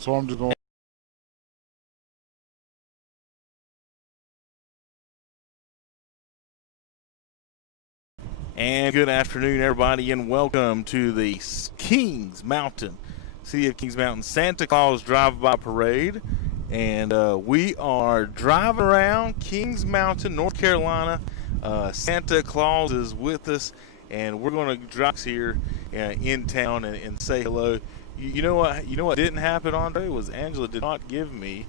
So I'm just going. And good afternoon, everybody, and welcome to the Kings Mountain, City of Kings Mountain Santa Claus Drive-By Parade. And we are driving around Kings Mountain, North Carolina. Santa Claus is with us, and we're going to drive here in town and say hello. You know what? You know what didn't happen, Andre? Was Angela did not give me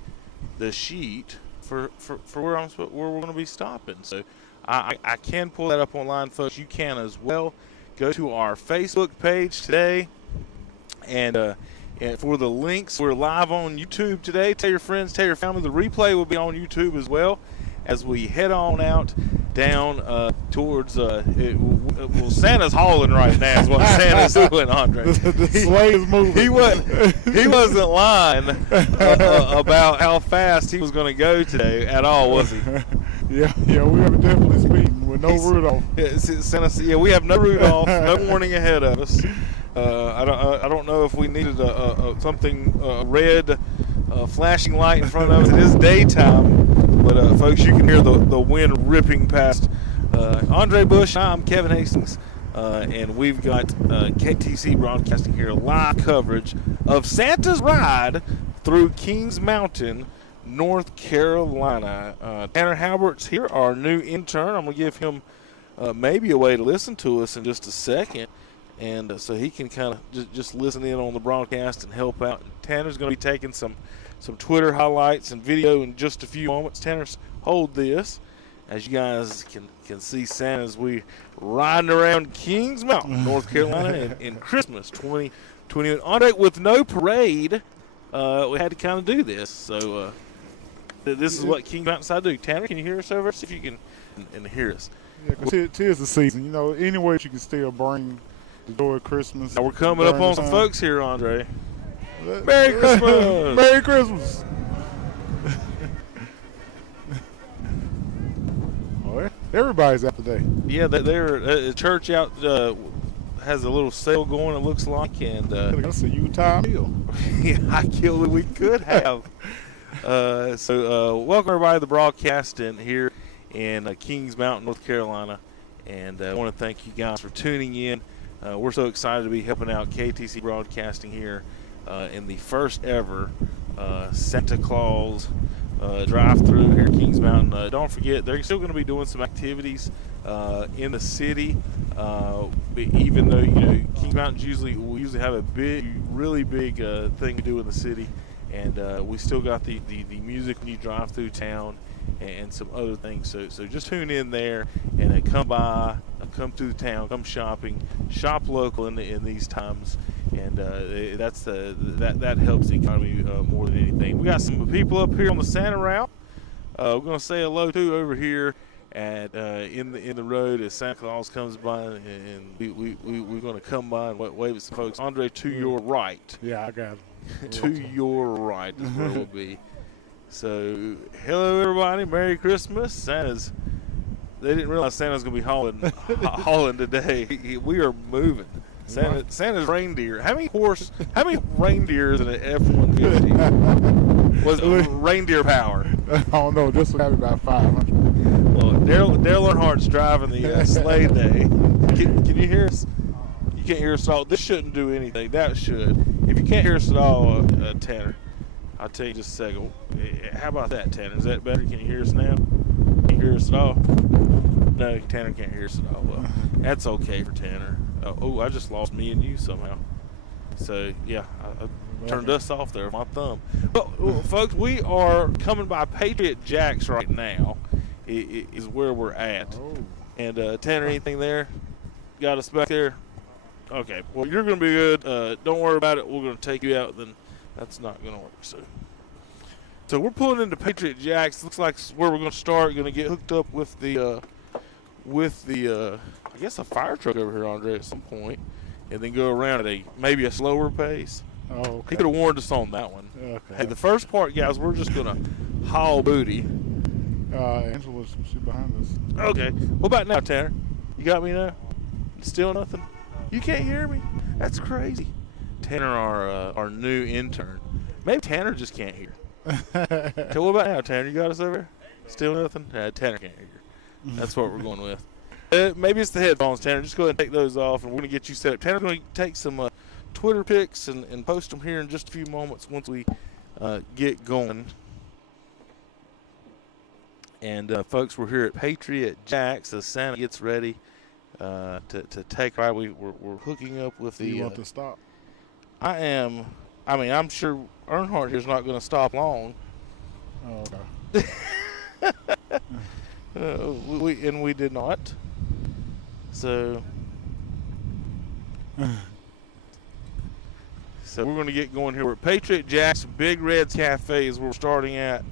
the sheet for where we're going to be stopping. So I can pull that up online, folks. You can as well. Go to our Facebook page today, and for the links, we're live on YouTube today. Tell your friends, tell your family. The replay will be on YouTube as well as we head on out down towards Santa's hauling right now is what Santa's doing, Andre. The sleigh is moving. He wasn't lying about how fast he was going to go today at all, was he? Yeah, we are definitely speeding with no Rudolph. Santa, we have no Rudolph, no warning ahead of us. I don't know if we needed something red flashing light in front of us. It is daytime, but folks, you can hear the wind ripping past. Andre Bush, I'm Kevin Hastings, and we've got KTC Broadcasting here, live coverage of Santa's ride through Kings Mountain, North Carolina. Tanner Halbert's here, our new intern. I'm going to give him maybe a way to listen to us in just a second, and so he can kind of just listen in on the broadcast and help out. Tanner's going to be taking some Twitter highlights and video in just a few moments. Tanner's hold this. As you guys can see, Santa as we riding around Kings Mountain, North Carolina in Christmas 2021. Andre, with no parade, we had to kind of do this. So this is what Kings Mountain decided to do. Tanner, can you hear us over there? See if you can and hear us. Yeah, because tis the season. You know, any way you can still bring the joy of Christmas. Now we're coming up on some folks here, Andre. Merry Christmas! Merry Christmas! Everybody's out today. Yeah, they're church out has a little sale going, it looks like, and that's a Utah meal. Yeah, I killed it. We could have. So welcome everybody to the broadcasting here in Kings Mountain, North Carolina, and I want to thank you guys for tuning in. We're so excited to be helping out KTC Broadcasting here in the first ever Santa Claus drive-through here at Kings Mountain. Don't forget, they're still going to be doing some activities in the city. Even though Kings Mountains usually have a really big thing to do in the city, and we still got the music when you drive through town and some other things. So just tune in there and come by, come through the town, come shopping, shop local in these times. And that helps the economy more than anything. We got some people up here on the Santa route. We're going to say hello to over here at in the road as Santa Claus comes by, and we're going to come by and wave at some folks. Andre, to your right. Yeah, I got it. To your right is where we'll be. So, hello everybody, Merry Christmas. They didn't realize Santa's going to be hauling today. We are moving. Santa's reindeer. How many reindeers in an F-150 was reindeer power? I don't know. Just probably about 500. Well, Dale Earnhardt's driving the sleigh day. Can you hear us? You can't hear us at all. This shouldn't do anything. That should. If you can't hear us at all, Tanner, I'll tell you just a second. How about that, Tanner? Is that better? Can you hear us now? Can you hear us at all? No, Tanner can't hear us at all. Well, that's okay for Tanner. I just lost me and you somehow. So, yeah, I turned us off there with my thumb. Well, folks, we are coming by Patriot Jack's right now is where we're at. Oh. And, Tanner, anything there? Got us back there? Okay, well, you're going to be good. Don't worry about it. We're going to take you out. Then that's not going to work. So we're pulling into Patriot Jack's. Looks like where we're going to start. Going to get hooked up with the I guess a fire truck over here, Andre, at some point, and then go around at maybe a slower pace. Oh, okay. He could have warned us on that one. Okay. Hey, the first part, guys, we're just gonna haul booty. Angela's behind us. Okay. What about now, Tanner? You got me now? Still nothing? You can't hear me? That's crazy. Tanner, our new intern. Maybe Tanner just can't hear. So what about now, Tanner? You got us over there? Still nothing? Tanner can't hear. That's what we're going with. Maybe it's the headphones, Tanner. Just go ahead and take those off, and we're going to get you set up. Tanner's going to take some Twitter pics and post them here in just a few moments once we get going. And, folks, we're here at Patriot Jack's as Santa gets ready to take a ride. We're hooking up with the... You want to stop? I'm sure Earnhardt here's not going to stop long. Oh, okay. We did not. So we're going to get going here. We're at Patriot Jack's Big Red Cafe is where we're starting at.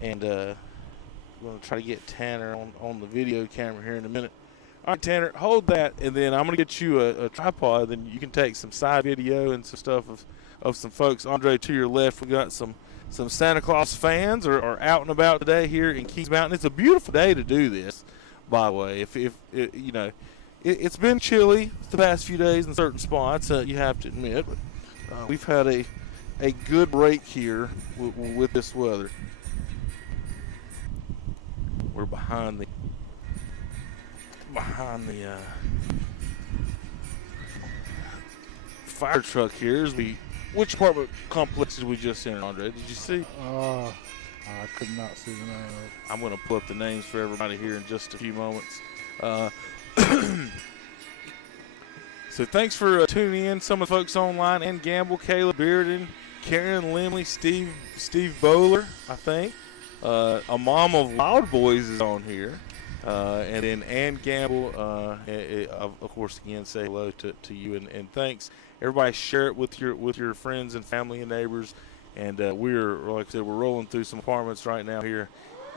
And we're going to try to get Tanner on the video camera here in a minute. All right, Tanner, hold that, and then I'm going to get you a tripod. Then you can take some side video and some stuff of some folks. Andre, to your left, we got some Santa Claus fans are out and about today here in Kings Mountain. It's a beautiful day to do this, by the way. If you know, it's been chilly the past few days in certain spots, you have to admit. But we've had a good break here with this weather. We're behind the fire truck here. Which apartment complex did we just enter, Andre? Did you see? I could not see the name. I'm going to pull up the names for everybody here in just a few moments. So thanks for tuning in. Some of the folks online: Ann Gamble, Caleb Bearden, Karen Limley, Steve Bowler, I think. A mom of Wild Boys is on here. And then Ann Gamble, of course, again, say hello to you and thanks. Everybody share it with your friends and family and neighbors. And we're, like I said, we're rolling through some apartments right now here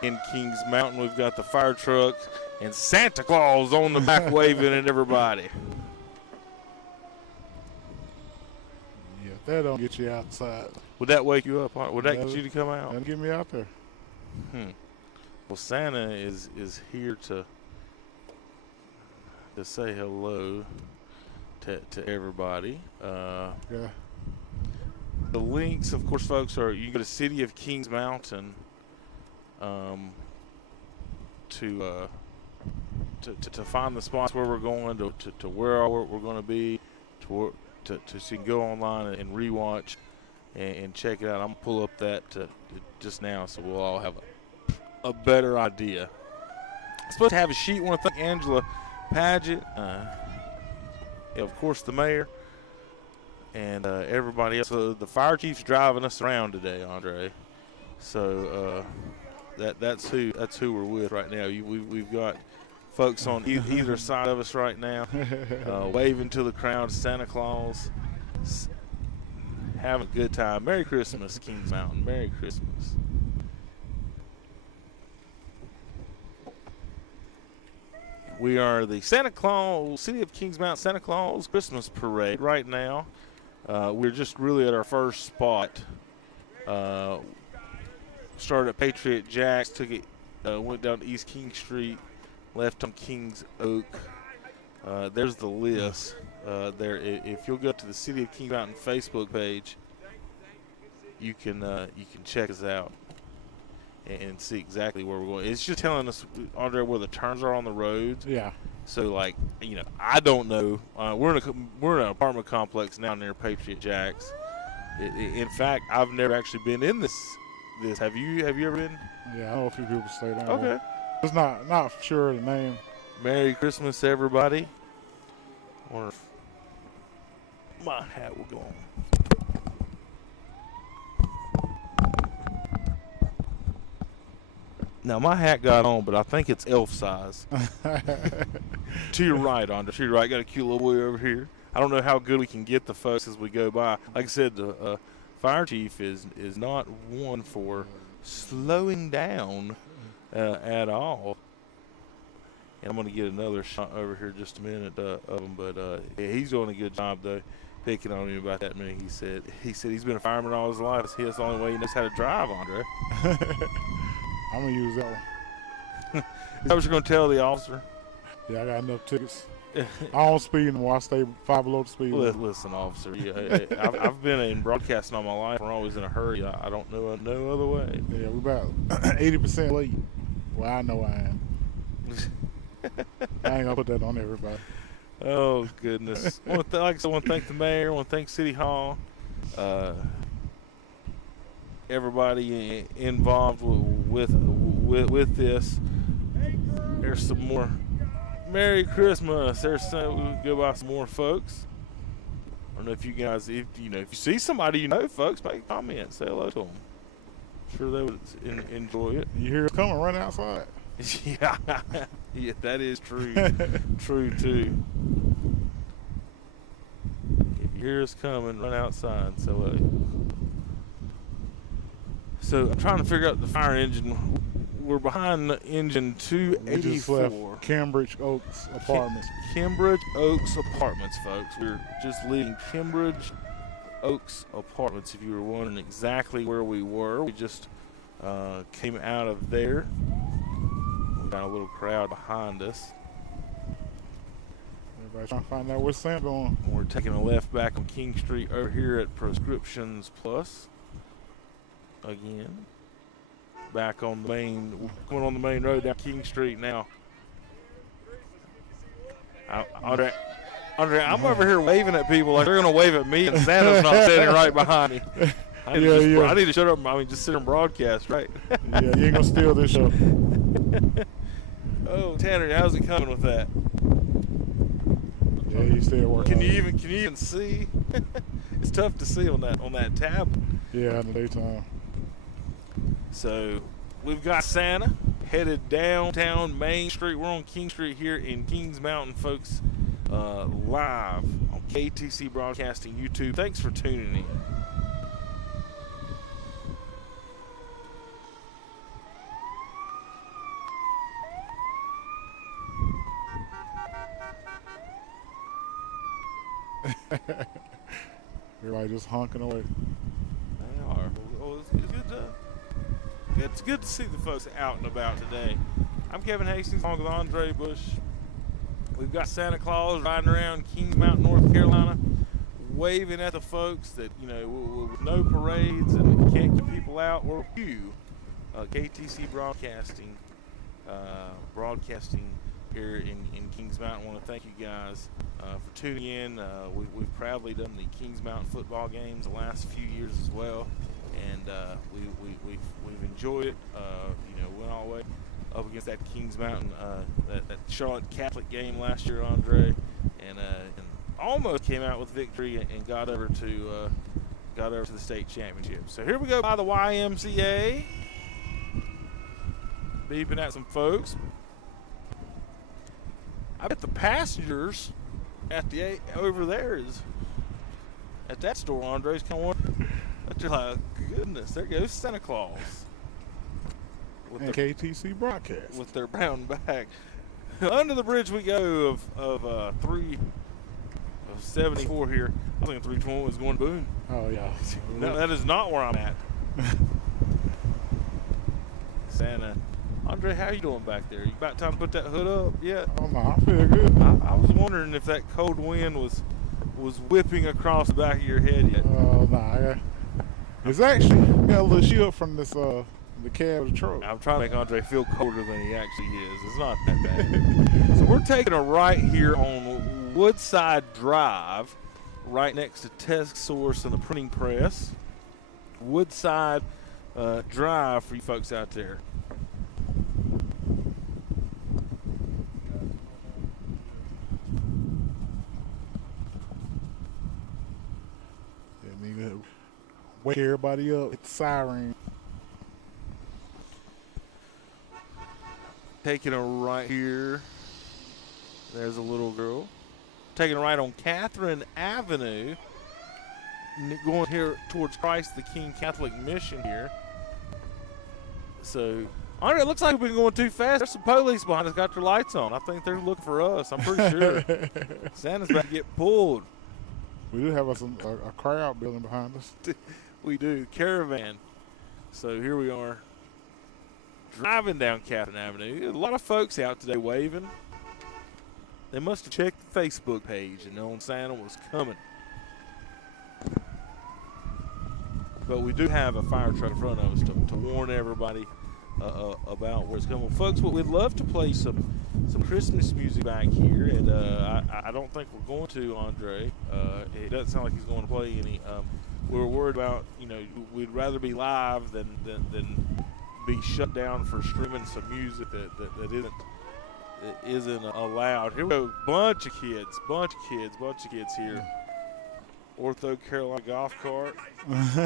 in Kings Mountain. We've got the fire truck and Santa Claus on the back waving at everybody. Yeah, if that don't get you outside. Would that wake you up? Would that get you to come out? That'll get me out there. Well, Santa is here to say hello to everybody. Yeah. The links, of course, folks, are you can go to City of Kings Mountain to find the spots where we're going, to where we're going to be, so you can go online and rewatch and check it out. I'm going to pull up that just now so we'll all have a better idea. I'm supposed to have a sheet. I want to thank Angela Paget, of course, the mayor, and everybody else. So the fire chief's driving us around today, Andre. So that's who we're with right now. We've got folks on either side of us right now, waving to the crowd. Santa Claus, having a good time. Merry Christmas, Kings Mountain. Merry Christmas. We are the Santa Claus, City of Kings Mountain Santa Claus Christmas Parade right now. We're just really at our first spot. Started at Patriot Jack's, took it, went down to East King Street, left on Kings Oak. There's the list. There, if you'll go to the City of Kings Mountain Facebook page, you can check us out and see exactly where we're going. It's just telling us, Andre, where the turns are on the roads. Yeah. So, like, I don't know. We're in an apartment complex now near Patriot Jack's. In fact, I've never actually been in this. Have you ever been? Yeah, I know a few people stay down Okay. there. It's not sure the name. Merry Christmas, everybody. I wonder if my hat will go on. Now, my hat got on, but I think it's elf size. To your right, Andre. To your right. Got a cute little boy over here. I don't know how good we can get the folks as we go by. Like I said, the fire chief is not one for slowing down at all. And I'm going to get another shot over here in just a minute of him. But yeah, he's doing a good job, though, picking on me about that minute. He said he's been a fireman all his life. That's the only way he knows how to drive, Andre. I'm going to use that one. Is that what you're going to tell the officer? Yeah, I got enough tickets. I don't speed anymore. I stay 5 below the speed limit. Listen, officer, I've been in broadcasting all my life. We're always in a hurry. I don't know no other way. Yeah, we about 80% late. Well, I know I am. I ain't gonna put that on everybody. Oh goodness! Like I said, I want to thank the mayor. I want to thank City Hall. Everybody involved with this. There's some more. Merry Christmas. There's some. We'll go by some more folks. I don't know if you guys, if you see somebody folks, make a comment, say hello to them. I'm sure they would enjoy it. You hear it coming, run outside. Yeah, yeah, that is true. True too. If you hear us coming, run outside. So I'm trying to figure out the fire engine. We're behind the engine 284. We just left Cambridge Oaks Apartments. Cambridge Oaks Apartments, folks. We're just leaving Cambridge Oaks Apartments. If you were wondering exactly where we were, we just came out of there. We got a little crowd behind us. Everybody's trying to find out where Sam's going. We're taking a left back on King Street over here at Prescriptions Plus. Again. Back on the main, coming on the main road down King Street now. Andre, I'm over here waving at people like they're going to wave at me, and Santa's not standing right behind me. I need to shut up. I mean, just sit and broadcast, right? Yeah, you ain't going to steal this show. Oh, Tanner, how's it coming with that? Yeah, you still working. Can you even see? It's tough to see on that tab. Yeah, in the daytime. So we've got Santa headed downtown Main Street. We're on King Street here in Kings Mountain, folks, live on KTC Broadcasting YouTube. Thanks for tuning in. Everybody just honking away. They are. Well, it's good to see the folks out and about today. I'm Kevin Hastings along with Andre Bush. We've got Santa Claus riding around Kings Mountain, North Carolina, waving at the folks that, with no parades and can't get people out. We're you, KTC Broadcasting, broadcasting here in Kings Mountain. I want to thank you guys for tuning in. We've proudly done the Kings Mountain football games the last few years as well, and we've enjoyed it. Went all the way up against that Kings Mountain, that Charlotte Catholic game last year, Andre, and almost came out with victory and got over to the state championship. So here we go by the YMCA, beeping at some folks. I bet the passengers at the over there is at that store, Andre's kind of wondering. They're like, goodness, there goes Santa Claus. And KTC Broadcast. With their brown bag. Under the bridge we go of 74 here. I think 321 was going to Boone. Oh, yeah. No, that is not where I'm at. Santa. Andre, how you doing back there? You about time to put that hood up yet? Oh, no, I feel good. I was wondering if that cold wind was whipping across the back of your head yet. Oh, nah. It's actually got a little shield from this the cab of the truck. I'm trying to make Andre feel colder than he actually is. It's not that bad. So we're taking a right here on Woodside Drive, right next to Test Source and the printing press. Woodside Drive for you folks out there. Wake everybody up. Hit the siren. Taking a right here. There's a little girl. Taking a right on Catherine Avenue. Going here towards Christ the King Catholic Mission here. So, Andre, it looks like we've been going too fast. There's some police behind us, got their lights on. I think they're looking for us. I'm pretty sure. Santa's about to get pulled. We do have a crowd building behind us. We do. Caravan. So here we are. Driving down Catherine Avenue. A lot of folks out today waving. They must have checked the Facebook page and known Santa was coming. But we do have a fire truck in front of us to warn everybody about where it's coming. Folks, we'd love to play some Christmas music back here, and I don't think we're going to, Andre. It doesn't sound like he's going to play any. We're worried about, we'd rather be live than be shut down for streaming some music that isn't allowed. Here we go, bunch of kids here. Ortho Carolina golf cart,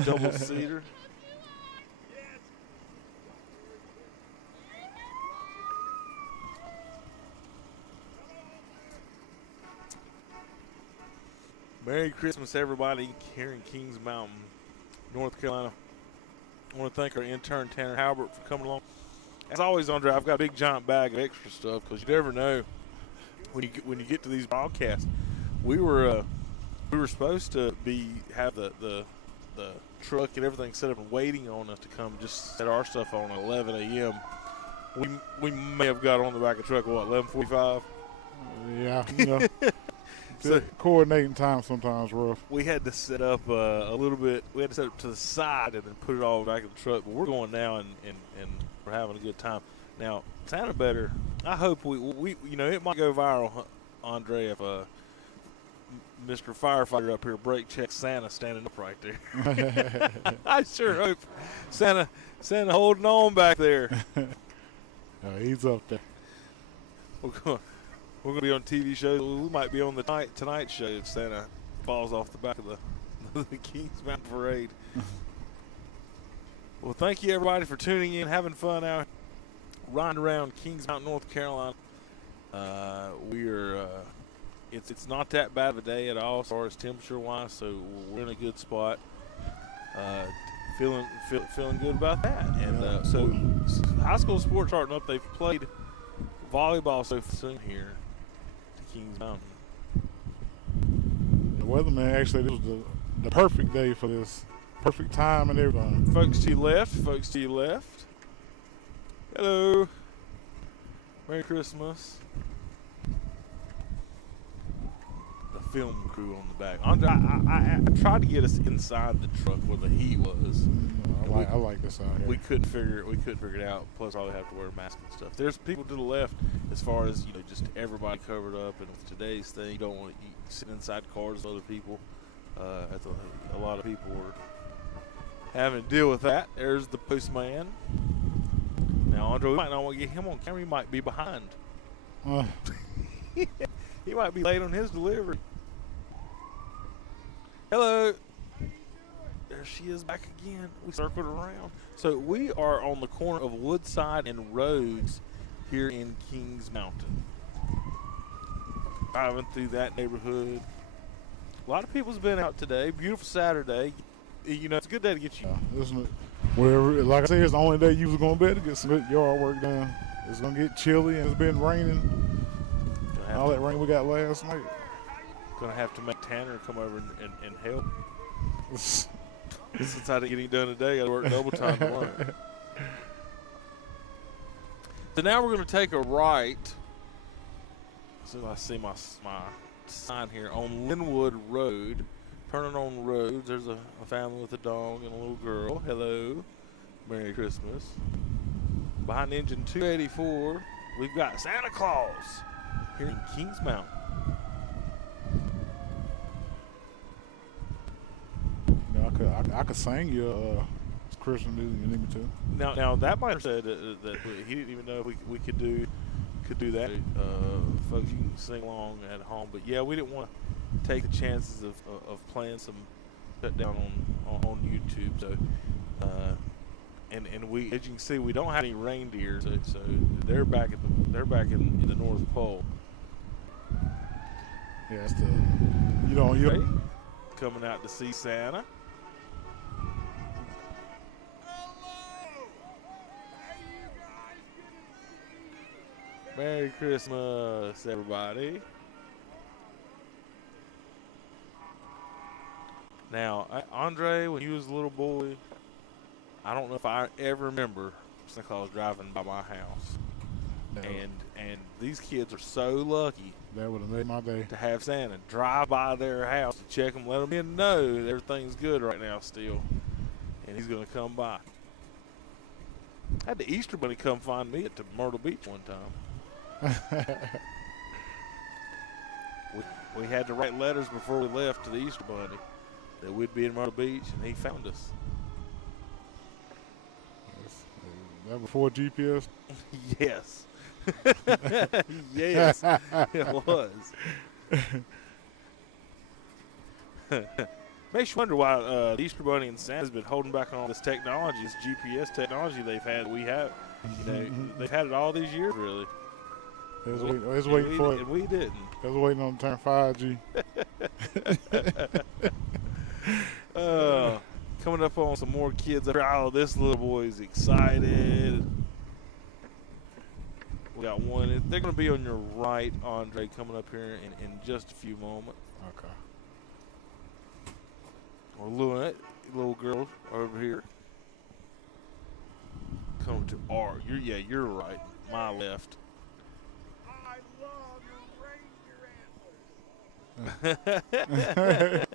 double seater. Merry Christmas, everybody, here in Kings Mountain, North Carolina. I want to thank our intern, Tanner Halbert, for coming along. As always, Andre, I've got a big giant bag of extra stuff because you never know when you get to these broadcasts. We were supposed to have the truck and everything set up and waiting on us to come just set our stuff on at 11 a.m. We may have got on the back of the truck, 11:45? Yeah, so coordinating time sometimes rough. We had to set up a little bit. We had to set up to the side and then put it all back in the truck. But we're going now, and we're having a good time. Now, Santa better. I hope we it might go viral, Andre, if Mr. Firefighter up here brake checks Santa standing up right there. I sure hope Santa holding on back there. He's up there. We're going to be on TV shows. We might be on the Tonight Show if Santa falls off the back of the Kings Mountain Parade. Well, thank you, everybody, for tuning in, having fun out riding around Kings Mountain, North Carolina. It's not that bad of a day at all as far as temperature-wise, so we're in a good spot. Feeling good about that. And so high school sports starting up. They've played volleyball so soon here. Kings Mountain. The weatherman actually, this was the perfect day for this. Perfect time and everything. Folks to your left. Hello. Merry Christmas. The film crew on the back. I tried to get us inside the truck where the heat was. I like this out here. We couldn't figure it out. Plus, all they have to wear masks and stuff. There's people to the left, as far as just everybody covered up. And with today's thing, you don't want to sit inside cars with other people. A lot of people were having to deal with that. There's the postman. Now, Andre, we might not want to get him on camera. He might be behind. He might be late on his delivery. Hello. There she is back again. We circled around. So we are on the corner of Woodside and Rhodes here in Kings Mountain. Driving through that neighborhood. A lot of people's been out today. Beautiful Saturday. It's a good day to get you. Isn't it? Wherever, like I said, it's the only day you was going to be able to get some good yard work done. It's going to get chilly and it's been raining. All that rain we got last night. Gonna have to make Tanner come over and help. Since I didn't get anything done today, I got to work double time tomorrow. So now we're going to take a right. So I see my sign here on Linwood Road. Turning on Rhodes, there's a family with a dog and a little girl. Hello. Merry Christmas. Behind engine 284, we've got Santa Claus here in Kings Mountain. I could sing you Christian music you need me to. Now that might have said that he didn't even know we could do that. Folks, you can sing along at home, but yeah, we didn't want to take the chances of playing some shut down on YouTube. So and we, as you can see, we don't have any reindeer, so they're back in the North Pole. Yeah, it's you coming out to see Santa. Merry Christmas, everybody. Now, Andre, when you was a little boy, I don't know if I ever remember Santa Claus driving by my house. No. And these kids are so lucky That would have made my day. to have Santa drive by their house to check them, let them in know that everything's good right now still, and he's going to come by. I had the Easter Bunny come find me at the Myrtle Beach one time. we had to write letters before we left to the Easter Bunny that we'd be in Myrtle Beach, and he found us. That before GPS? Yes. Yes, it was. Makes you wonder why the Easter Bunny and Santa's been holding back on all this technology, this GPS technology they've had. We have, they've had it all these years, really. They was waiting for it. And we didn't. They was waiting on to turn 5G. Coming up on some more kids. Oh, this little boy is excited. We got one. They're going to be on your right, Andre, coming up here in just a few moments. Okay. Or little girl over here. Coming to our. You're right. My left. I love your reindeer antlers.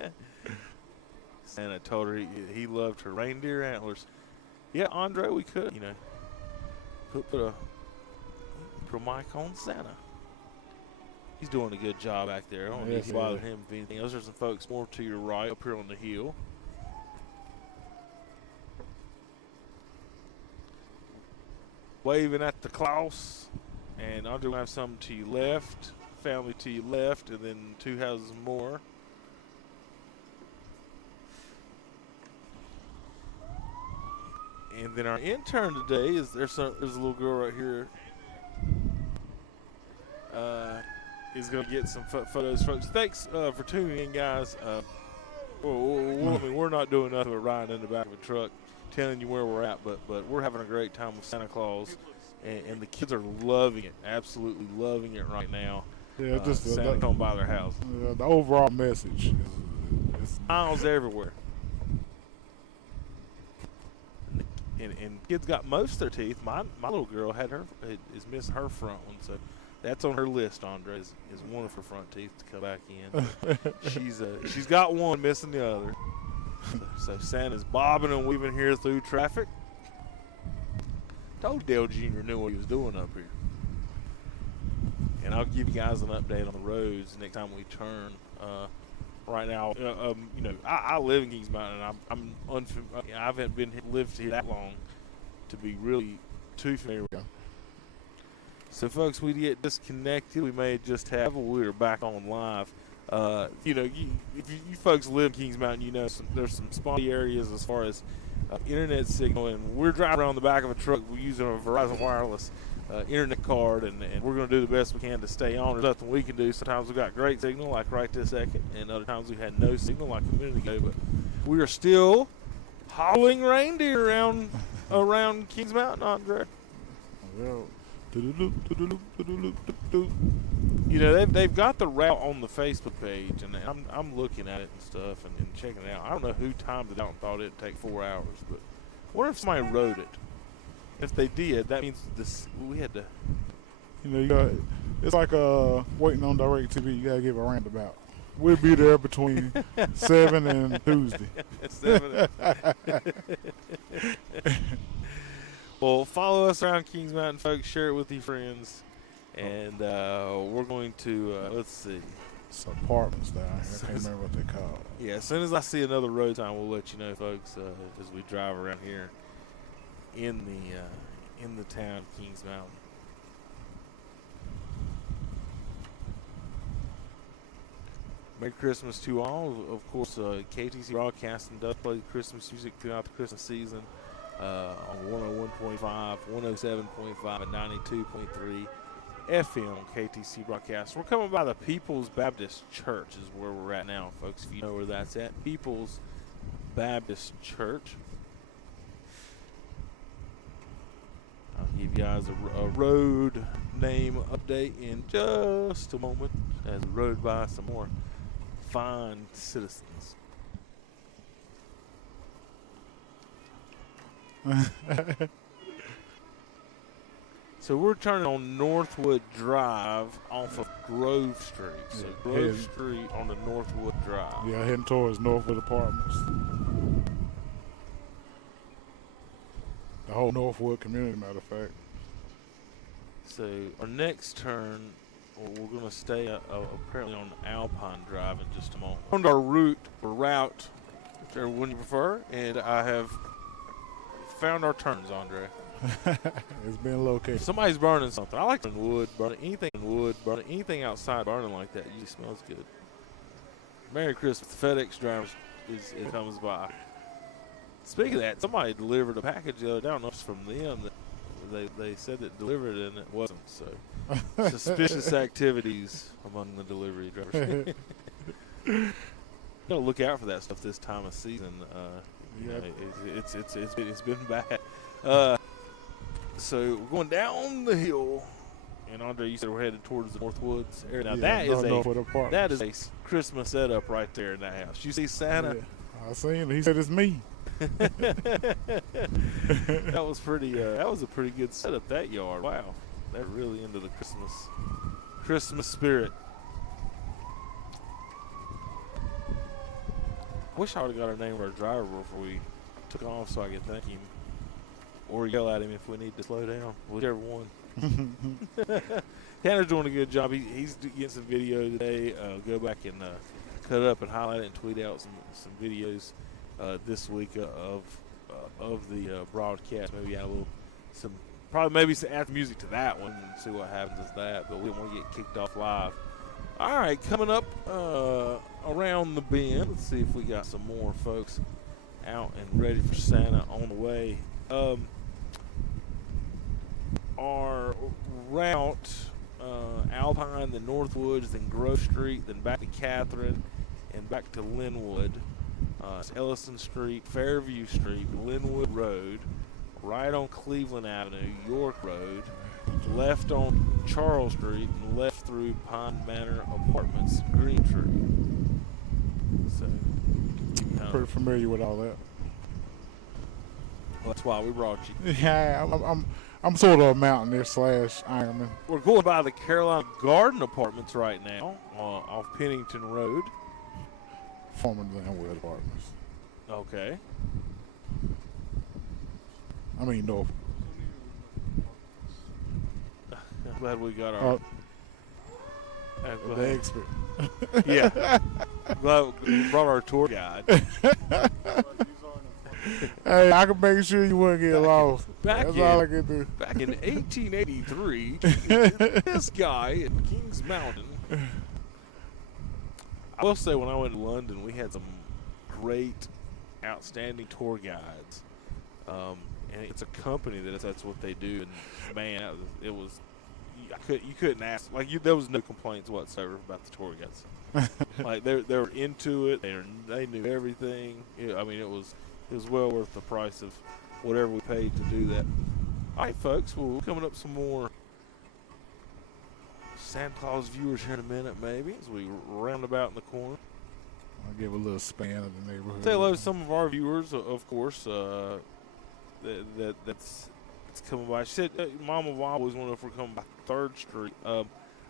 Santa told her he loved her reindeer antlers. Yeah, Andre, we could, put a mic on Santa. He's doing a good job back there. I don't need to bother him with anything else. There's some folks more to your right up here on the hill. Waving at the Claus. And Andre will have some to your left, family to your left, and then two houses more. And then our intern today is there's a little girl right here. Is going to get some photos, folks. Thanks for tuning in, guys. We're not doing nothing but riding in the back of a truck, telling you where we're at, but we're having a great time with Santa Claus, and the kids are loving it, absolutely loving it right now. Yeah, just Santa come by their house. The overall message is Smiles everywhere. And kids got most of their teeth. My little girl is missing her front one, so that's on her list. Andre is one of her front teeth to come back in. She's got one, missing the other. So Santa's bobbing and weaving here through traffic. Told Dale Jr. knew what he was doing up here. And I'll give you guys an update on the roads next time we turn. Right now, I live in Kings Mountain, and I haven't lived here that long to be really too familiar with. So, folks, we get disconnected. We may just have. We're back on live. If you folks live in Kings Mountain, there's some spotty areas as far as internet signal, and we're driving around the back of a truck. We're using a Verizon wireless internet card, and we're going to do the best we can to stay on. There's nothing we can do. Sometimes we've got great signal, like right this second, and other times we had no signal, like a minute ago. But we are still hauling reindeer around Kings Mountain, Andre. They've got the route on the Facebook page, and I'm looking at it and stuff and checking it out. I don't know who timed it out and thought it'd take 4 hours, but I wonder if somebody wrote it. If they did, that means we had to. It's like waiting on DirecTV. You gotta give a roundabout. We'll be there between 7 and Tuesday. 7. Well, follow us around Kings Mountain, folks. Share it with your friends, and we're going to let's see. It's apartments down here. I can't remember what they call it. Yeah, as soon as I see another road sign, we'll let you know, folks, as we drive around here in the town of Kings Mountain. Merry Christmas to all. Of course, KTC Broadcasting does play Christmas music throughout the Christmas season on 101.5, 107.5, and 92.3 FM KTC Broadcast. We're coming by the People's Baptist Church is where we're at now, folks, if you know where that's at. People's Baptist Church. I'll give you guys a road name update in just a moment as we rode by some more fine citizens. So we're turning on Northwood Drive off of Grove Street. So Grove Street on the Northwood Drive. Yeah, heading towards Northwood Apartments. The whole Northwood community, matter of fact. So our next turn, we're going to stay apparently on Alpine Drive in just a moment. On our route, whichever one you prefer, and I have found our turns, Andre. It's been located. Somebody's burning something. I like wood, burning anything outside burning like that usually smells good. Merry Christmas. The FedEx driver it comes by. Speaking of that, somebody delivered a package the other day. I don't know if it's from them. They said it delivered and it wasn't. So suspicious activities among the delivery drivers. Gotta look out for that stuff this time of season. It's been bad. So we're going down the hill, and Andre, you said we're headed towards the Northwoods area. Now that is a Christmas setup right there in that house. You see Santa? Yeah, I seen it. He said it's me. That was pretty. That was a pretty good setup. That yard. Wow, they're really into the Christmas spirit. Wish I would have got our name of our driver before we took off, so I could thank him. Or yell at him if we need to slow down. Whichever one. Tanner's doing a good job. He's getting some video today. Go back and cut it up and highlight it and tweet out some videos this week of the broadcast. Maybe add maybe some after music to that one and see what happens with that. But we don't want to get kicked off live. All right, coming up around the bend. Let's see if we got some more folks out and ready for Santa on the way. Our route, Alpine, then Northwoods, then Grove Street, then back to Catherine, and back to Linwood. It's Ellison Street, Fairview Street, Linwood Road, right on Cleveland Avenue, York Road, left on Charles Street, and left through Pine Manor Apartments, Green Tree. So, pretty familiar with all that. Well, that's why we brought you. Yeah, I'm sort of a mountaineer / Ironman. We're going by the Carolina Garden Apartments right now off Pennington Road. Former Linwood Apartments. Okay. I mean, North. I'm glad we got our... the expert. Yeah. Glad we brought our tour guide. Hey, I can make sure you wouldn't get lost. That's all I can do. Back in 1883, this guy in Kings Mountain. I will say, when I went to London, we had some great, outstanding tour guides. And it's a company that's what they do. And man, you couldn't ask. There was no complaints whatsoever about the tour guides. Like they were into it. They knew everything. I mean, it was well worth the price of whatever we paid to do that. All right, folks. Well, we're coming up some more Santa Claus viewers here in a minute, maybe, as we round about in the corner. I'll give a little span of the neighborhood. Say hello to some of our viewers, of course. That's coming by. She said, Mama Bob always wonder if we're coming by 3rd Street. I'm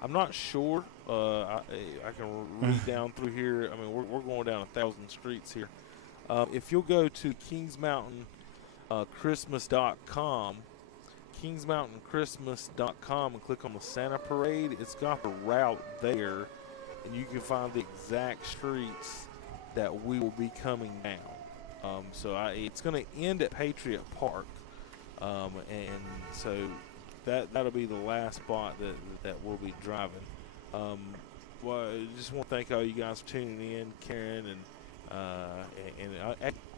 not sure. I can read down through here. I mean, we're going down 1,000 streets here. If you'll go to KingsMountainChristmas.com, KingsMountainChristmas.com, and click on the Santa Parade, it's got the route there, and you can find the exact streets that we will be coming down. It's going to end at Patriot Park, and so that'll be the last spot that we'll be driving. Well, I just want to thank all you guys for tuning in, Karen and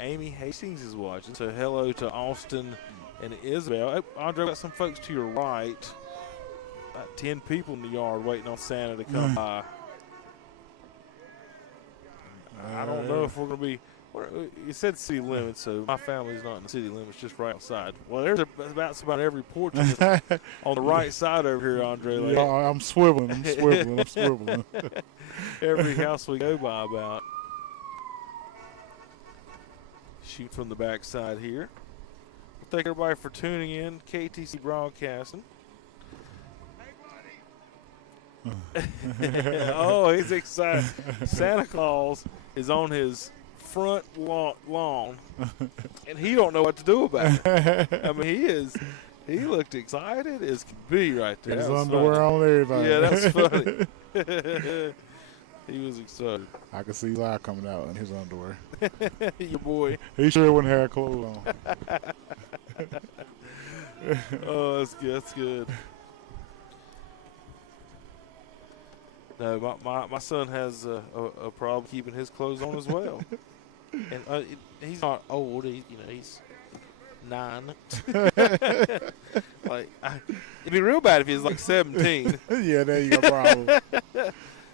Amy Hastings is watching. So hello to Austin and Isabel. Hey, Andre, got some folks to your right. About 10 people in the yard waiting on Santa to come by. I don't know if we're going to be. You said city limits, so my family's not in the city limits, just right outside. Well, there's about every porch on the right side over here, Andre. Yeah, I'm swiveling. Every house we go by about. Shoot from the backside here. Well, thank everybody for tuning in. KTC Broadcasting. Oh, he's excited. Santa Claus is on his front lawn, and he don't know what to do about it. I mean, he looked excited as could be right there. His That was underwear funny. on and everything. Yeah, that's funny. He was excited. I could see his eye coming out in his underwear. Your boy. He sure wouldn't have clothes on. Oh, that's good. That's good. No, my son has a problem keeping his clothes on as well. And he's not old. He's 9. It'd be real bad if he was like 17. Yeah, there you go, problem.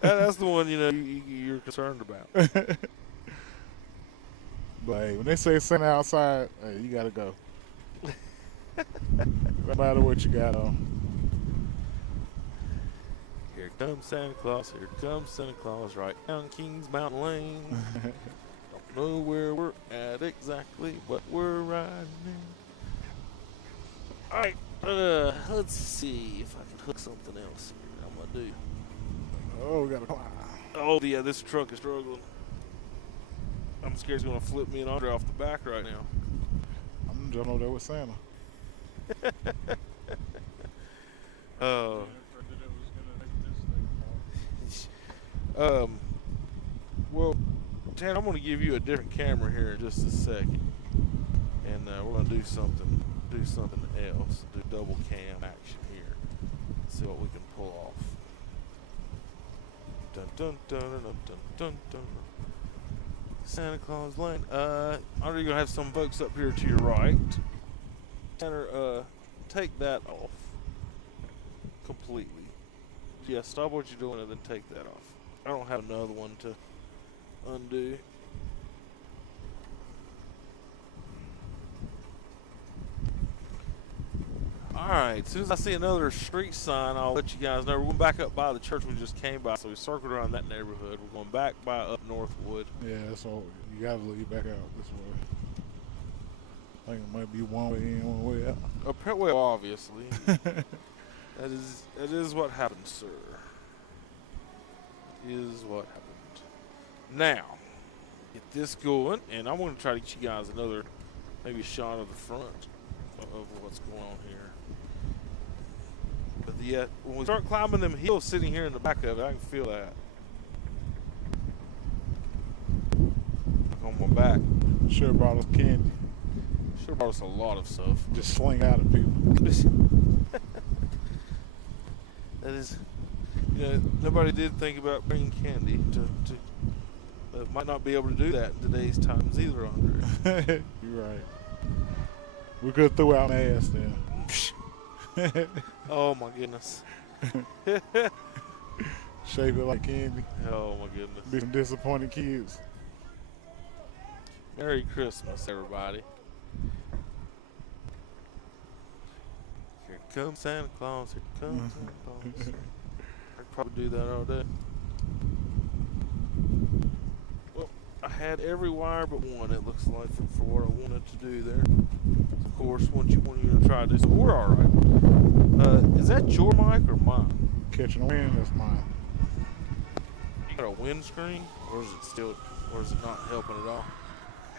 That's the one you're concerned about. But hey, when they say Santa outside, hey, you gotta go. No matter what you got on. Here comes Santa Claus. Here comes Santa Claus right down Kings Mountain Lane. Don't know where we're at exactly, but we're riding in. All right, let's see if I can hook something else here. I'm gonna do. Oh, we gotta climb. Oh yeah, this truck is struggling. I'm scared it's gonna flip me and Andre off the back right now. I'm jumping over there with Santa. Well, Tan, I'm gonna give you a different camera here in just a second, and we're gonna do something else. Do double cam action here. See what we can pull off. Dun dun dun dun dun dun dun. Santa Claus Lane. Andre, you're gonna have some folks up here to your right. Tanner, take that off completely. Yeah, stop what you're doing and then take that off. I don't have another one to undo. Alright, as soon as I see another street sign, I'll let you guys know. We're going back up by the church we just came by, so we circled around that neighborhood. We're going back by up Northwood. Yeah, that's all. You gotta leave back out this way. I think it might be one way in, one way out. Well, obviously. That is what happened, sir. Is what happened. Now, get this going, and I'm going to try to get you guys another, maybe a shot of the front of what's going on here. But yet, when we start climbing them hills sitting here in the back of it, I can feel that. On my back. Sure brought us candy. Sure brought us a lot of stuff. Just sling out at people. That is, nobody did think about bringing candy to might not be able to do that in today's times either, Andre. You're right. We could have threw out an ass then. Oh my goodness. Shape it like candy. Oh my goodness. Be some disappointed kids. Merry Christmas, everybody. Here comes Santa Claus. Here comes Santa Claus. I could probably do that all day. Well, I had every wire but one, it looks like, for what I wanted to do there. Of course, when you're going to try to do so, we're all right. Is that your mic or mine? Catching a wind, that's mine. You got a windscreen, or is it not helping at all?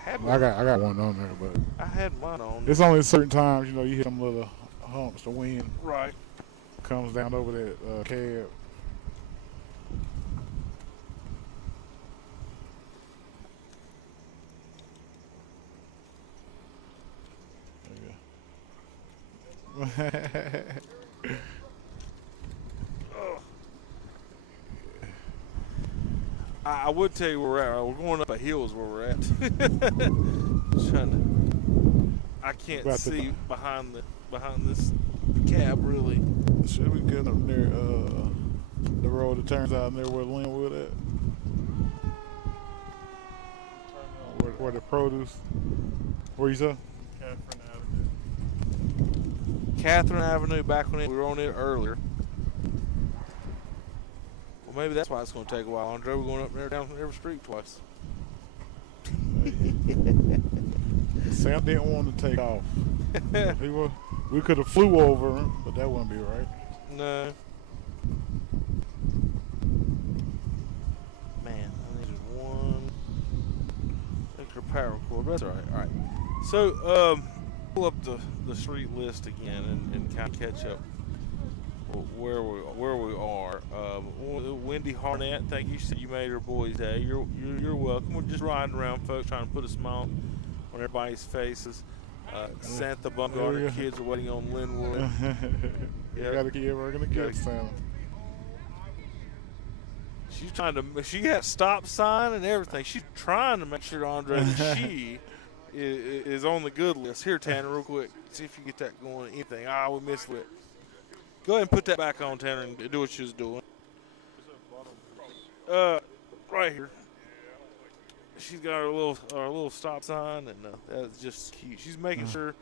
I got one on there, but I had mine on. it's only certain times, you hit them little humps, the wind Right. comes down over that cab. There you go. I would tell you where we're at. We're going up a hill is where we're at. I can't see behind this cab really. Should we get up near the road that turns out near where Linwood at? Where the produce? Where you say? Catherine Avenue, back when we were on it earlier. Well, maybe that's why it's going to take a while. Andre, we're going up there down every street twice. Sam didn't want to take off. We could have flew over him, but that wouldn't be right. No. power cord. That's all right. All right. So, pull up the street list again and kind of catch up where we are. Wendy Harnett, thank you. Said you made her boys' day. You're welcome. We're just riding around, folks, trying to put a smile on everybody's faces. Santa Bumgarner kids are waiting on Linwood. We're gonna get Santa. She's trying to. She got stop sign and everything. She's trying to make sure, Andre, that she is on the good list. Here, Tanner, real quick. See if you get that going. Anything? We missed it. Go ahead and put that back on, Tanner, and do what she was doing. Right here. She's got her little stop sign, and that's just cute. She's making sure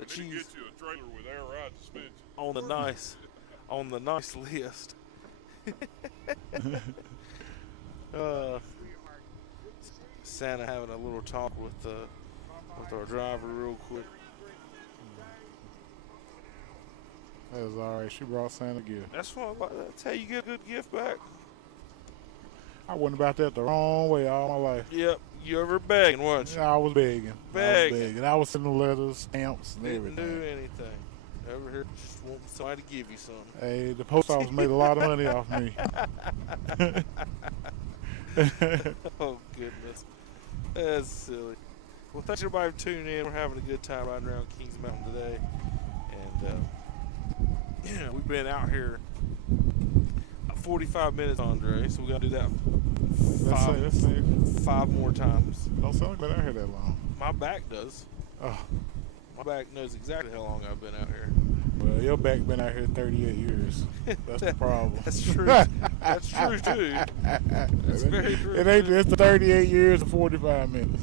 that she's get you a trailer with air ride suspension on the nice list. Santa having a little talk with our driver real quick. That was all right. She brought Santa a gift. That's how you get a good gift back. I went about that the wrong way all my life. Yep. You ever begging, weren't you? I was begging. I was sending letters, stamps, and Didn't everything. do anything. Over here, just wanting somebody to give you something. Hey, the post office made a lot of money off me. Oh, goodness. That's silly. Well, thanks everybody for tuning in. We're having a good time riding around Kings Mountain today. And we've been out here 45 minutes, Andre, so we got to do that five more times. Don't sound like I've been out here that long. My back does. Oh. My back knows exactly how long I've been out here. Well, your back been out here 38 years. That's the problem. That's true. That's true, too. That's very true. It's the 38 years and 45 minutes.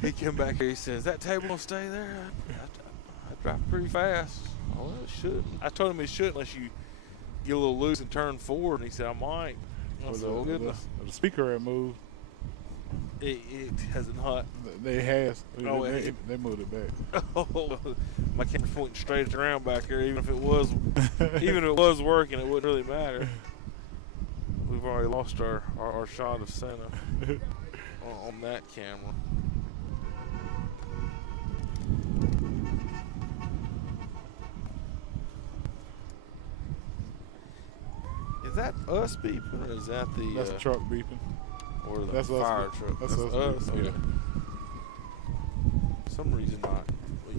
He came back here, he says, that table will stay there? I drive pretty fast. Oh, well, it should. I told him it shouldn't unless you get a little loose and turn forward. And he said, I might. I said, oh, goodness. The speaker had moved. It has not. They has. Oh, they moved it back. Oh, my camera's pointing straight at the ground back there. Even if it was working, it wouldn't really matter. We've already lost our shot of Santa on that camera. Is that us beeping, or is that the? That's the truck beeping. Or the that's fire us. truck. That's us. Okay. Yeah. For some reason, my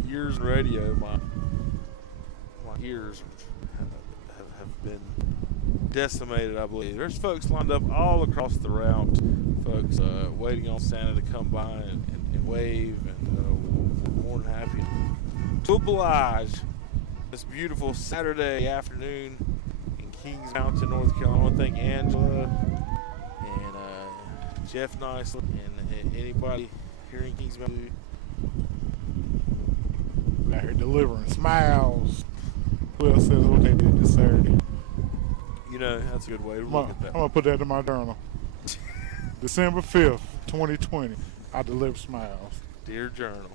years in radio, my ears have been decimated, I believe. There's folks lined up all across the route, folks waiting on Santa to come by and wave, and we're more than happy to oblige this beautiful Saturday afternoon in Kings Mountain, North Carolina. I want to thank Angela and Jeff Nicely and anybody here in Kings Mountain. Out here delivering smiles. Who else says what they did this Saturday? You know, that's a good way to look at that. I'm going to put that in my journal. December 5th, 2020. I delivered smiles. Dear Journal.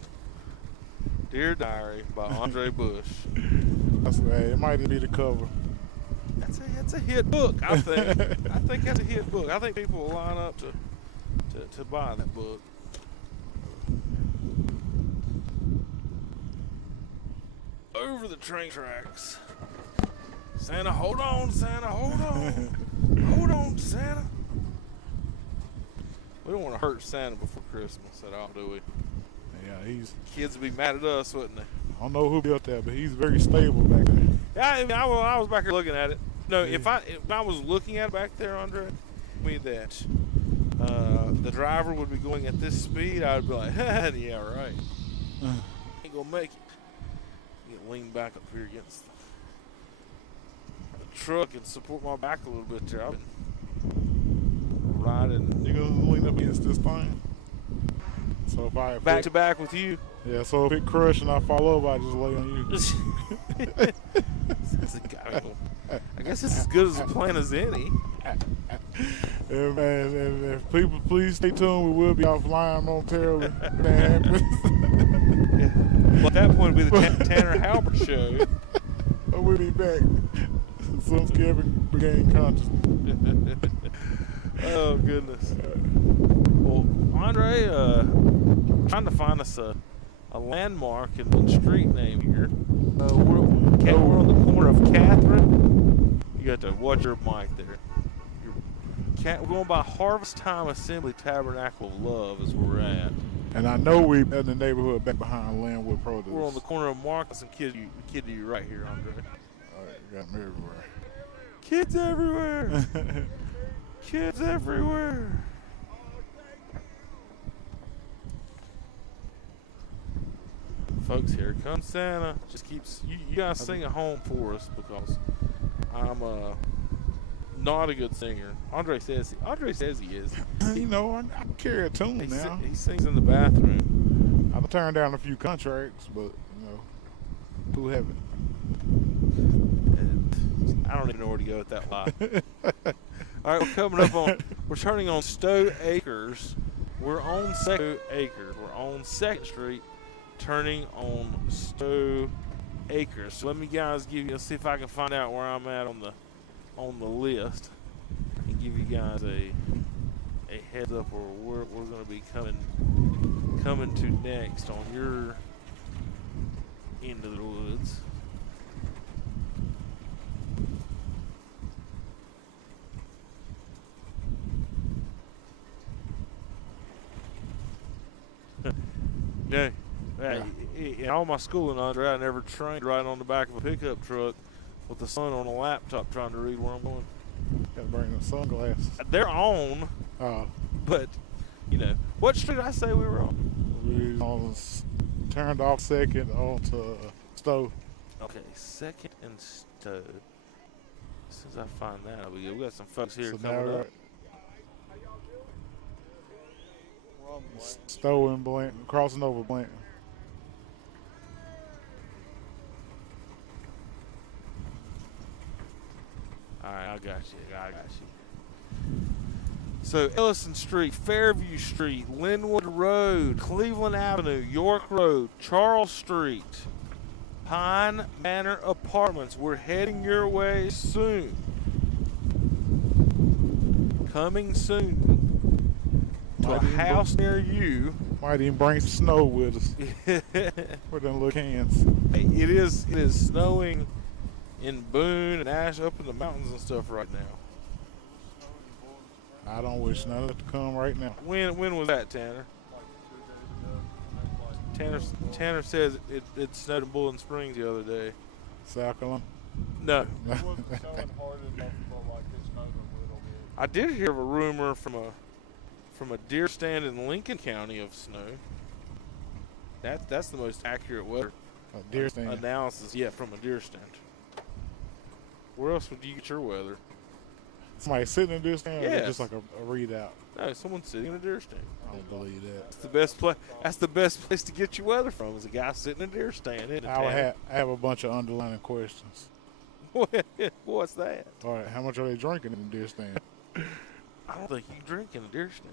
Dear Diary by Andre Bush. It might be the cover. That's a hit book, I think. I think that's a hit book. I think people will line up to buy that book. Over the train tracks. Santa, hold on, Santa, hold on. Hold on, Santa. We don't want to hurt Santa before Christmas at all, do we? Yeah, kids would be mad at us, wouldn't they? I don't know who built that, but he's very stable back there. Yeah, I mean, I was back here looking at it. No, yeah. if I was looking at it back there, Andre, me that the driver would be going at this speed, I would be like, yeah, right. Ain't gonna make it. Get lean back up here against the truck and support my back a little bit there. I've been riding. You gonna lean up against this thing? So if I back to back with you. Yeah, so if it crush and I fall over, I just lay on you. I guess it's as good as a plan as any. And if people please stay tuned, we will be offline momentarily. Well, at that point, it'll be the Tanner Halbert show. We'll be back. Soon Kevin regain consciousness. Oh, goodness. Well, Andre, trying to find us a landmark and a street name here. We're on the corner of Catherine. You got to watch your mic there. We're going by Harvest Time Assembly Tabernacle of Love is where we're at. And I know we're in the neighborhood back behind Landwood Produce. We're on the corner of Marcus and Kid to you right here, Andre. All right, you got them everywhere. Kids everywhere. Kids everywhere. Folks, here comes Santa. Just keeps you guys sing at home for us because I'm not a good singer. Andre says he is. You know, I carry a tune now. He sings in the bathroom. I've turned down a few contracts, but you know, who haven't? I don't even know where to go with that lie. All right, we're turning on Stowe Acres. We're on Stowe Acres. We're on 2nd Street, turning on Stowe Acres. So let me guys let's see if I can find out where I'm at on the list and give you guys a heads up where we're going to be coming to next on your end of the woods. Yeah, in all my schooling, Andre, I never trained right on the back of a pickup truck with the sun on a laptop trying to read where I'm going. Gotta bring the sunglasses. They're on, but you know what street I say we were on? We turned off 2nd onto Stowe. Okay, 2nd and Stowe. As soon as I find that, I'll be good. We got some folks here So coming up. Stowe and Blanton, crossing over Blanton. All right, I got you. So Ellison Street, Fairview Street, Linwood Road, Cleveland Avenue, York Road, Charles Street, Pine Manor Apartments. We're heading your way soon. Coming soon to a house near you. Might even bring some snow with us. For them little cans. Hey, it is snowing in Boone and Ash up in the mountains and stuff right now. I don't wish none of it to come right now. When was that, Tanner? Tanner says it snowed in Bowling Springs the other day. South Carolina? No. It wasn't snowing hard enough for like it snowed a little bit. I did hear of a rumor from a deer stand in Lincoln County of snow. That's the most accurate weather A deer stand. analysis. Yeah, from a deer stand. Where else would you get your weather? Somebody sitting in a deer stand, or Yes. just like a readout? No, someone's sitting in a deer stand. I don't believe that. That's the best place. That's the best place to get your weather from. Is a guy sitting in a deer stand. Isn't it, I have a bunch of underlying questions. What's that? All right, how much are they drinking in the deer stand? I don't think you can drink in a deer stand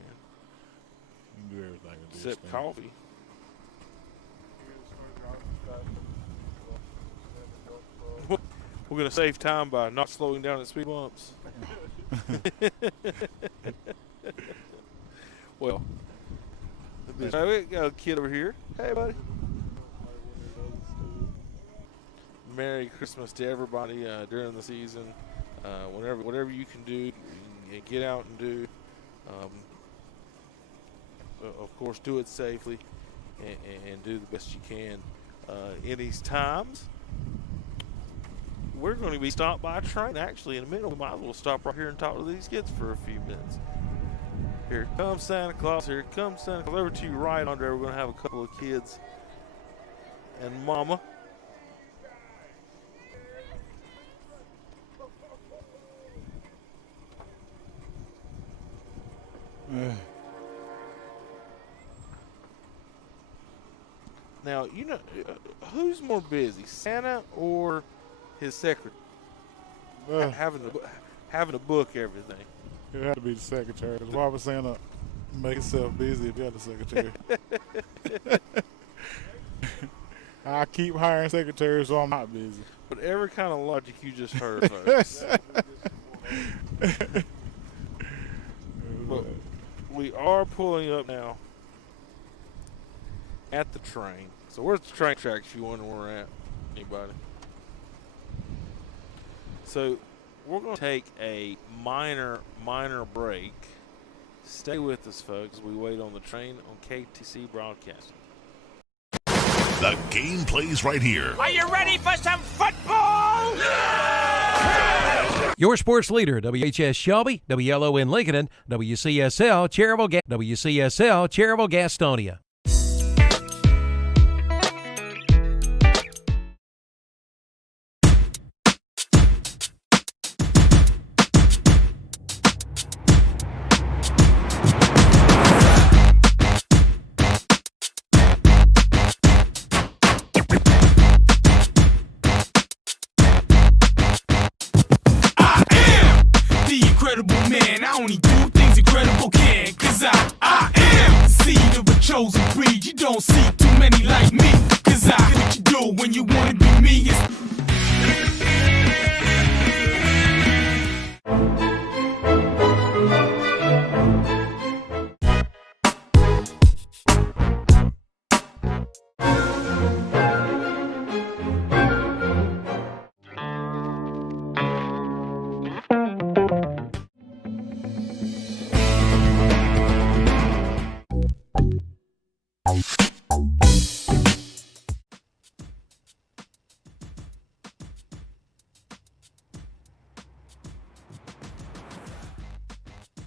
You can do everything in a deer except stand. coffee. We're gonna save time by not slowing down at speed bumps. Well, we got a kid over here. Hey, buddy. Merry Christmas to everybody during the season. Whatever you can do, get out and do. Of course, do it safely and do the best you can. In these times, we're going to be stopped by a train. Actually, in a minute, we might as well stop right here and talk to these kids for a few minutes. Here comes Santa Claus. Here comes Santa Claus. Over to your right, Andre. We're going to have a couple of kids and Mama. Now, you know, who's more busy, Santa or his secretary? Having to book everything. It had to be the secretary. Because why was Santa make himself busy if you had the secretary? I keep hiring secretaries so I'm not busy. Whatever kind of logic you just heard, folks. But we are pulling up now at the train. So where's the train tracks if you wonder where we're at? Anybody? So we're going to take a minor break. Stay with us, folks, as we wait on the train on KTC Broadcasting. The game plays right here. Are you ready for some football? Yeah! Your sports leader, WHS Shelby, WLON Lincoln, and WCSL Cherryville Gastonia. I only do things incredible can, cause I am the seed of a chosen breed. You don't see too many like me, cause what you do when you wanna be me is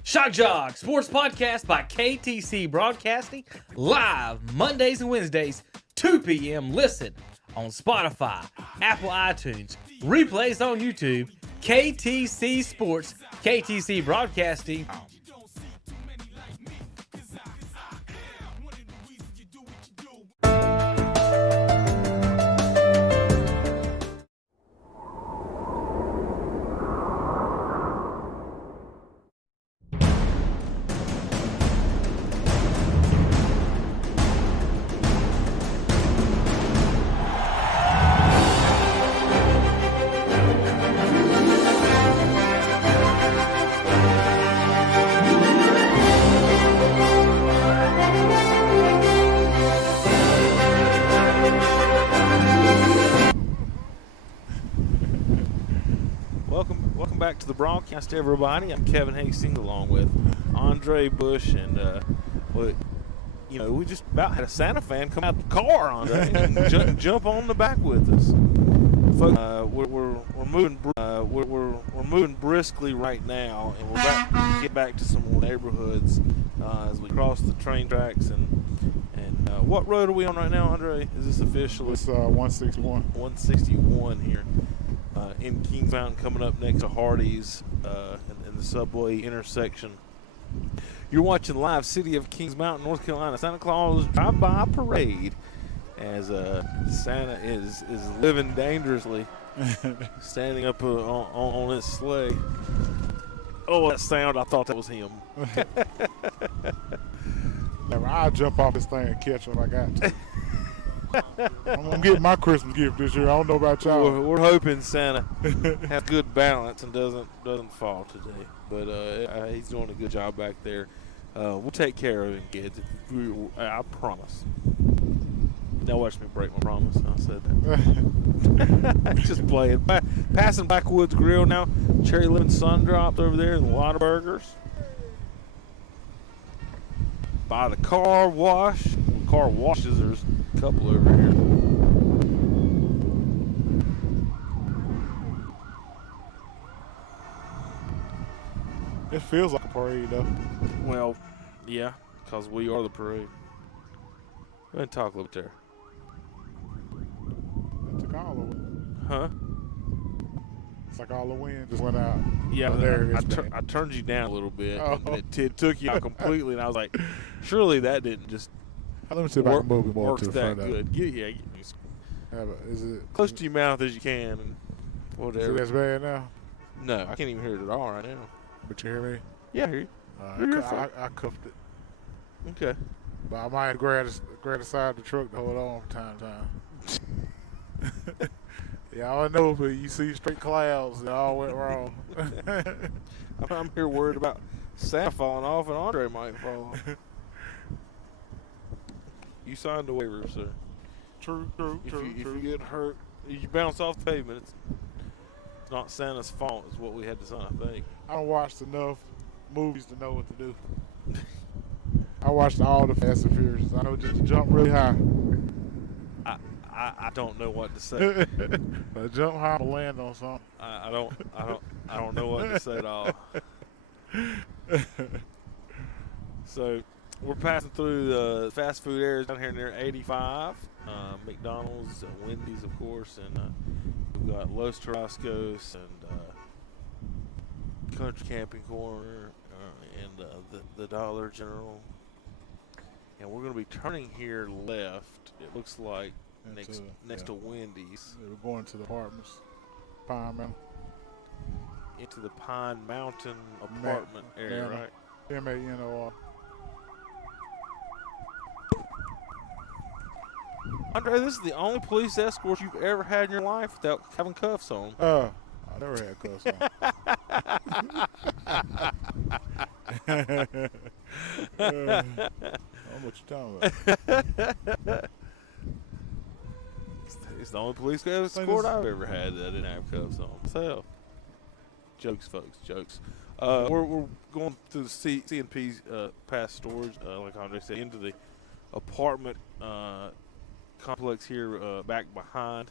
Shock Jog Sports Podcast by KTC Broadcasting, live Mondays and Wednesdays, 2 p.m. Listen on Spotify, Apple iTunes, replays on YouTube, KTC Sports, KTC Broadcasting. Welcome back to the broadcast, everybody. I'm Kevin Hastings along with Andre Bush, and we just about had a Santa fan come out the car, Andre, and jump on the back with us. Folks, we're moving briskly right now, and we're about to get back to some more neighborhoods as we cross the train tracks. And what road are we on right now, Andre? Is this official? It's 161. 161 here. In Kings Mountain, coming up next to Hardee's in the subway intersection. You're watching live City of Kings Mountain, North Carolina, Santa Claus drive-by parade as Santa is living dangerously, standing up on his sleigh. Oh, that sound! I thought that was him. I'll jump off this thing and catch him if I got to. I'm going to get my Christmas gift this year. I don't know about y'all. We're hoping Santa has good balance and doesn't fall today. But he's doing a good job back there. We'll take care of him, kids. I promise. Now watch me break my promise. I said that. Just playing. Passing Backwoods Grill now. Cherry Lemon Sun Drops over there and a lot of burgers. By the car wash. Car washes, there's a couple over here. It feels like a parade, though. Well, yeah, because we are the parade. Go ahead and talk a little bit there. It took all of it. Huh? It's like all the wind just went out. Yeah, there I turned you down a little bit. Oh. And it took you out completely, and I was like, surely that didn't just Let me see if I can move it more works to the that front good. of it. Yeah, Is it close to your mouth as you can, and is whatever. it as bad now? No, I can't even hear it at all right now. But you hear me? Yeah, I hear you. I cuffed it. Okay. But I might grab the side of the truck to hold on from time to time. Yeah, I don't know, but you see straight clouds and all went wrong. I'm here worried about Santa falling off and Andre might fall. You signed a waiver, sir. True. If you get hurt, you bounce off the pavement. It's not Santa's fault. Is what we had to sign, I think. I don't watch enough movies to know what to do. I watched all the Fast and Furious. I know just to jump really high. I don't know what to say. I jump high and land on something. I don't know what to say at all. So we're passing through the fast food areas down here near 85. McDonald's, Wendy's, of course, and we've got Los Tarascos and Country Camping Corner and the Dollar General. And we're going to be turning here left, it looks like, next to Wendy's. Yeah, we're going to the apartments. Pine Mountain. Into the Pine Mountain apartment area, right? MANOR. Andre, this is the only police escort you've ever had in your life without having cuffs on. I never had cuffs on. I don't know what you're talking about. It's the only police escort I've ever had that didn't have cuffs on myself. Jokes, folks, jokes. We're going through the C&P past storage, like Andre said, into the apartment complex here back behind.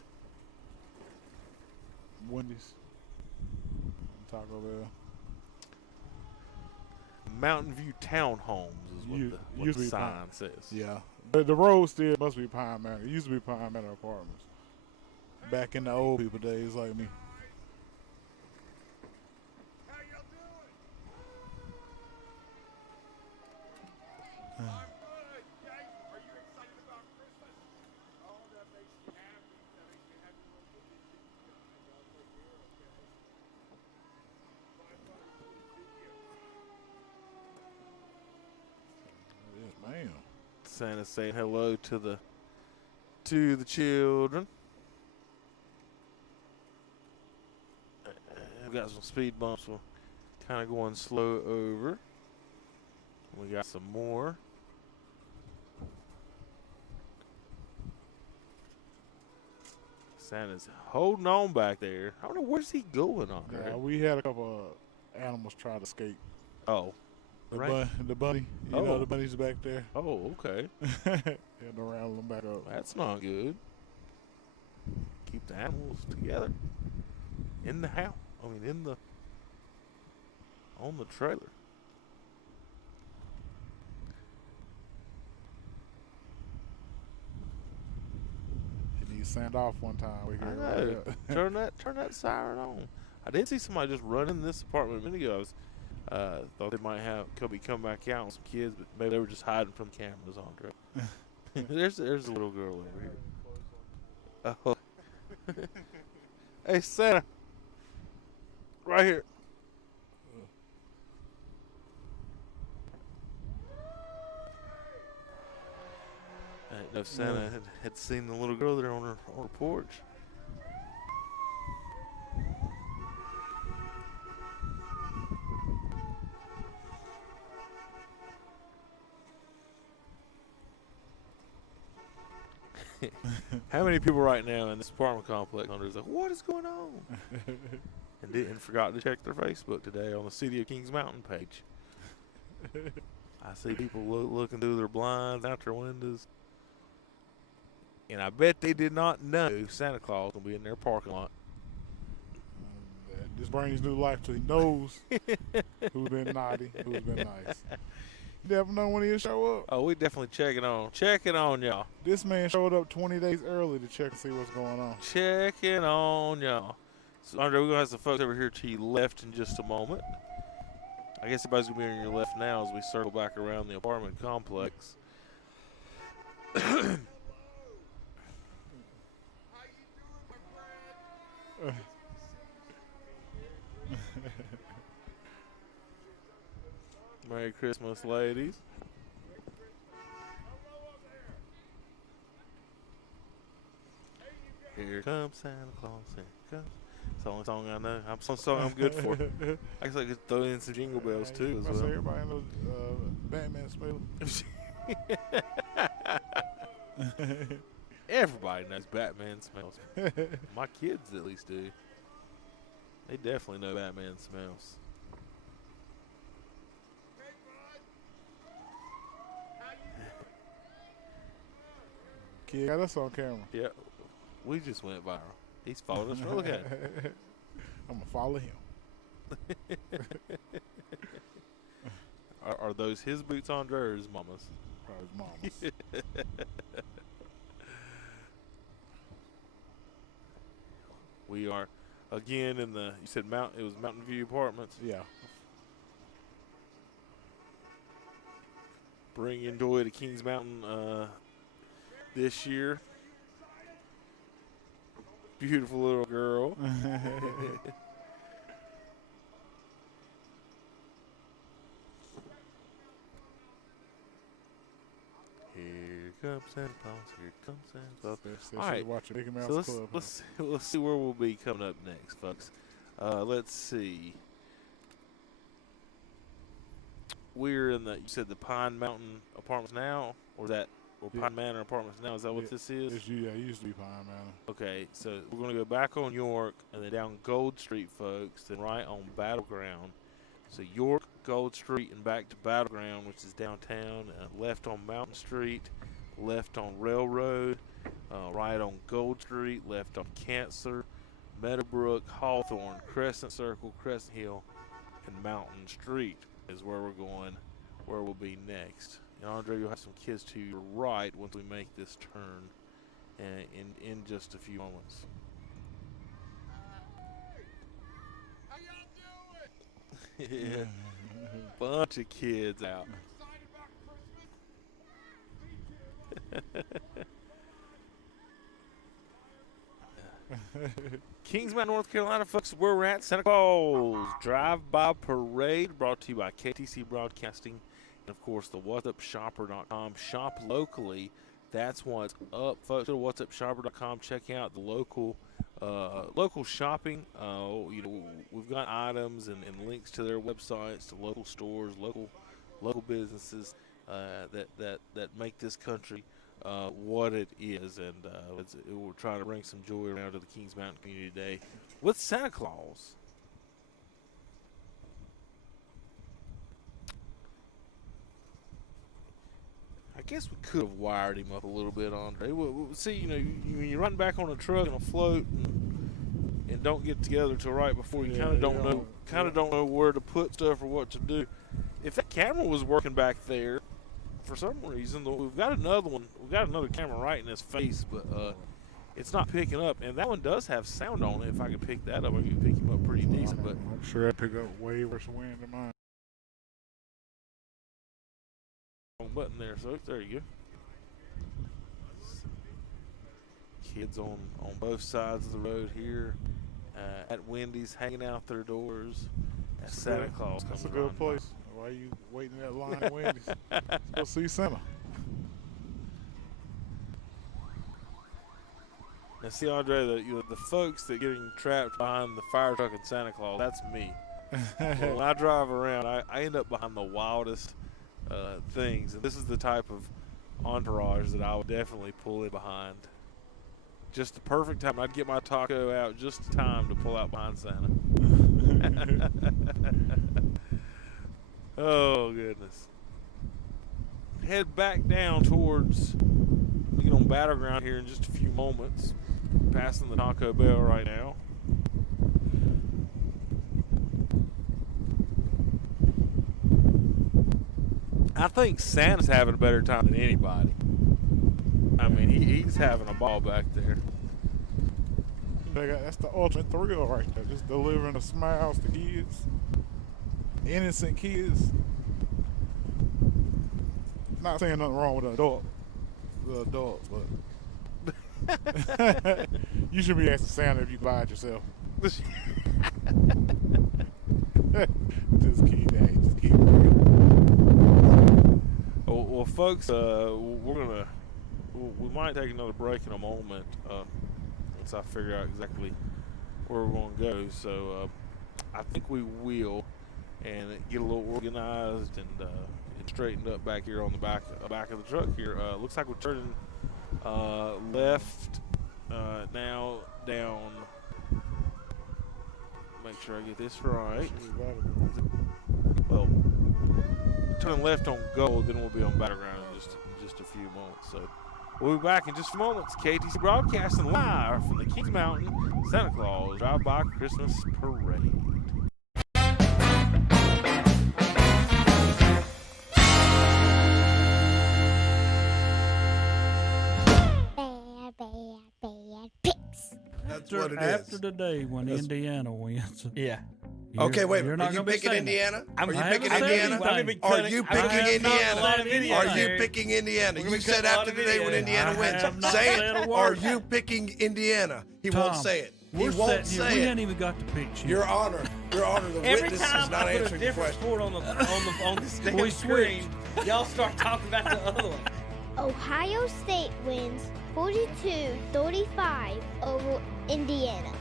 Wendy's. Taco Bell. Mountain View Townhomes is what the sign says. Yeah. The road still must be Pine Mountain. It used to be Pine Mountain Apartments. Back in the old people days like me. Yes, ma'am. Santa saying hello to the children. We've got some speed bumps. We're kind of going slow over. We got some more. Santa's holding on back there. I don't know, where's he going on there? We had a couple of animals try to escape. Oh. The bunny. You know the bunny's back there. Oh, okay. Had to round them back up. That's not good. Keep the animals together. In the house. I mean, on the trailer. He needs sand off one time. We I know. Turn that siren on. I did see somebody just run in this apartment a minute ago. I was, thought they might come back out with some kids, but maybe they were just hiding from cameras, Andre. There's a little girl over here. Oh. Hey, Santa. Right here. I didn't know if Santa had seen the little girl there on her porch. How many people right now in this apartment complex are like, what is going on? and forgot to check their Facebook today on the City of Kings Mountain page. I see people looking through their blinds, out their windows. And I bet they did not know Santa Claus will be in their parking lot. This brings new life to he knows who's been naughty, who's been nice. You never know when he'll show up. Oh, we definitely checking on y'all. This man showed up 20 days early to check and see what's going on. Checking on y'all. So, Andre, we're going to have some folks over here to your left in just a moment. I guess everybody's going to be on your left now as we circle back around the apartment complex. Merry Christmas, ladies. Here comes Santa Claus. Here comes It's the only song I know. I'm some song I'm good for. I guess I could throw in some Jingle Bells too as I say well. everybody knows Batman spell. Everybody knows Batman smells. My kids at least do. They definitely know Batman smells. Kid got us on camera. Yeah, we just went viral. He's followed us. Look at him. I'm gonna follow him. Are those his boots, Andre, or his mama's? Probably his mama's. We are again in the. You said it was Mountain View Apartments. Yeah. Bringing joy to Kings Mountain this year. Beautiful little girl. Here comes Santa Claus. Here comes Santa Claus. All All right. Watch Mickey Mouse So Club. let's see where we'll be coming up next, folks. Let's see. We're in you said the Pine Mountain Apartments now, or Pine Manor Apartments now. Is that what this is? It used to be Pine Manor. Okay, so we're going to go back on York and then down Gold Street, folks, then right on Battleground. So York, Gold Street, and back to Battleground, which is downtown. Left on Mountain Street, left on Railroad, right on Gold Street, left on Cancer, Meadowbrook, Hawthorne, Crescent Circle, Crescent Hill, and Mountain Street is where we're going, where we'll be next. And Andre, you'll have some kids to your right once we make this turn in just a few moments. Yeah. Bunch of kids out. Kings Mountain, North Carolina, folks, where we're at. Santa Claus Drive-By Parade, brought to you by KTC Broadcasting. And, of course, the whatsupshopper.com. Shop locally. That's what's up, folks. Go to whatsupshopper.com. Check out the local shopping. We've got items and links to their websites, to local stores, local businesses that make this country what it is. And we're trying to bring some joy around to the Kings Mountain community today with Santa Claus. I guess we could have wired him up a little bit, Andre. See, when you're running back on a truck and a float and don't get together till right before, you kind of don't know where to put stuff or what to do. If that camera was working back there, for some reason, we've got another one. We've got another camera right in his face, but it's not picking up. And that one does have sound on it. If I could pick that up, I could pick him up pretty decent. But I'm sure I pick up way worse wind than mine. wrong button there, so there you go. Kids on both sides of the road here at Wendy's, hanging out their doors. As Santa Claus comes That's a good place. Why are you waiting in that line at Wendy's? Let's go see Santa. Now, see, Andre, the folks that getting trapped behind the fire truck and Santa Claus, that's me. When I drive around, I end up behind the wildest things. And this is the type of entourage that I would definitely pull in behind. Just the perfect time. I'd get my taco out just in time to pull out behind Santa. Oh, goodness. Head back down towards, we get on Battleground here in just a few moments. Passing the Taco Bell right now. I think Santa's having a better time than anybody. I mean, he's having a ball back there. That's the ultimate thrill right there. Just delivering the smiles to kids. Innocent kids. Not saying nothing wrong with the adults, but you should be asking Santa if you can buy it yourself. Just keep that. Just keep it real. Well, folks, we might take another break in a moment once I figure out exactly where we're going to go. So I think we will, and get a little organized and straightened up back here on the back of the truck here. Looks like we're turning left now down. Make sure I get this right. Well, turning left on Gold, then we'll be on Battleground in just a few moments. So we'll be back in just a few moments. KTC Broadcasting live from the Kings Mountain Santa Claus Drive-By Christmas Parade. Bad pigs. That's what it After is. the day when Indiana wins. Yeah. Okay, wait. You're Are not you gonna be picking saying that. Indiana? Are you I picking haven't said Indiana? anything. Are you picking Indiana? Are you Indiana? picking Indiana? We're You gonna said cut a lot after of today when videos. Indiana I wins. have not Say said a it. word. Are you picking Indiana? He won't Tom, say it. He We're won't sitting here. say We it. ain't even got to pick shit. Your Honor, the Every witness is time not I put a answering the different question. sport on the damn We screen, y'all start talking about the other one. Ohio State wins 42-35 over Indiana.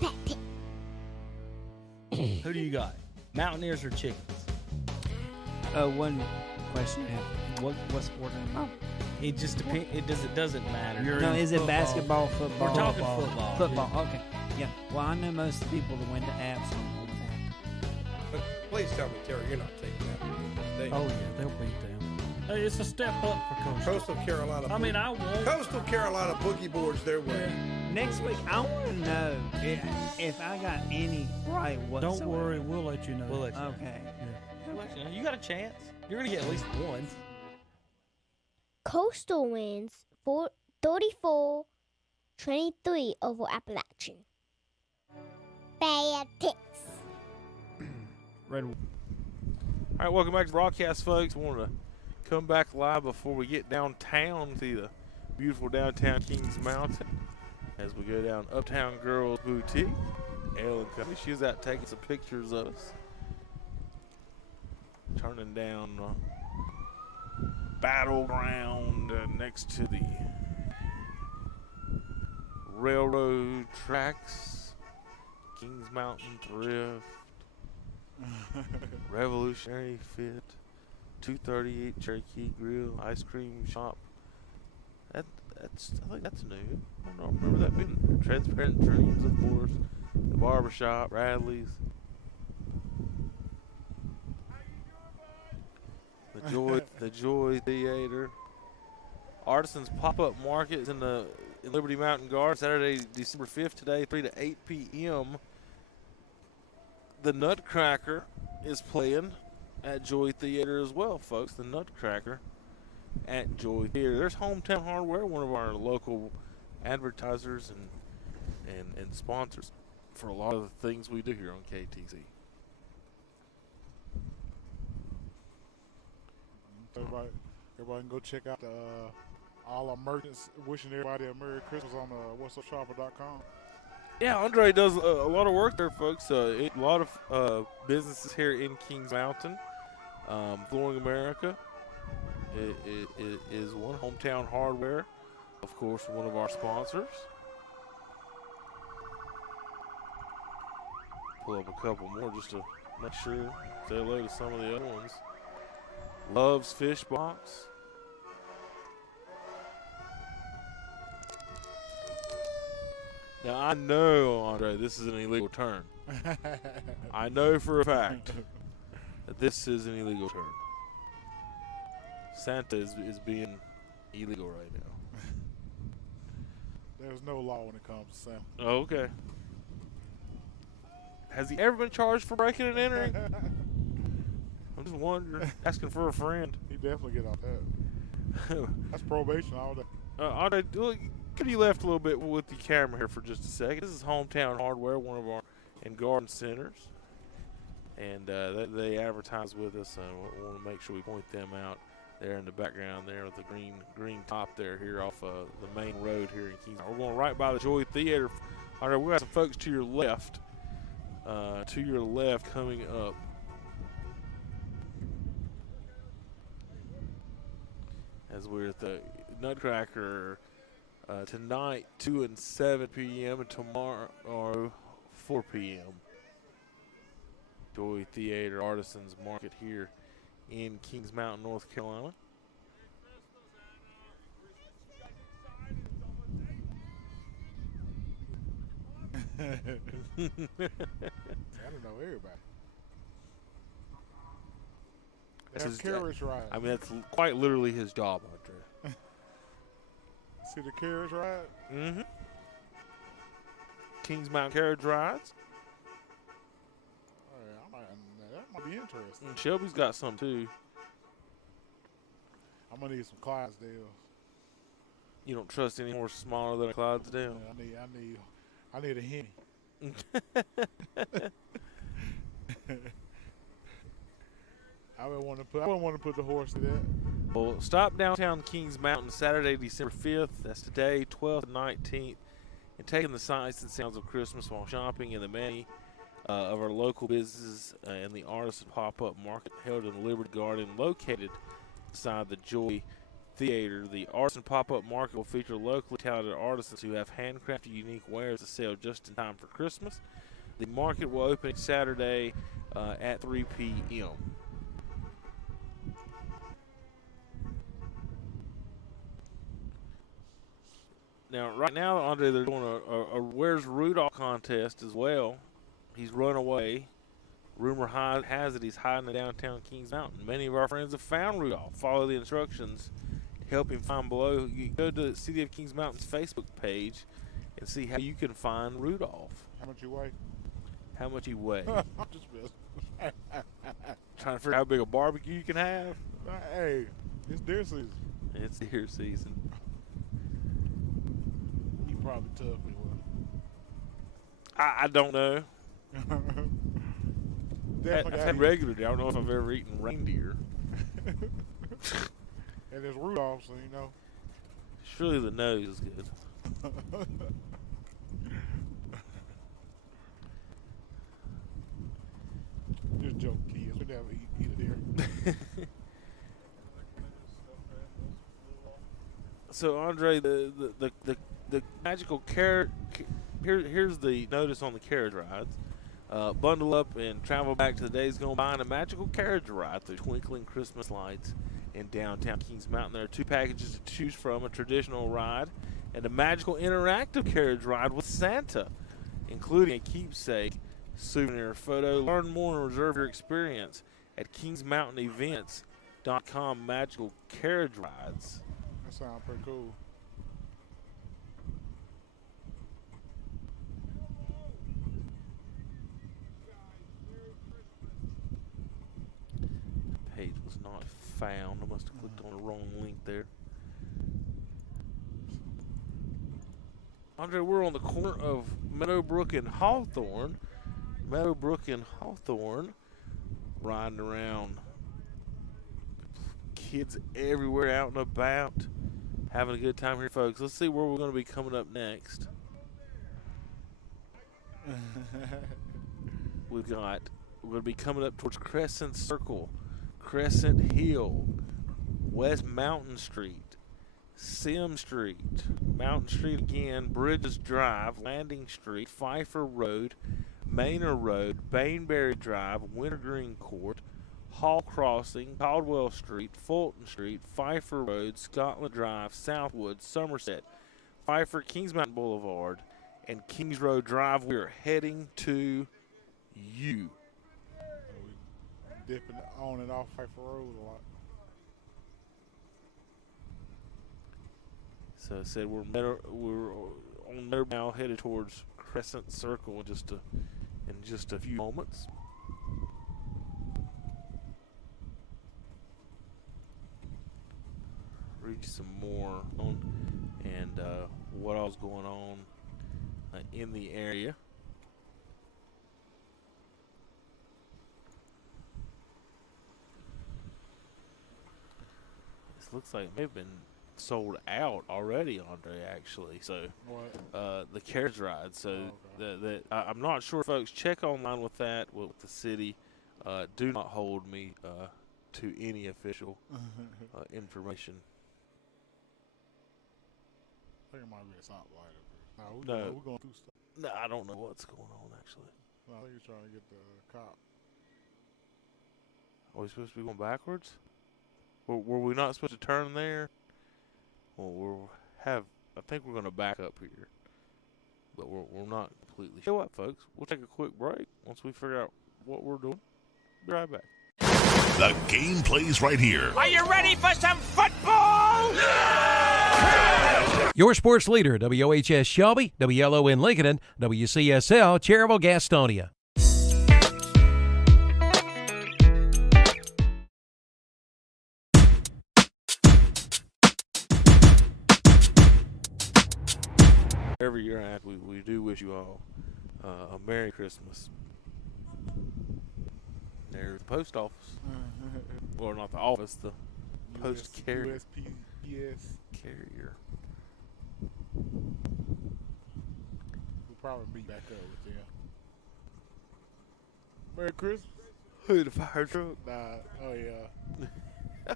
Bad pig. Who do you got? Mountaineers or Chickens? One question I have. What sport am I? It just depends. It doesn't matter. You're No, in is it football. basketball, football? We're talking football. Football, okay. Yeah. Well, I know most of the people that went to apps on that. But please tell me, Terry, you're not taking that. Oh, yeah, they'll beat them. Hey, it's a step up for Coastal. Coastal Carolina. I mean, I won't. Coastal Carolina boogie boards their way. Next week, I want to know if I got any right whatsoever. Don't worry, we'll let you know. We'll let you know. Okay. We'll let you know. You got a chance. You're gonna get at least one. Coastal wins 34-23 over Appalachian. Bad pigs. Red. All right, welcome back to the broadcast, folks. I wanted to come back live before we get downtown to the beautiful downtown Kings Mountain as we go down Uptown Girls Boutique. Ellen Company, she's out taking some pictures of us. Turning down Battleground next to the railroad tracks. Kings Mountain Thrift. Revolutionary Fit, 238 Cherokee Grill, ice cream shop. I think that's new. I don't remember that being Transparent Dreams, of course. The barbershop, Radley's. The Joy Theater. Artisans Pop-Up Market is in Liberty Mountain Garden, Saturday, December 5th today, 3 to 8 p.m. The Nutcracker is playing at Joy Theater as well, folks. The Nutcracker at Joy Theater. There's Hometown Hardware, one of our local advertisers and sponsors for a lot of the things we do here on KTC. Everybody can go check out all our merchants. Wishing everybody a Merry Christmas on whatsupshopper.com. Yeah, Andre does a lot of work there, folks. A lot of businesses here in Kings Mountain. Flooring America is one. Hometown Hardware, of course, one of our sponsors. Pull up a couple more just to make sure, say hello to some of the other ones. Love's Fish Box. Now, I know, Andre, this is an illegal turn. I know for a fact that this is an illegal turn. Santa is being illegal right now. There's no law when it comes to Santa. Oh, okay. Has he ever been charged for breaking and entering? I'm just wondering, asking for a friend. He definitely get off that. That's probation all day. Andre, look, could you left a little bit with the camera here for just a second? This is Hometown Hardware, one of our garden centers, and they advertise with us. We want to make sure we point them out there in the background there with the green top there here off the main road here in Kings. We're going right by the Joy Theater. All right, we got some folks to your left. Coming up. As we're at the Nutcracker Tonight, 2 and 7 p.m. and tomorrow, 4 p.m. Joy Theater Artisans Market here in Kings Mountain, North Carolina. I don't know everybody. That's carriage ride. I mean, that's quite literally his job, Andre. See the carriage ride? Mm-hmm. Kings Mountain carriage rides. Oh, yeah, that might be interesting. And Shelby's got some too. I'm gonna need some Clydesdales. You don't trust any more smaller than a Clydesdale? Yeah, I need a Henny. I wouldn't want to put the horse to that. Well, stop downtown Kings Mountain Saturday, December 5th. That's today, 12th and 19th, and taking the sights and sounds of Christmas while shopping in the many of our local businesses and the artisan pop-up market held in the Liberty Garden, located inside the Joy Theater. The artisan pop-up market will feature locally talented artisans who have handcrafted unique wares to sell just in time for Christmas. The market will open Saturday at 3 p.m. Now, right now, Andre, they're doing a Where's Rudolph contest as well. He's run away. Rumor has it he's hiding in downtown Kings Mountain. Many of our friends have found Rudolph. Follow the instructions. Help him find below. You go to the City of Kings Mountain's Facebook page and see how you can find Rudolph. How much you weigh? How much he weighs. I'm just messing. Trying to figure out how big a barbecue you can have. Hey, it's deer season. It's deer season. He probably tough anyway. I don't know. Definitely I've had regular deer. I don't know if I've ever eaten reindeer. And there's Rudolph, so you know. Surely the nose is good. Just joke, kids. We never eat a deer. So Andre, the magical carrot. Here's the notice on the carriage rides. Bundle up and travel back to the days gone by on a magical carriage ride through twinkling Christmas lights in downtown Kings Mountain. There are 2 packages to choose from: a traditional ride and a magical interactive carriage ride with Santa, including a keepsake souvenir photo. Learn more and reserve your experience at kingsmountainevents.com. Magical carriage rides. That sounds pretty cool. Page was not found. I must have clicked on the wrong link there. Andre, we're on the corner of Meadowbrook and Hawthorne. Meadowbrook and Hawthorne, riding around. Kids everywhere out and about, having a good time here, folks. Let's see where we're going to be coming up next. We're going to be coming up towards Crescent Circle, Crescent Hill, West Mountain Street, Sim Street, Mountain Street again, Bridges Drive, Landing Street, Pfeiffer Road, Manor Road, Bainbury Drive, Wintergreen Court, Hall Crossing, Caldwell Street, Fulton Street, Pfeiffer Road, Scotland Drive, Southwood, Somerset, Pfeiffer, Kings Mountain Boulevard, and Kings Road Drive. We are heading to you. We dipping on and off Pfeiffer Road a lot. So I said we're on there now, headed towards Crescent Circle in just a few moments. Read you some more on and what all's going on in the area. This looks like it may have been sold out already, Andre, actually. So the carriage ride. So I'm not sure, folks. Check online with that, with the city. Do not hold me to any official information. think it might be a stoplight up here. No. We're going through stuff. No, I don't know what's going on, actually. No, I think he's trying to get the cop. Are we supposed to be going backwards? Were we not supposed to turn there? Well, I think we're going to back up here. But we're not completely sure. You know what, folks? We'll take a quick break once we figure out what we're doing. Be right back. The game plays right here. Are you ready for some football? Your sports leader, WOHS Shelby, WLON Lincoln, and WCSL Cherryville Gastonia. Every year we do wish you all a Merry Christmas. There's the post office. Well, not the office, the post carrier. USPS. Carrier. We'll probably be back up with them. Merry Christmas. Who, the fire truck? Nah. Oh, yeah. I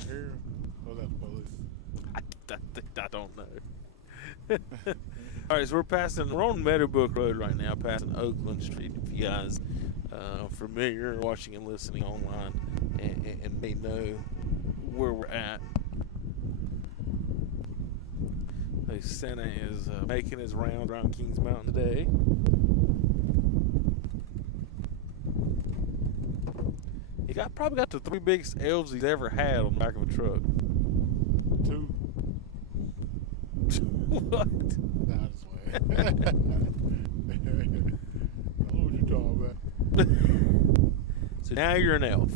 hear him. Oh, that's the police. I don't know. All right, so we're on Meadowbrook Road right now, passing Oakland Street. If you guys are familiar, watching and listening online, and may know where we're at. So Santa is making his round around Kings Mountain today. He probably got the 3 biggest elves he's ever had on the back of a truck. 2. What? Nah, this way. I don't know what you're talking about. So now you're an elf.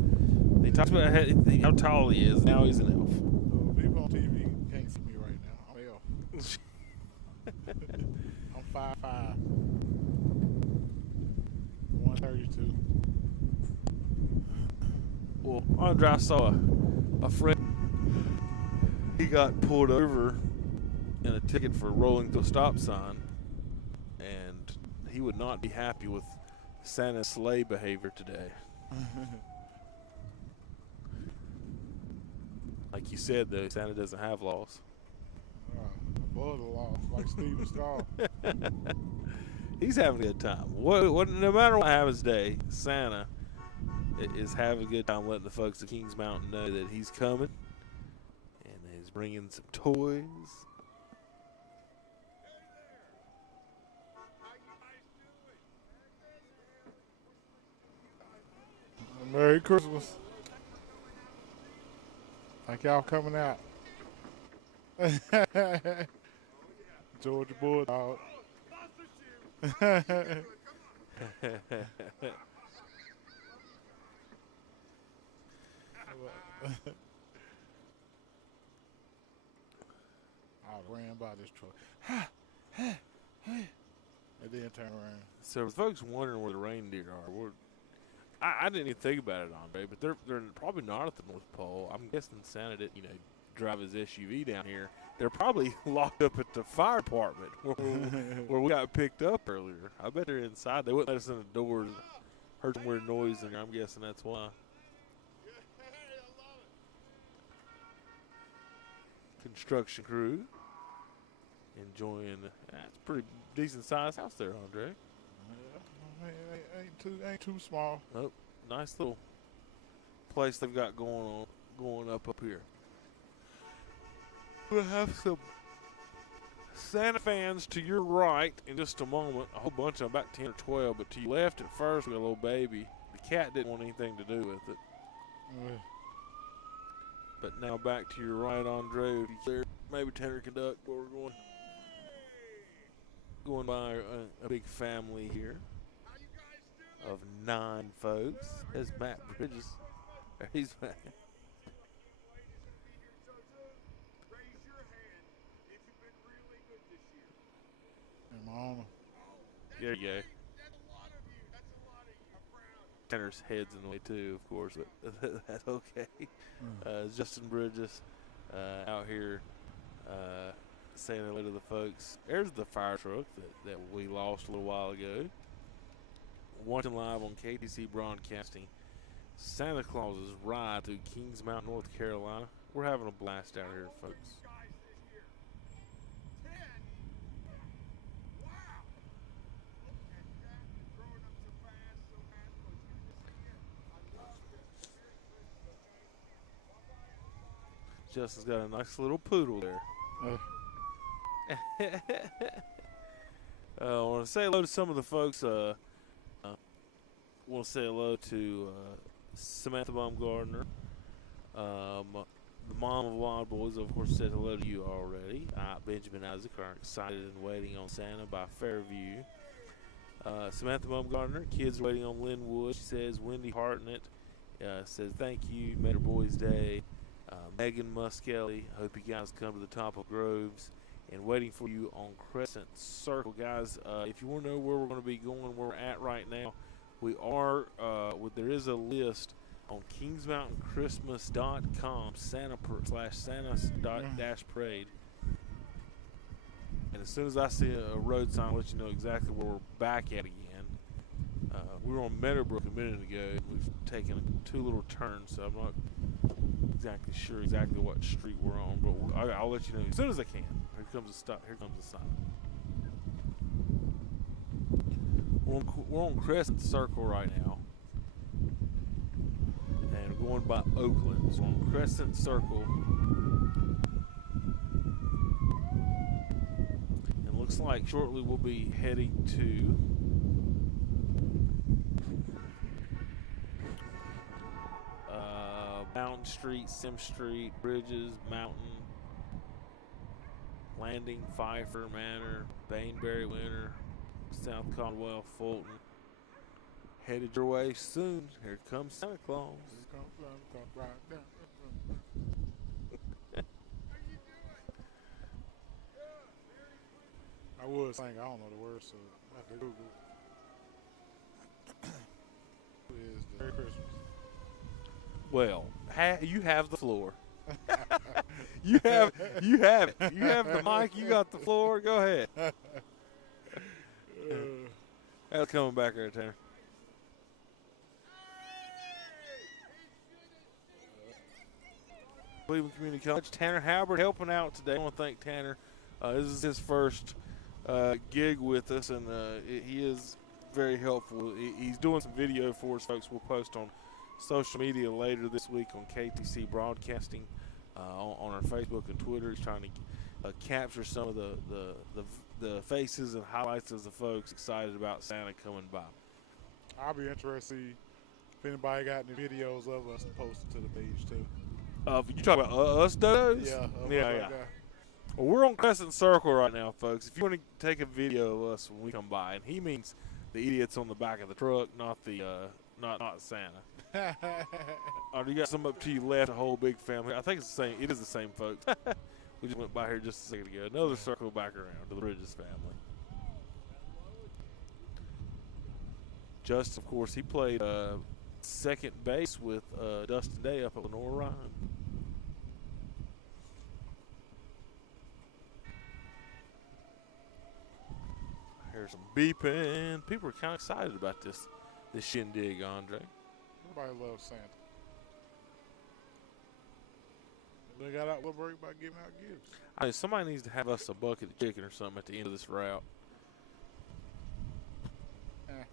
He talks about how tall he is. Now he's an elf. People on TV can't see me right now. I'm elf. I'm 5'5". 132. Well, Andre, I saw a friend. He got pulled over in a ticket for rolling through a stop sign, and he would not be happy with Santa's sleigh behavior today. Like you said, though, Santa doesn't have laws. Above the law, like Steven Straw. He's having a good time. No matter what happens today, Santa is having a good time letting the folks of Kings Mountain know that he's coming, and he's bringing some toys. Merry Christmas. Thank y'all coming out. Georgia Bulldog. I ran by this truck. And then turn around. So, for folks wondering where the reindeer are, I didn't even think about it, Andre, but they're probably not at the North Pole. I'm guessing Santa didn't, drive his SUV down here. They're probably locked up at the fire department where we got picked up earlier. I bet they're inside. They wouldn't let us in the doors. Heard some weird noise in there. I'm guessing that's why. Construction crew enjoying. That's a pretty decent sized house there, Andre. Ain't too small. Nope. Nice little place they've got going up here. We'll have some Santa fans to your right in just a moment. A whole bunch of them, about 10 or 12. But to your left at first, we got a little baby. The cat didn't want anything to do with it. But now back to your right, Andre. If you clear, maybe Tanner conduct where we're going by a big family here of 9 folks. There's Matt Bridges. He's back. There you go. Tanner's head's in the way too, of course, but that's okay. Justin Bridges out here saying hello to the folks. There's the fire truck that we lost a little while ago. Watching live on KTC Broadcasting, Santa Claus's ride through Kings Mountain, North Carolina. We're having a blast out here, folks. Justin's got a nice little poodle there. I want to say hello to some of the folks. Want to say hello to Samantha Baumgartner. The mom of Wild Boys, of course, said hello to you already. Benjamin Isaac are excited and waiting on Santa by Fairview. Samantha Baumgartner, kids are waiting on Linwood. She says Wendy Hartnett says thank you, made her boys' day. Megan Muskelly, hope you guys come to the top of Groves. And waiting for you on Crescent Circle. Guys, if you want to know where we're going to be going, where we're at right now, we are, there is a list on kingsmountainchristmas.com, Santa/Santa-parade. And as soon as I see a road sign, I'll let you know exactly where we're back at again. We were on Meadowbrook a minute ago. We've taken 2 little turns, so I'm not exactly sure what street we're on, but I'll let you know as soon as I can. Here comes the stop. Here comes the sign. We're on Crescent Circle right now, and we're going by Oakland. So on Crescent Circle, and it looks like shortly we'll be heading to Mountain Street, Sim Street, Bridges, Mountain, Landing, Pfeiffer, Manor, Bainbury, Winter, South Caldwell, Fulton. Headed your way soon. Here comes Santa Claus. I was saying I don't know the words, so I have to Google. It is the Merry Christmas. Well, you have the floor. you have the mic. You got the floor. Go ahead. That's coming back there, Tanner. Cleveland Community College. Tanner Halbert helping out today. I want to thank Tanner. This is his first gig with us, and he is very helpful. He's doing some video for us, folks. We'll post on social media later this week on KTC Broadcasting, on our Facebook and Twitter. He's trying to capture some of the faces and highlights of the folks excited about Santa coming by. I'll be interested to see if anybody got any videos of us posted to the page too. You talking about us, Dodos? Yeah. Yeah. Well, we're on Crescent Circle right now, folks. If you want to take a video of us when we come by, and he means the idiots on the back of the truck, not the not Santa. You got some up to your left, a whole big family. I think it's the same. It is the same folks. We just went by here just a second ago. Another circle back around to the Bridges family. Just, of course, he played second base with Dustin Day up at Lenore Ryan. Here's some beeping. People are kind of excited about this shindig, Andre. Everybody loves Santa. They got out with break by giving out gifts. I mean, somebody needs to have us a bucket of chicken or something at the end of this route. I've had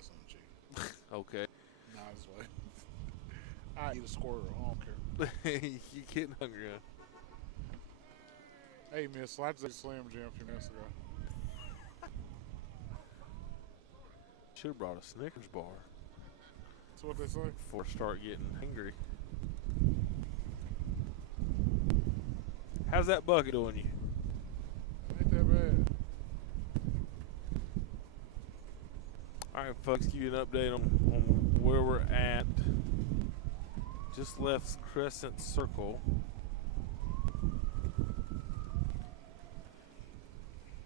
some chicken. Okay. Nah, this way. I eat a squirrel. I don't care. You getting hungry, huh? Hey, miss, I just ate Slim Jim a few minutes ago. Should have brought a Snickers bar. That's what they say. Before I start getting hungry. How's that bucket doing you? Ain't that bad. All right, folks, give you an update on where we're at. Just left Crescent Circle.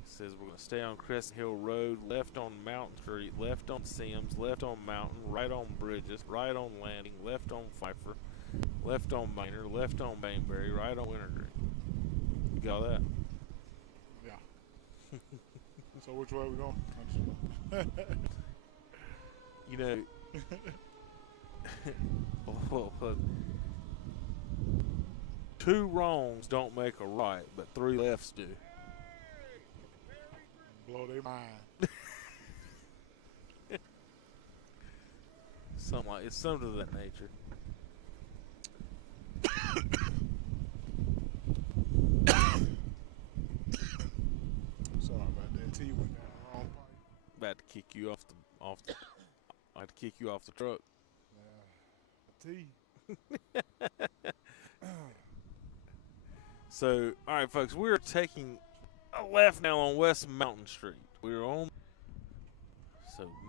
Says we're going to stay on Crescent Hill Road, left on Mountain Street, left on Sims, left on Mountain, right on Bridges, right on Landing, left on Pfeiffer, left on Manor, left on Bainbury, right on Winter Green. You got that? Yeah. So which way are we going? You know, two wrongs don't make a right, but 3 lefts do. Blow their mind. It's something of that nature. had to kick you off the I had to kick you off the truck. T. So, all right, folks, we're taking a left now on West Mountain Street. We're on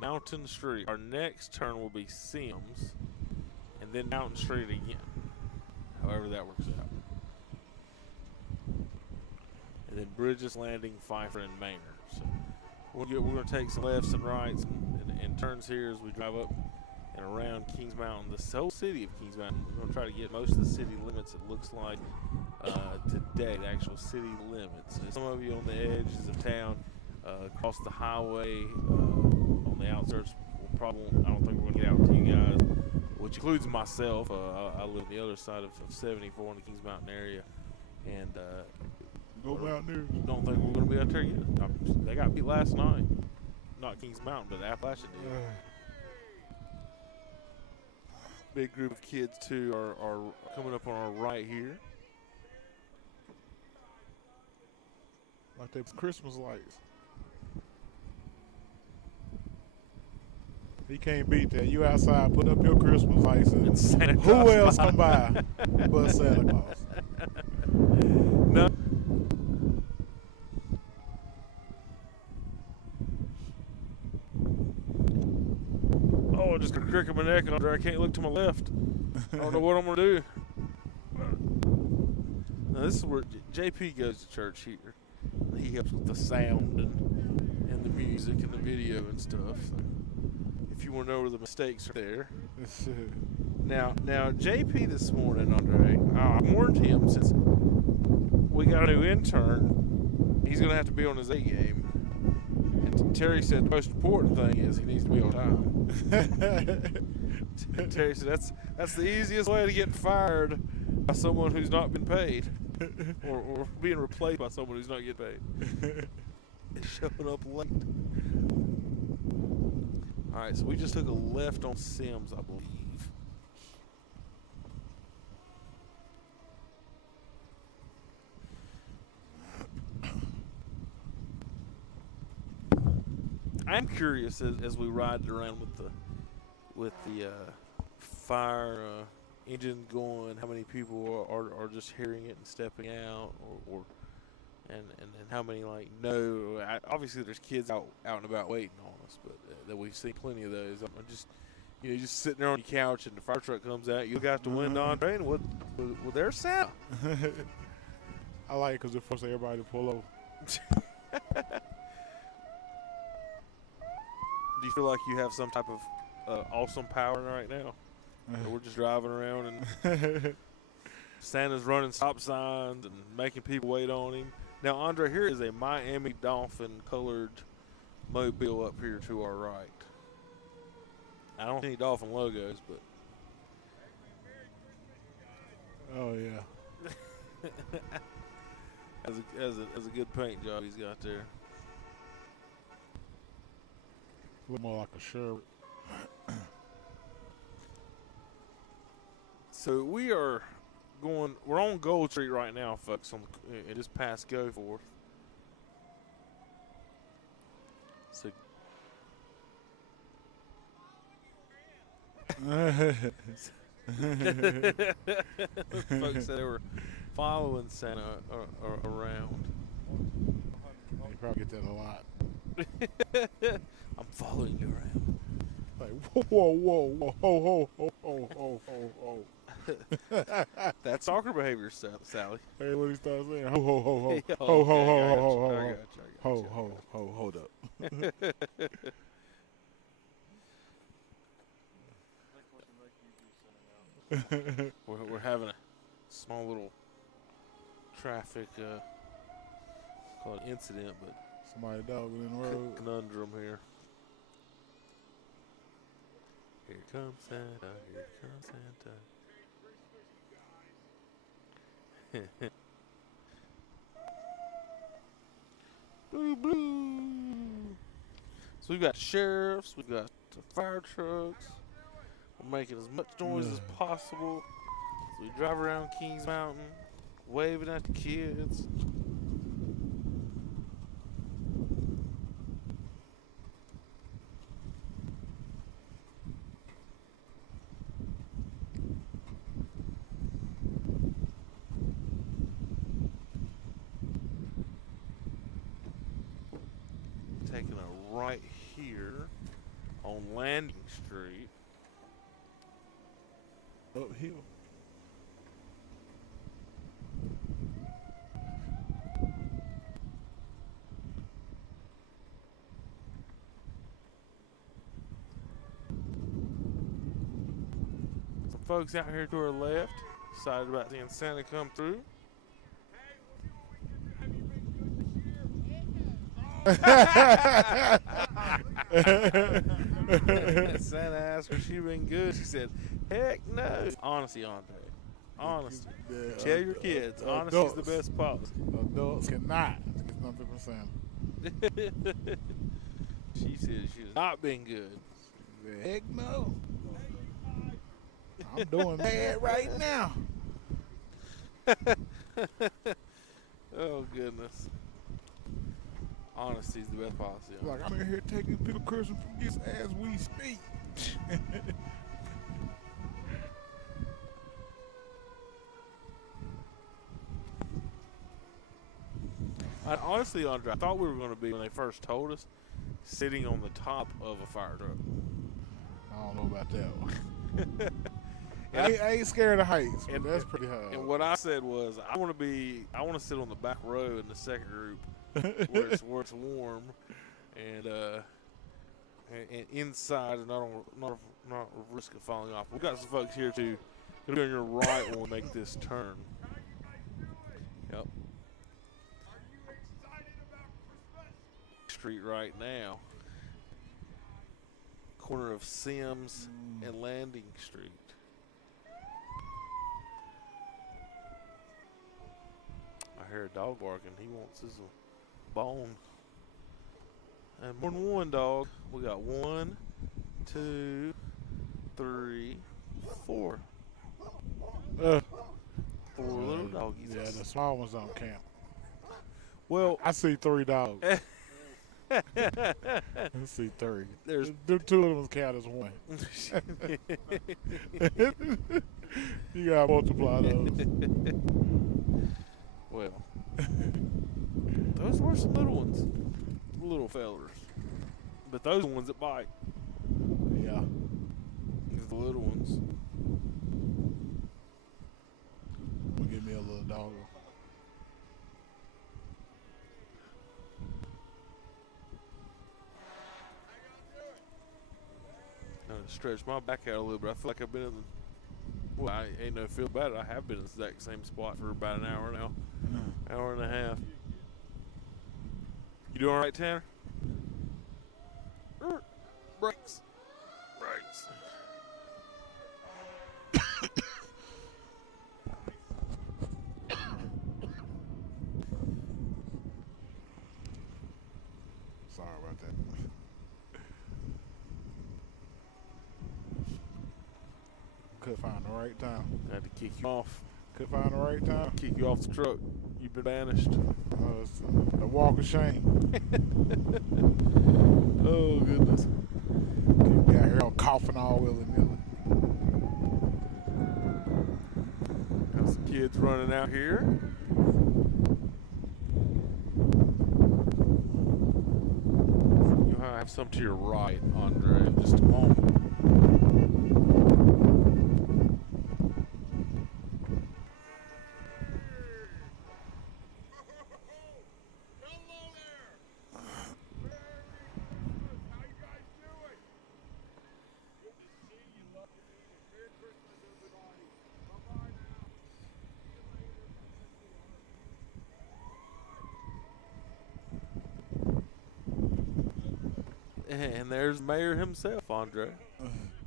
Mountain Street. Our next turn will be Sims, and then Mountain Street again. However that works out. And then Bridges Landing, Pfeiffer, and Manor. So we're going to take some lefts and rights and turns here as we drive up and around Kings Mountain, the whole city of Kings Mountain. We're going to try to get most of the city limits, it looks like, today, the actual city limits. Some of you on the edges of town, across the highway, on the outskirts, I don't think we're going to get out to you guys, which includes myself. I live on the other side of 74 in the Kings Mountain area, and Go Mountaineers. Don't think we're going to be out there yet. They got beat last night. Not Kings Mountain, but Appalachia did. Big group of kids, too, are coming up on our right here. Like they Christmas lights. He can't beat that. You outside, put up your Christmas lights, and Santa who Claus else come by but Santa Claus? No. Oh, I'm just gonna crick my neck, and I can't look to my left. I don't know what I'm gonna do. Now this is where JP goes to church here. He helps with the sound and the music and the video and stuff. So if you want to know where the mistakes are there. Now JP this morning, Andre, I warned him since we got a new intern, he's going to have to be on his A game. And Terry said the most important thing is he needs to be on time. Terry said that's the easiest way to get fired by someone who's not been paid. or being replaced by someone who's not getting paid. Showing up late. All right, so we just took a left on Sims, I believe. I'm curious as we ride around with the fire engine going, how many people are just hearing it and stepping out, and how many like know. Obviously there's kids out and about waiting on us, but that we've seen plenty of those. I'm just just sitting there on your couch and the fire truck comes out, you look out the window, Andre, and well there's Santa. I like it because it forces everybody to pull over. Do you feel like you have some type of awesome power right now? We're just driving around and Santa's running stop signs and making people wait on him. Now, Andre, here is a Miami Dolphin colored mobile up here to our right. I don't see any Dolphin logos, but. Oh, yeah. as a good paint job he's got there. Look more like a shirt. So we're on Gold Street right now, folks. It just past Goforth. So folks said they were following Santa around. You probably get that a lot. I'm following you around. Like, whoa, ho, ho. That's soccer behavior, Sally. Hey, what he starts saying? Ho, ho, ho, ho. Hey, Ho, ho, ho, okay, ho, ho, I ho. got you. Ho, hold up. We're having a small little traffic call it incident, but Somebody dog in the road. Conundrum here. Here comes Santa, here comes Santa. Blue, blue. So we've got sheriffs, we've got the fire trucks. We're making as much noise as possible. So we drive around Kings Mountain, waving at the kids. right here on Landing Street. Uphill. Some folks out here to our left, excited about seeing Santa come through. Santa asked her she been good. She said, "Heck no." Honesty, Andre. Honesty. Yeah, Tell your kids, honesty's the best policy. Adults cannot get nothing from Santa. She said she has not been good. Heck no. I'm doing bad right now. Oh, goodness. Honesty's the best policy. Like, I'm in here taking people cursing from this as we speak. Honestly, Andre, I thought we were going to be, when they first told us, sitting on the top of a fire truck. I don't know about that one. I ain't scared of heights, but that's pretty high. And what I said was, I want to sit on the back row in the second group where it's warm and inside and not risk of falling off. We've got some folks here too. Gonna be on your right when we make this turn. Yep. Street right now. Corner of Sims and Landing Street. I hear a dog barking. He wants his bone. And more than one dog. We got 1, 2, 3, 4. 4 little doggies. Yeah, the small ones don't count. Well, I see 3 dogs. I see 3. There's the 2 of them count as 1. You gotta multiply those. Well, those were some little ones, little fellers. But those are the ones that bite. Yeah. These are the little ones. I'm gonna give me a little doggo. I'm gonna stretch my back out a little bit. I feel like I've been in the, well, I ain't no feel bad. I have been in the exact same spot for about an hour now. Hour and a half. You doing all right, Tanner? Brakes. Brakes. Sorry about that. Could find the right time. I had to kick you off. Could find the right time. Kick you off the truck. You've been banished. It's a walk of shame. Oh, goodness. People got here all coughing all willy-nilly. Got some kids running out here. You'll have some to your right, Andre, in just a moment. And there's Mayor himself, Andre.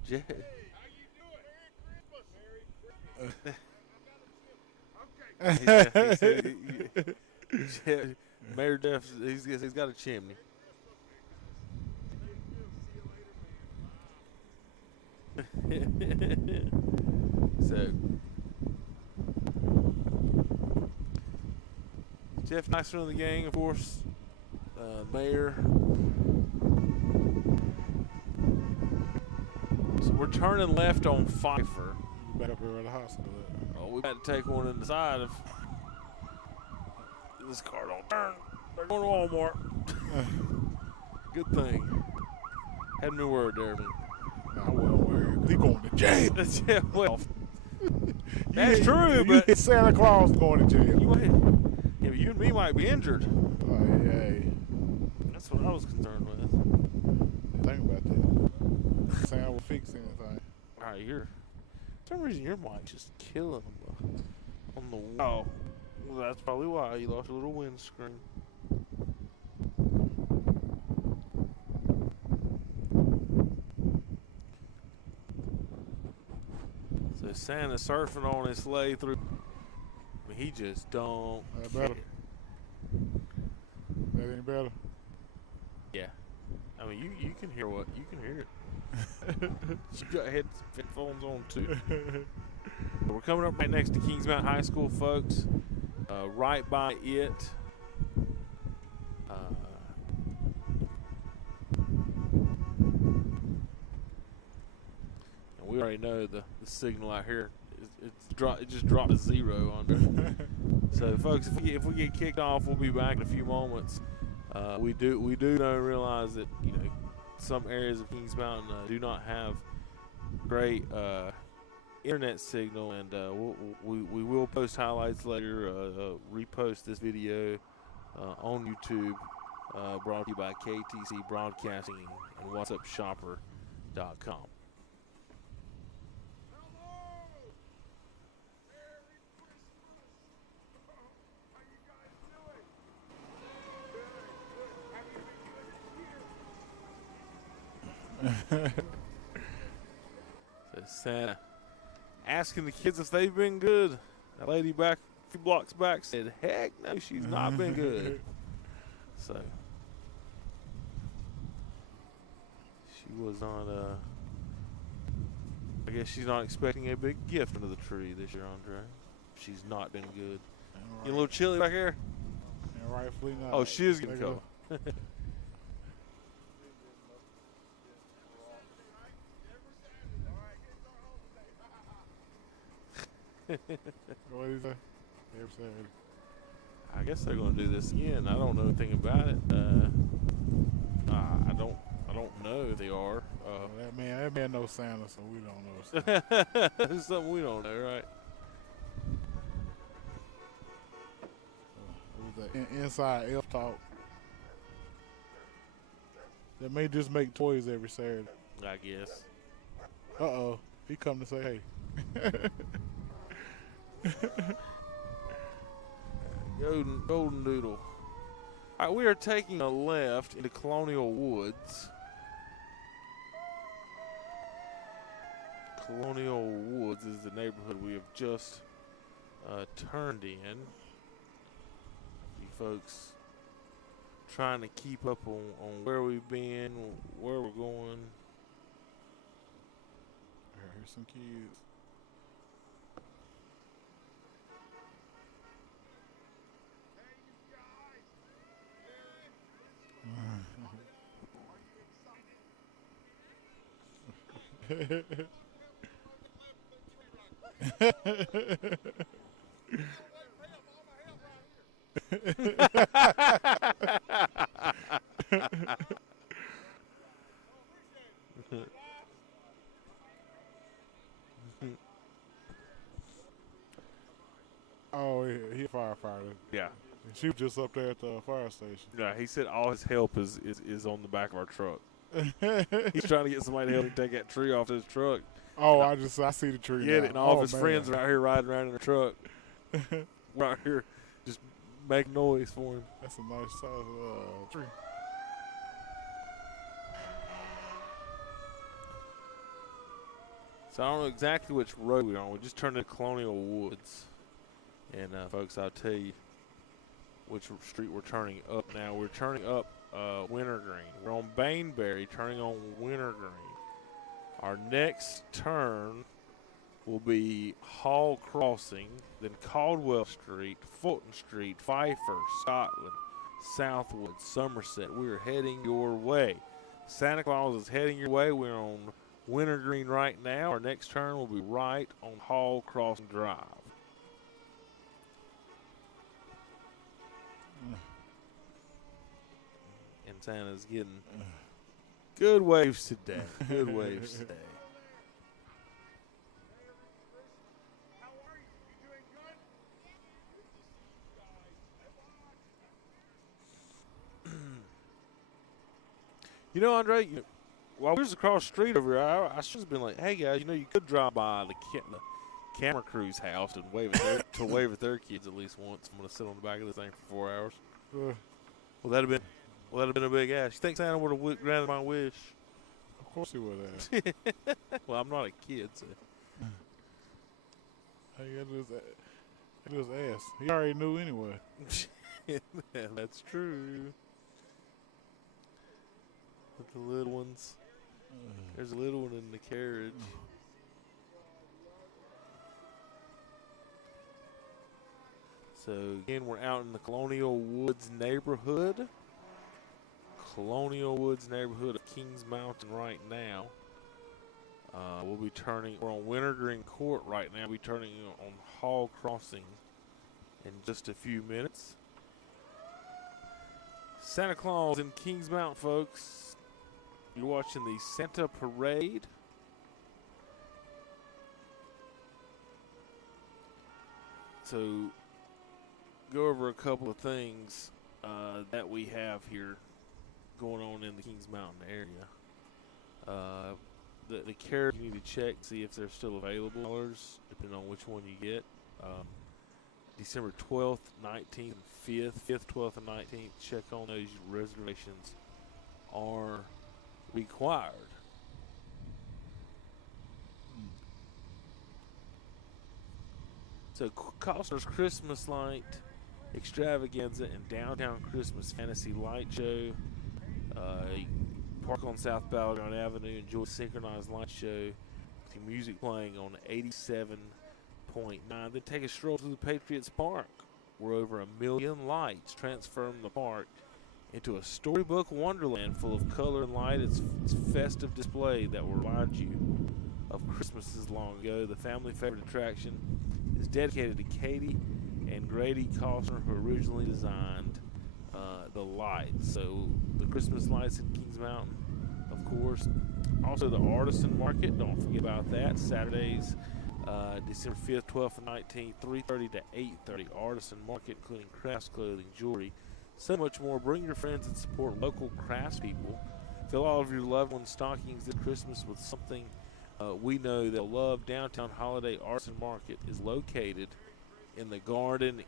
Jed. Mayor Jeff, he's got a chimney. So, Jeff Nicer in the gang, of course. Mayor. So we're turning left on Pfeiffer. Back up here at the hospital. Oh, we got to take one in the side of this car. Don't turn. They're going to Walmart. Good thing. Hadn't been worried there, man. Nah, I wasn't worried. He going to jail. Yeah, well, that's true, You but hit Santa Claus going to jail. yeah, but you and me might be injured. Hey. That's what I was concerned with. Think about that. Santa will fix anything. All right, for some reason your mic's just killing them on the wall. Well, that's probably why you lost a little windscreen. So Santa's surfing on his sleigh through. I mean, he just don't. That better. That ain't better. Yeah. I mean, you can hear what you can hear it. You got headphones on too. We're coming up right next to Kings Mountain High School, folks. Right by it. And we already know the signal out here. It just dropped to 0 on there. So, folks, if we get kicked off, we'll be back in a few moments. We do know and realize that some areas of Kings Mountain do not have great internet signal, and we will post highlights later. Repost this video on YouTube. Brought to you by KTC Broadcasting and WhatsAppShopper.com. So Santa asking the kids if they've been good. That lady back a few blocks back said, heck no, she's not been good. So she was not I guess she's not expecting a big gift under the tree this year, Andre. She's not been good. Right. You a little chilly back here? And rightfully not. Oh, she is getting cold. What is that? Every Saturday. I guess they're going to do this again. I don't know anything about it. I don't know if they are. That man knows Santa, so we don't know. It's something we don't know, right? What was that? Inside elf talk. They may just make toys every Saturday. I guess. Uh-oh. He come to say, hey. Golden Doodle. All right, we are taking a left into Colonial Woods. Colonial Woods is the neighborhood we have just turned in. You folks trying to keep up on where we've been, where we're going. Here's some kids. Oh, he a firefighter. Yeah. She was just up there at the fire station. Yeah, he said all his help is on the back of our truck. He's trying to get somebody to help him take that tree off his truck. Oh, I see the tree. Yeah, now. and all of his friends are out here riding around in the truck. We're out here just making noise for him. That's a nice size tree. So I don't know exactly which road we're on. We just turned into Colonial Woods. And, folks, I'll tell you which street we're turning up now. We're turning up Wintergreen. We're on Bainberry, turning on Wintergreen. Our next turn will be Hall Crossing, then Caldwell Street, Fulton Street, Pfeiffer, Scotland, Southwood, Somerset. We are heading your way. Santa Claus is heading your way. We're on Wintergreen right now. Our next turn will be right on Hall Crossing Drive. And Santa's getting good waves today. Good waves today. You know, Andre, while we was across the street over here, I should have been like, hey, guys, you could drive by the camera crew's house and wave at their kids at least once. I'm going to sit on the back of this thing for 4 hours. Well, that'd have been a big ask. You think Santa would have granted my wish? Of course he would have. Well, I'm not a kid, so. All you gotta do is ask. He already knew anyway. Yeah, that's true. With the little ones. There's a little one in the carriage. So, again, we're out in the Colonial Woods neighborhood. Colonial Woods neighborhood of Kings Mountain right now. We're on Wintergreen Court right now. We'll be turning on Hall Crossing in just a few minutes. Santa Claus in Kings Mountain, folks. You're watching the Santa Parade. So, go over a couple of things that we have here going on in the Kings Mountain area. The carriage, you need to check, see if they're still available, depending on which one you get. December 12th, 19th, and 5th, 12th, and 19th. Check on those. Reservations are required. So, Costner's Christmas Light Extravaganza and Downtown Christmas Fantasy Light Show. Park on South Battleground Avenue, enjoy synchronized light show with music playing on 87.9. Then take a stroll through the Patriots Park, where over 1 million lights transform the park into a storybook wonderland full of color and light. It's festive display that will remind you of Christmases long ago. The family favorite attraction is dedicated to Katie and Grady Costner, who originally designed the lights. So the Christmas lights in Kings Mountain, of course. Also the Artisan Market, don't forget about that. Saturdays, December 5th, 12th, and 19th, 3:30 to 8:30. Artisan Market, including crafts, clothing, jewelry, so much more. Bring your friends and support local craftspeople. Fill all of your loved ones' stockings this Christmas with something we know they'll love. Downtown Holiday Artisan Market is located in the garden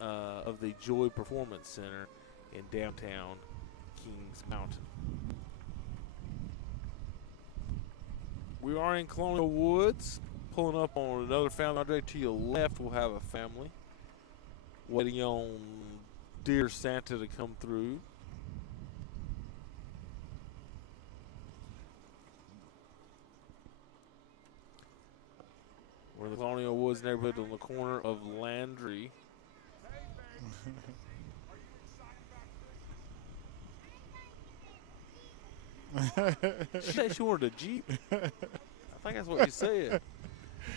of the Joy Performance Center in downtown Kings Mountain. We are in Colonial Woods, pulling up on another family. Andre, to your left, we'll have a family waiting on Dear Santa to come through. We're in the Colonial Woods neighborhood on the corner of Landry. She said she wanted a Jeep. I think that's what she said.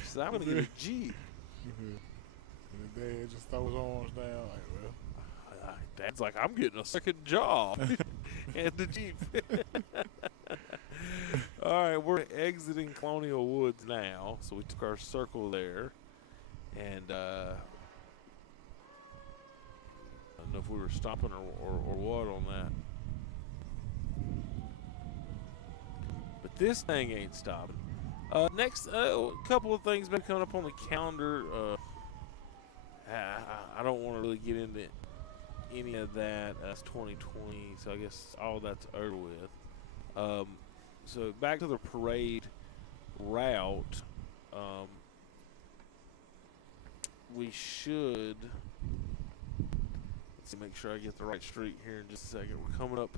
She said, I'm going to get a Jeep. And the dad just throws his arms down like, well. Dad's like, I'm getting a second job. And the Jeep. All right, we're exiting Colonial Woods now. So we took our circle there. And I don't know if we were stopping or what on that. But this thing ain't stopping. Next, a couple of things been coming up on the calendar. I don't want to really get into any of that. It's 2020, so I guess all that's over with. So back to the parade route. We should, let's see, make sure I get the right street here in just a second. We're coming up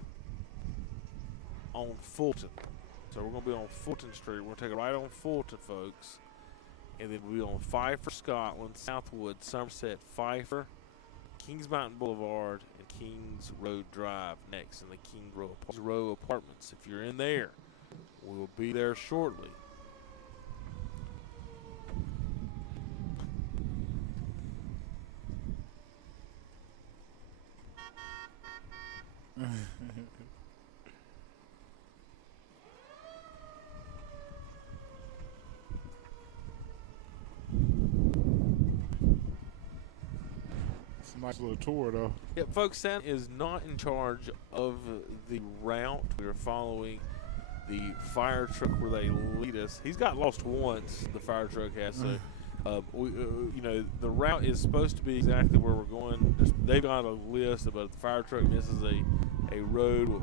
on Fulton. So we're going to be on Fulton Street. We're going to take a right on Fulton, folks. And then we'll be on Pfeiffer, Scotland, Southwood, Somerset, Pfeiffer, Kings Mountain Boulevard, and Kings Road Drive next in the King Row Apartments. If you're in there, we'll be there shortly. It's a nice little tour, though. Yeah, folks, Santa is not in charge of the route. We are following the fire truck where they lead us. He's got lost once, the fire truck has, so the route is supposed to be exactly where we're going. They've got a list, but if the fire truck misses a road,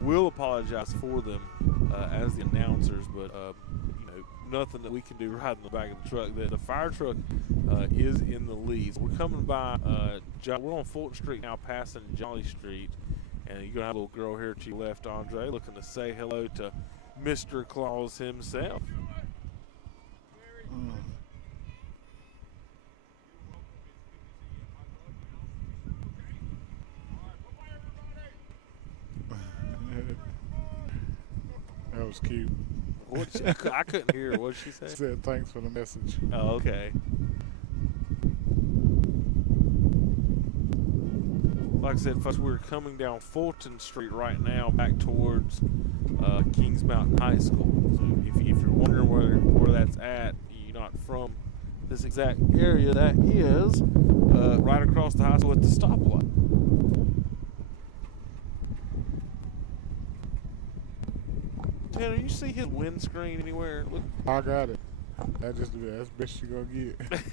we'll apologize for them as the announcers, but nothing that we can do right in the back of the truck. The fire truck is in the lead. So we're coming by, we're on Fulton Street now, passing Jolly Street, and you're going to have a little girl here to your left, Andre, looking to say hello to Mr. Claus himself. That was cute. I couldn't hear. What did she say? She said thanks for the message. Oh, okay. Like I said, folks, we're coming down Fulton Street right now back towards Kings Mountain High School. So if you're wondering where that's at, you're not from this exact area, that is right across the high school at the stoplight. Tanner, you see his windscreen anywhere? Look. I got it. That's the best you gonna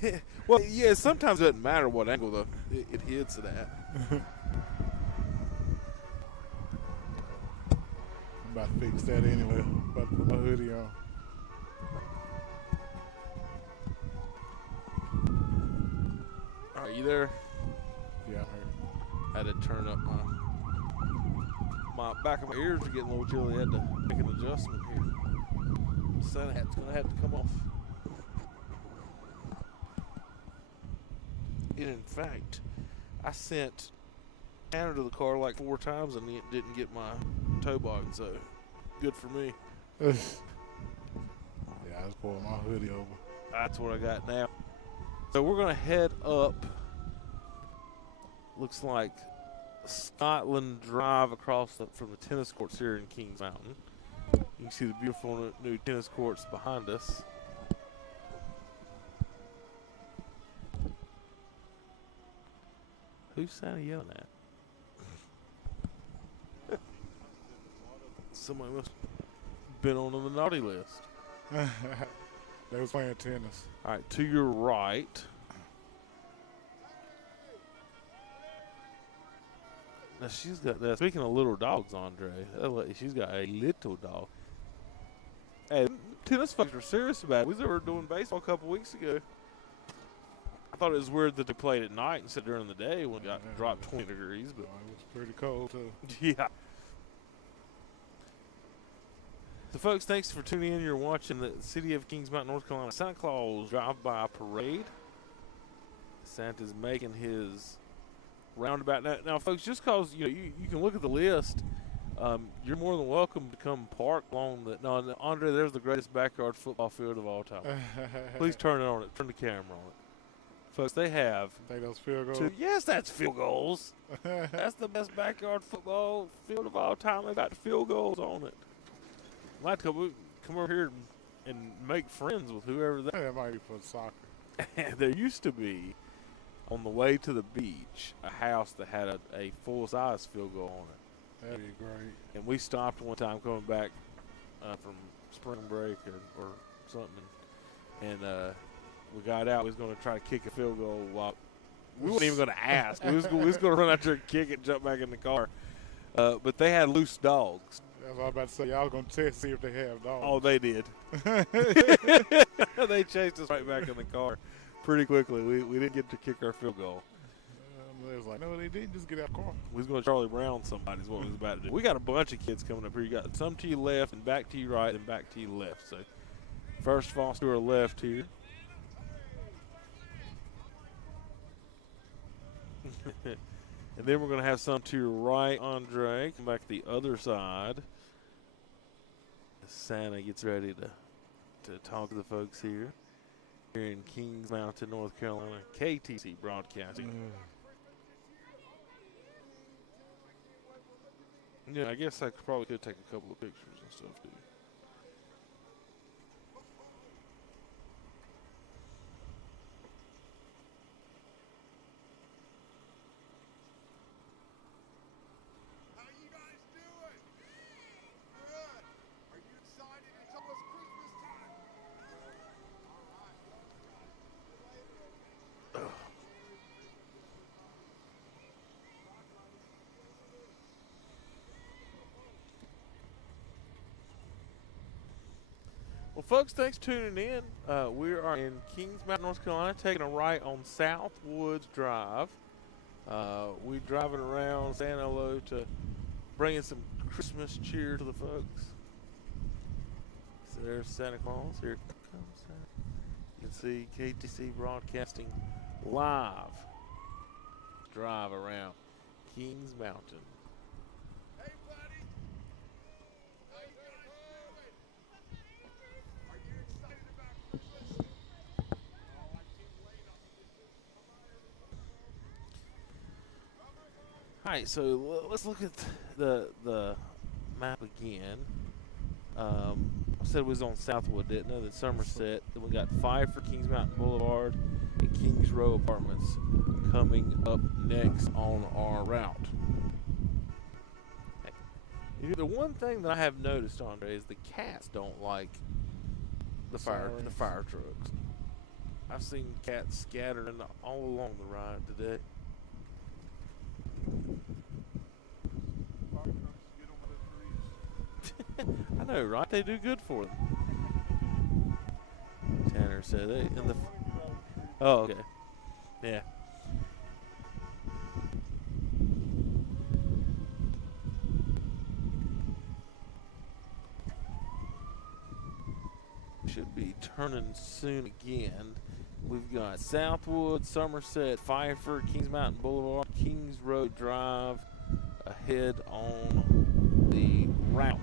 get. Well, yeah, sometimes it doesn't matter what angle it hits it at. I'm about to fix that anyway. I'm about to put my hoodie on. All right, you there? Yeah, I'm here. I had to turn up my back of my ears are getting a little chilly. I had to make an adjustment here. Sun hat's gonna have to come off. And in fact, I sent Tanner to the car like 4 times and it didn't get my toe box, so good for me. Yeah, I just pulled my hoodie over. That's what I got now. So we're gonna head up. Looks like Scotland Drive across from the tennis courts here in Kings Mountain. You can see the beautiful new tennis courts behind us. Who's Santa yelling at? Somebody must have been on the naughty list. They was playing tennis. All right, to your right. Now she's got that. Speaking of little dogs, Andre, she's got a little dog. Hey, tennis folks are serious about it. We were doing baseball a couple weeks ago. I thought it was weird that they played at night instead of during the day when it got dropped 20 degrees. But it was pretty cold too. Yeah. So, folks, thanks for tuning in. You're watching the City of Kings Mountain, North Carolina Santa Claus drive-by parade. Santa's making his roundabout. Now, folks, just because you can look at the list, you're more than welcome to come park along the. No, Andre, there's the greatest backyard football field of all time. Please turn it on it. Turn the camera on it, folks. They have. Take those field goals. Yes, that's field goals. That's the best backyard football field of all time. They got field goals on it. I'd like to come over here and make friends with whoever that. That might be for soccer. There used to be, on the way to the beach, a house that had a full-size field goal on it. That'd be great. And we stopped one time coming back from spring break or something, and we got out. We was going to try to kick a field goal. While we weren't even going to ask. We was going to run out there and kick it, jump back in the car. But they had loose dogs. That's what I was about to say. Y'all going to test see if they have dogs. Oh, they did. They chased us right back in the car pretty quickly. We didn't get to kick our field goal. They was like, no, they didn't. Just get out of the car. We was going to Charlie Brown somebody is what we was about to do. We got a bunch of kids coming up here. You got some to your left and back to your right and back to your left. So first of all, to our left here. And then we're going to have some to your right, Andre. Come back to the other side. Santa gets ready to talk to the folks here in Kings Mountain, North Carolina. KTC Broadcasting. Yeah, I guess I probably could take a couple of pictures and stuff too. How you guys doing? Good. Are you excited? It's almost Christmas time. All right. Love you guys. See you later. Okay. Well, folks, thanks for tuning in. We are in Kings Mountain, North Carolina, taking a right on Southwoods Drive. We're driving around saying hello to bringing some Christmas cheer to the folks. So there's Santa Claus. Here comes Santa. You can see KTC Broadcasting live. Drive around Kings Mountain. Hey, buddy. How you guys doing? Are you excited about Christmas? Oh, I can't wait. Come on, everybody. All right, so let's look at the map again. I said it was on Southwood, didn't I? Then Somerset. Then we got Pfeiffer, Kings Mountain Boulevard, and Kings Row Apartments coming up next on our route. The one thing that I have noticed, Andre, is the cats don't like the fire trucks. I've seen cats scattered all along the ride today. Fire trucks get over the trees. I know, right? They do good for them. Tanner said they in the. Oh, okay. Yeah. Should be turning soon again. We've got Southwood, Somerset, Pfeiffer, Kings Mountain Boulevard, Kings Road Drive ahead on the route.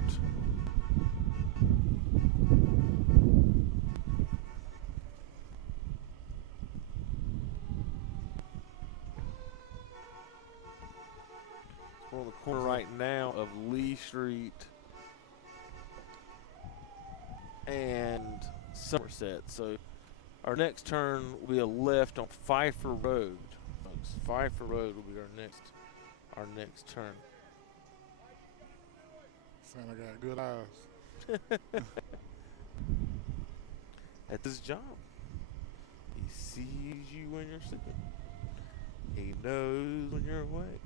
We're on the corner right now of Lee Street and Somerset. So our next turn will be a left on Pfeiffer Road, folks. Pfeiffer Road will be our next turn. Santa got good eyes. That's his job. He sees you when you're sleeping. He knows when you're awake.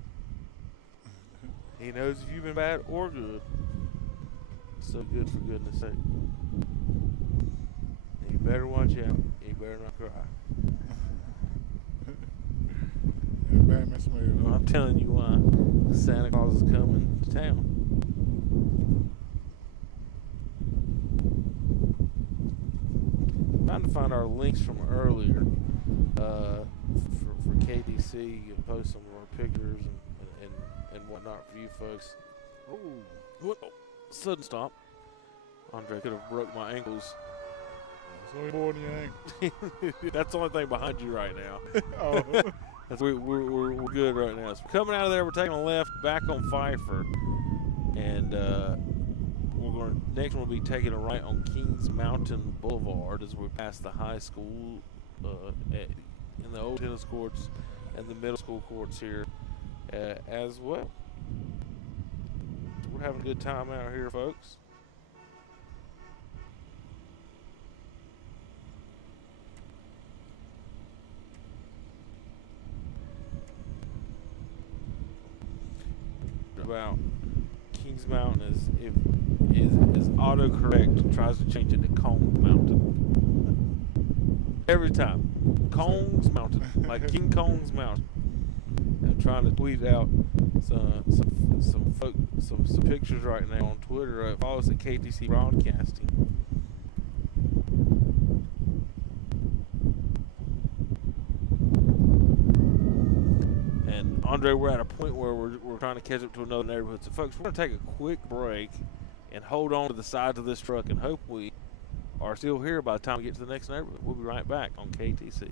He knows if you've been bad or good. So good, for goodness sake. You better watch out. You better not cry. Batman smooth. Well, I'm telling you why. Santa Claus is coming to town. Trying to find our links from earlier for KTC. You can post some of our pictures and whatnot for you folks. Oh, sudden stop. Andre could have broke my ankles. It's only more than your ankle. That's the only thing behind you right now. Oh. We're good right now. So coming out of there, we're taking a left back on Pfeiffer, and next we'll be taking a right on Kings Mountain Boulevard as we pass the high school in the old tennis courts and the middle school courts here as well. So we're having a good time out here, folks. About Kings Mountain is autocorrect tries to change it to Combs Mountain every time. Combs Mountain, like King Kong's Mountain. I'm trying to tweet out some pictures right now on Twitter. Follow us at KTC Broadcasting. And Andre, we're at a point where we're trying to catch up to another neighborhood. So, folks, we're going to take a quick break and hold on to the sides of this truck and hope we are still here by the time we get to the next neighborhood. We'll be right back on KTC.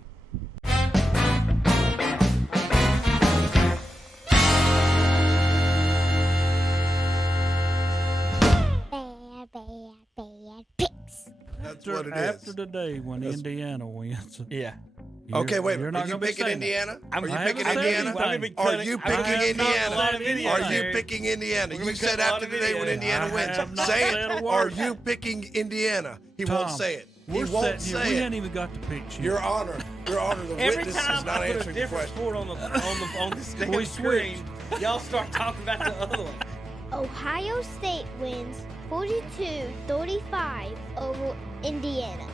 what it after is. the day when Indiana wins. Yeah. Okay, wait. You're Are not you gonna be picking saying that. Indiana? I'm- Are you I picking haven't said Indiana? anything. Are you picking Indiana? Are you Jerry. picking Indiana? We're You gonna said cut a lot after of today when videos. Indiana I wins. have not Say said a it. word. Are you picking Indiana? He won't Tom, say it. He we're won't sitting here. say We it. ain't even got the picture. Your Honor, the Every witness is time not I put a answering the different question. sport on the stand We screen, y'all start talking about the other one. Ohio State wins 42-35 over Indiana.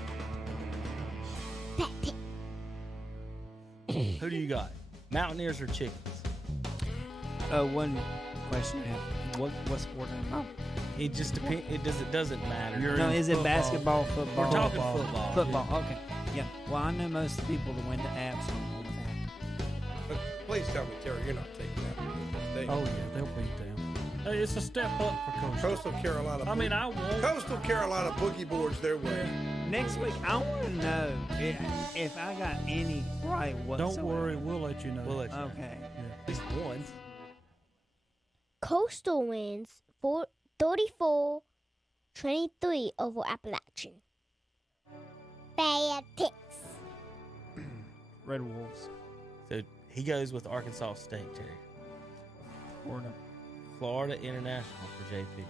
Patriot. Who do you got? Mountaineers or chickens? One question I have. What sport am I? It just depends. It doesn't matter. No, is it Football. basketball, football? We're talking football. Football, okay. Yeah. Well, I know most of the people that went to apps on that. Please tell me, Terry, you're not taking that. State. Oh, yeah, they'll beat them. Hey, it's a step up for Coastal. Coastal Carolina. I mean, I won't. Coastal Carolina boogie boards their way. Next week, I want to know if I got any right whatsoever. Don't worry, we'll let you know. We'll let you know. Okay. At least one. Coastal wins 34-23 over Appalachian. Bad picks. Red Wolves. So he goes with Arkansas State, Terry. Florida International for JP.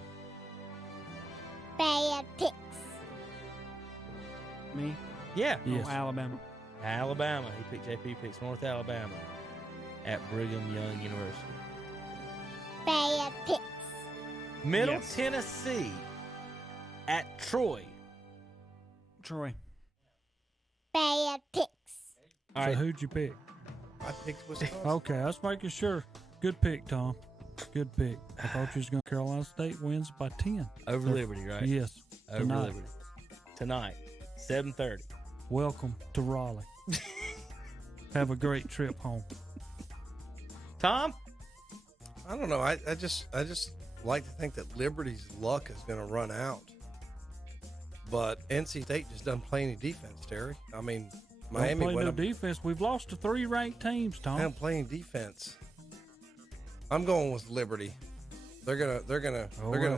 Bad picks. Me? Yeah. Yes. Oh, Alabama. Alabama. JP picks North Alabama at Brigham Young University. Bad picks. Middle Yes. Tennessee at Troy. Troy. Bad picks. All So right. who'd you pick? I picked Wisconsin. Okay, I was making sure. Good pick, Tom. Good pick. I thought you was going to Carolina State wins by 10. Over Liberty, right? Yes. Over tonight. Liberty. Tonight, 7:30. Welcome to Raleigh. Have a great trip home. Tom? I don't know. I just like to think that Liberty's luck is going to run out. But NC State just doesn't play any defense, Terry. I mean, Miami Don't play went no up. defense. We've lost to 3 ranked teams, They Tom. don't play any defense. I'm going with Liberty. They're gonna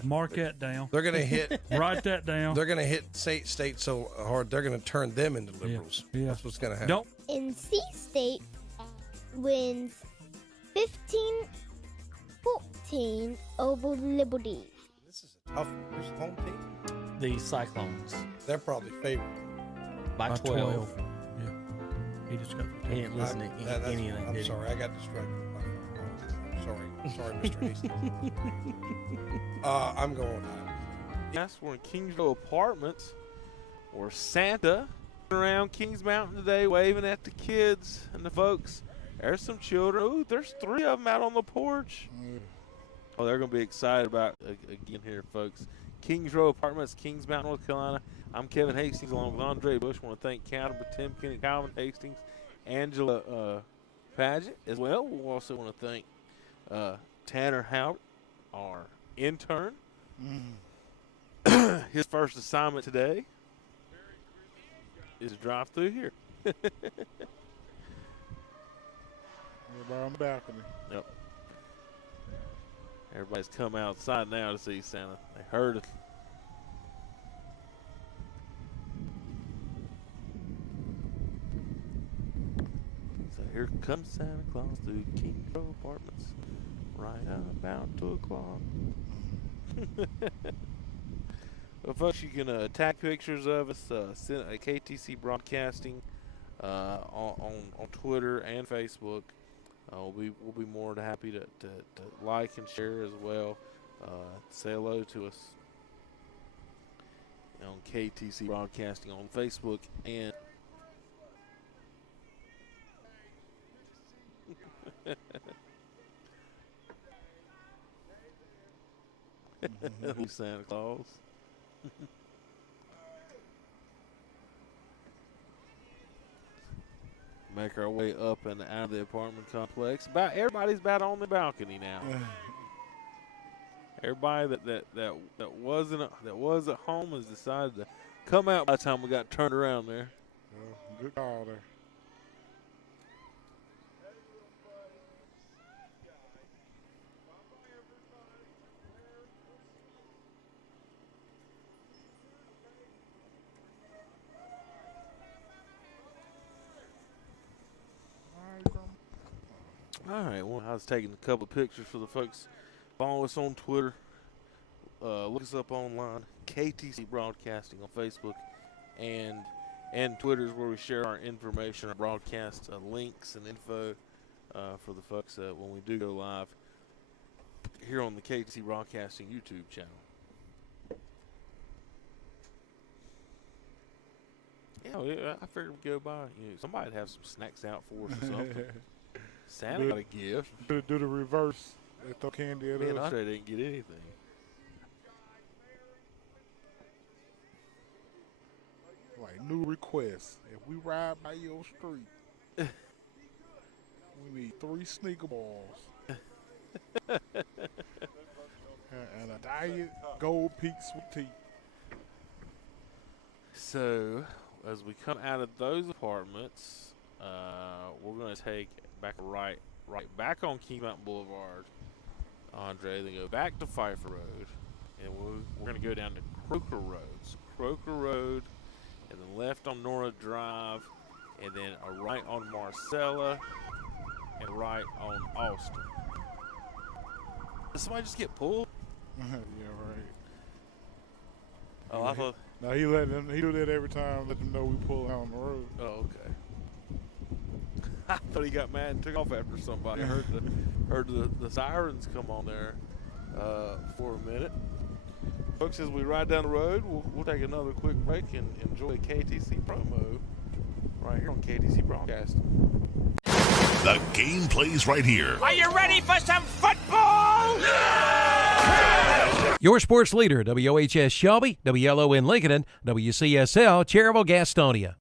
Mark that down. they're gonna hit Write that down. they're gonna hit State so hard they're gonna turn them into liberals. Yeah. That's what's gonna happen. Don't. NC State wins 15-14 over Liberty. This is a tough one. Who's the home team? The Cyclones They're probably favored. by 12. Yeah. He just got He didn't listen to any of that. I'm did he? sorry, I got distracted. with my phone. Sorry, Mr. Hastings. I'm going. Yes, we're in Kingsville Apartments, or Santa around Kings Mountain today, waving at the kids and the folks. There's some children. Ooh, there's 3 of them out on the porch. Oh, they're going to be excited about again here, folks. Kings Row Apartments, Kings Mountain, North Carolina. I'm Kevin Hastings along with Andre Bush. I want to thank Countable Tim Kenny, Calvin Hastings, Angela Paget as well. We also want to thank Tanner Howard, our intern. His first assignment today is to drive through here. Everybody on the balcony. Yep. Everybody's come outside now to see Santa. They heard us. So here comes Santa Claus through King Row Apartments. Right about 2 o'clock. Well, folks, you can tag pictures of us, send KTC Broadcasting on Twitter and Facebook. We'll be more than happy to like and share as well. Say hello to us on KTC Broadcasting on Facebook and Santa Claus. Make our way up and out of the apartment complex. Everybody's about on the balcony now. Everybody that was at home has decided to come out by the time we got turned around there. Good call there. All right. Well, I was taking a couple of pictures for the folks. Follow us on Twitter. Look us up online. KTC Broadcasting on Facebook, and Twitter is where we share our information, our broadcast links and info for the folks when we do go live here on the KTC Broadcasting YouTube channel. Yeah, I figured we'd go by. Somebody'd have some snacks out for us or something. Santa got a gift. Do the reverse. They throw candy at Me and us. Andre didn't get anything. Like new requests. If we ride by your street, we need 3 sneaker balls. And a Diet Gold Peak sweet tea. So, as we come out of those apartments, we're going to take back right back on King Mountain Boulevard, Andre, then go back to Pfeiffer Road, and we're going to go down to Croker Road, and then left on Nora Drive, and then a right on Marcella, and right on Austin. Did somebody just get pulled? Yeah, right. Oh, I thought. No, he do that every time. Let them know we pull out on the road. Oh, okay. I thought he got mad and took off after somebody. Heard the sirens come on there for a minute. Folks, as we ride down the road, we'll take another quick break and enjoy KTC promo right here on KTC Broadcasting. The game plays right here. Are you ready for some football? Your sports leader, WOHS Shelby, WLON Lincoln, and WCSL Cherryville Gastonia.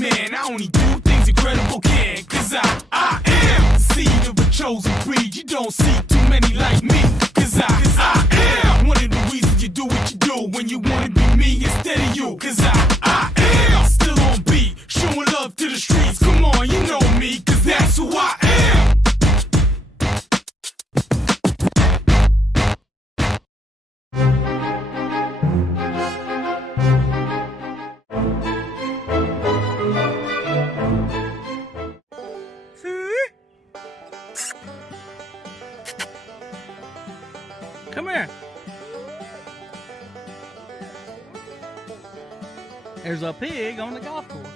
Man, I only do things incredible can, cause I am the seed of a chosen breed. You don't see too many like me, cause I am one of the reasons you do what you do when you wanna be me instead of you, cause I am still on beat, showing love to the streets. Come on, you know me, cause that's who I am. Come here. There's a pig on the golf course.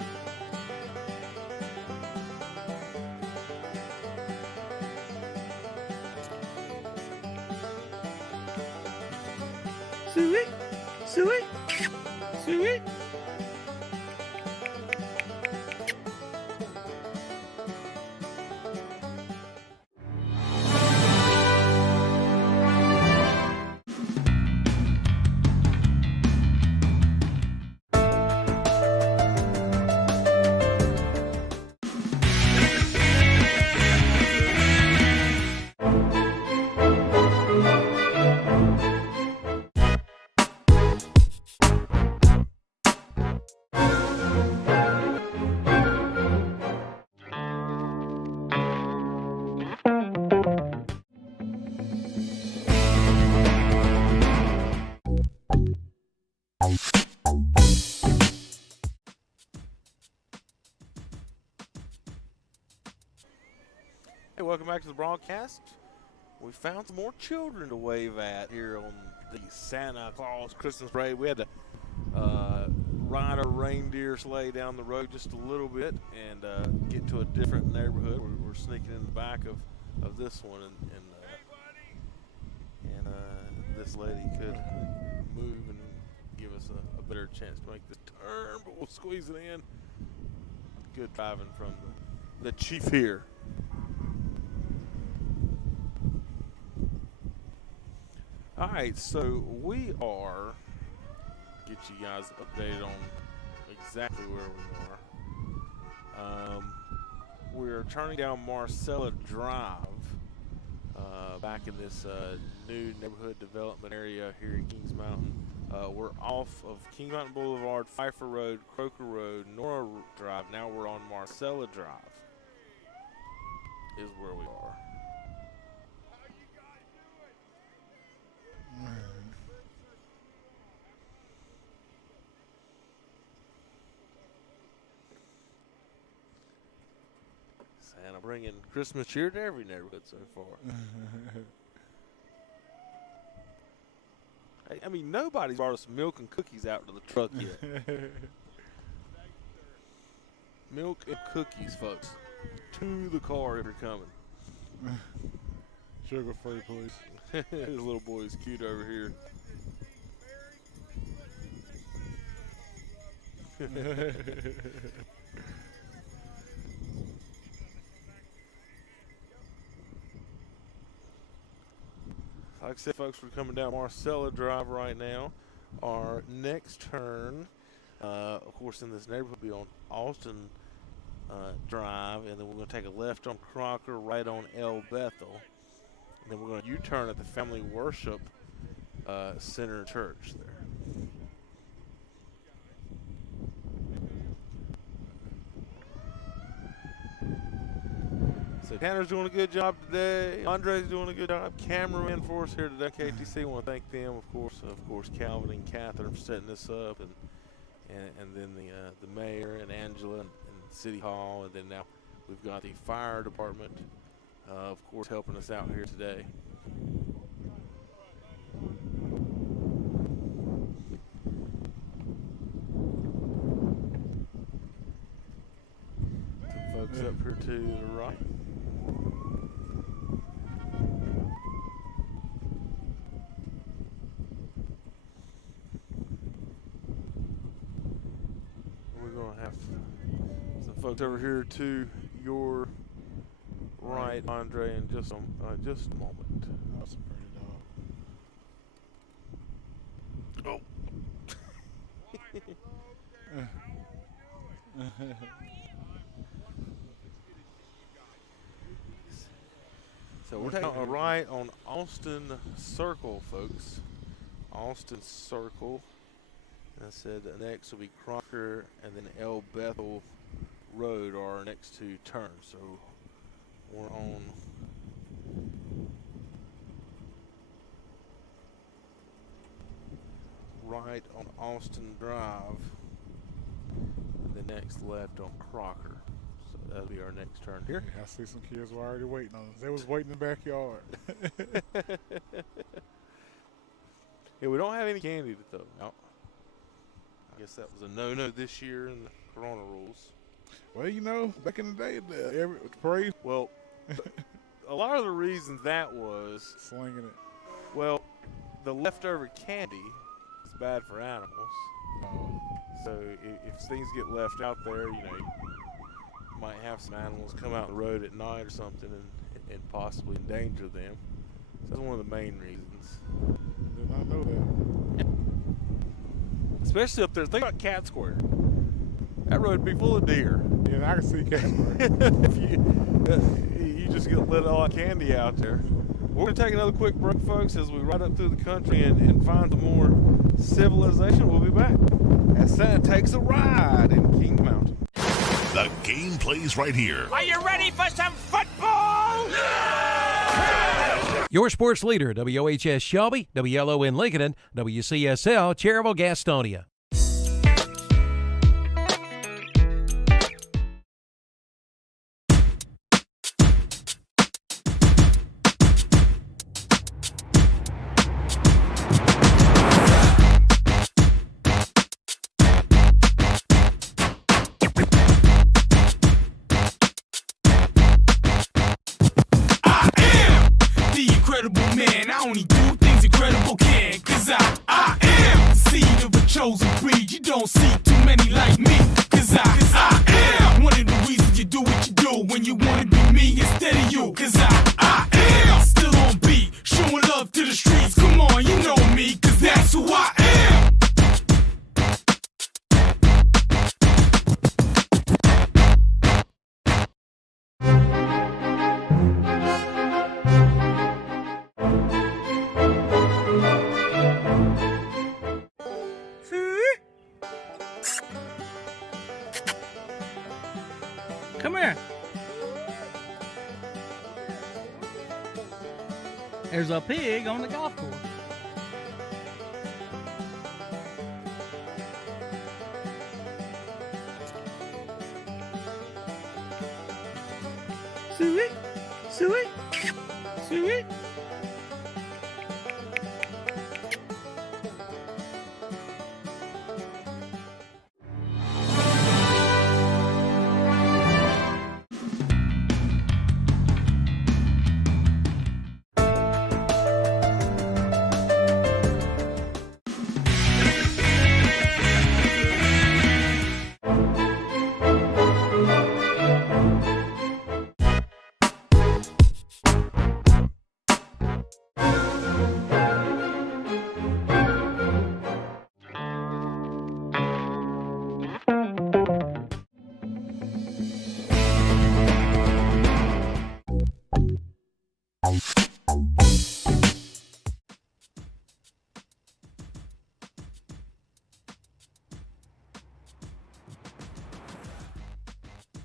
Suey, Suey, Suey. Hey, welcome back to the broadcast. We found some more children to wave at here on the Santa Claus Christmas parade. We had to ride our reindeer sleigh down the road just a little bit and get to a different neighborhood. We're sneaking in the back of this one, and this lady could move and give us a better chance to make this turn, but we'll squeeze it in. Good driving from the chief here. All right, so we are, get you guys updated on exactly where we are. We're turning down Marcella Drive back in this new neighborhood development area here in Kings Mountain. We're off of King Mountain Boulevard, Pfeiffer Road, Croker Road, Nora Drive. Now we're on Marcella Drive is where we are. Santa bringing Christmas cheer to every neighborhood so far. I mean, nobody's brought us milk and cookies out to the truck yet. Milk and cookies, folks. To the car if you're coming. Sugar free, please. This little boy is cute over here. Like I said, folks, we're coming down Marcella Drive right now. Our next turn, of course, in this neighborhood will be on Austin Drive, and then we're going to take a left on Crocker, right on El Bethel. And then we're going to U-turn at the Family Worship Center Church there. So Tanner's doing a good job today. Andre's doing a good job. Cameraman for us here today. KTC, I want to thank them, of course, Calvin and Catherine for setting this up, and then the mayor and Angela and City Hall, and then now we've got the fire department, of course, helping us out here today. Some folks up here to the right. Folks over here to your right, Andre, in just a moment. That's a pretty dog. Oh. So we're taking a right on Austin Circle, folks. Austin Circle. And I said next will be Crocker, and then El Bethel Road are our next two turns. So we're on right on Austin Drive, and the next left on Crocker. So that'll be our next turn here. Yeah, I see some kids were already waiting on us. They was waiting in the backyard. Yeah, we don't have any candy though. No. I guess that was a no-no this year in the Corona rules. Well, you know, back in the day, the parade. Well, a lot of the reasons that was slinging it. Well, the leftover candy is bad for animals. So if things get left out there, you know, you might have some animals come out the road at night or something and possibly endanger them. So that's one of the main reasons. Did not know that. Especially up there. Think about Cat Square. That road would be full of deer. Yeah, I can see Cat Square. If you just get let all that candy out there. We're going to take another quick break, folks, as we ride up through the country and find some more civilization. We'll be back as Santa takes a ride in King Mountain. The game plays right here. Are you ready for some football? Your sports leader, WOHS Shelby, WLON Lincoln, and WCSL Cherryville Gastonia. Man, I only do things incredible can, cause I am the seed of a chosen breed. You don't see too many like me, cause I am one of the reasons you do what you do when you wanna be me instead of you, cause I am still on beat, showing love to the streets. Come on, you know me, cause that's who I am. Come here. There's a pig on the golf course. Suey, suey, suey.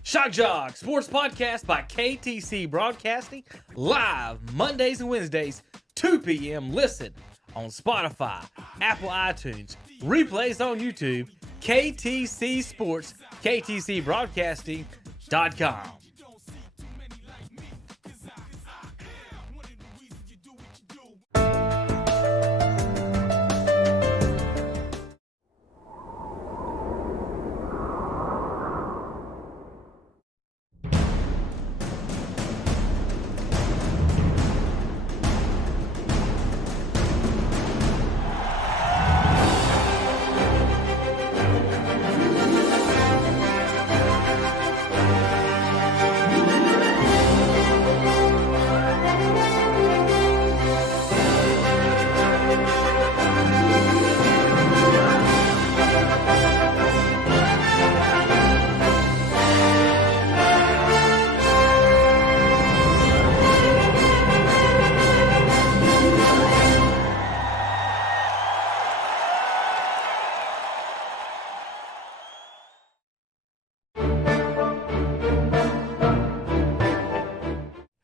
Shock Jog Sports Podcast by KTC Broadcasting, live Mondays and Wednesdays, 2 p.m. Listen on Spotify, Apple iTunes, replays on YouTube, KTC Sports, KTCBroadcasting.com.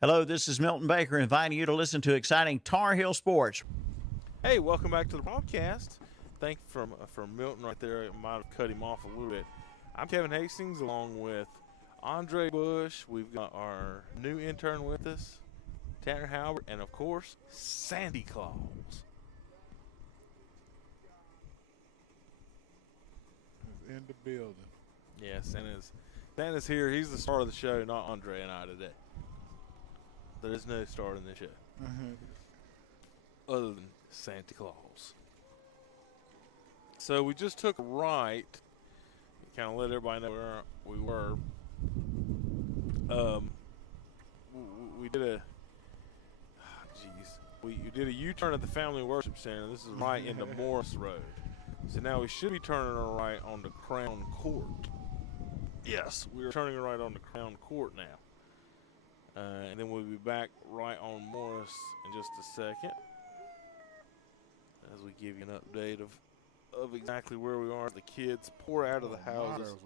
Hello, this is Milton Baker inviting you to listen to exciting Tar Heel Sports. Hey, welcome back to the broadcast. Thank you from Milton right there. I might have cut him off a little bit. I'm Kevin Hastings along with Andre Bush. We've got our new intern with us, Tanner Howard, and of course, Sandy Claus. In the building. Yeah, Santa's here. He's the star of the show, not Andre and I today. There is no star in this show. Other than Santa Claus. So we just took a right. Kind of let everybody know where we were. We did a... We did a U-turn at the Family Worship Center. This is right into Morris Road. So now we should be turning a right onto Crown Court. Yes, we're turning a right onto Crown Court now. And then we'll be back right on Morris in just a second as we give you an update of exactly where we are. The kids pour out of the houses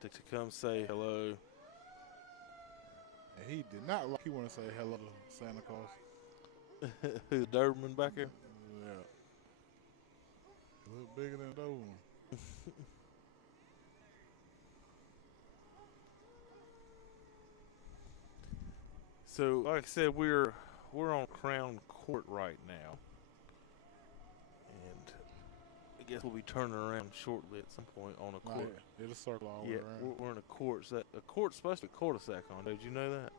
to come say hello. And he did not like he want to say hello to Santa Claus. Who's Doberman back here? Yeah. A little bigger than Doberman. So, like I said, we're on Crown Court right now, and I guess we'll be turning around shortly at some point on a court. Yeah, it'll circle all the way around. We're in a court. A court's supposed to be cul-de-sac on. Did you know that?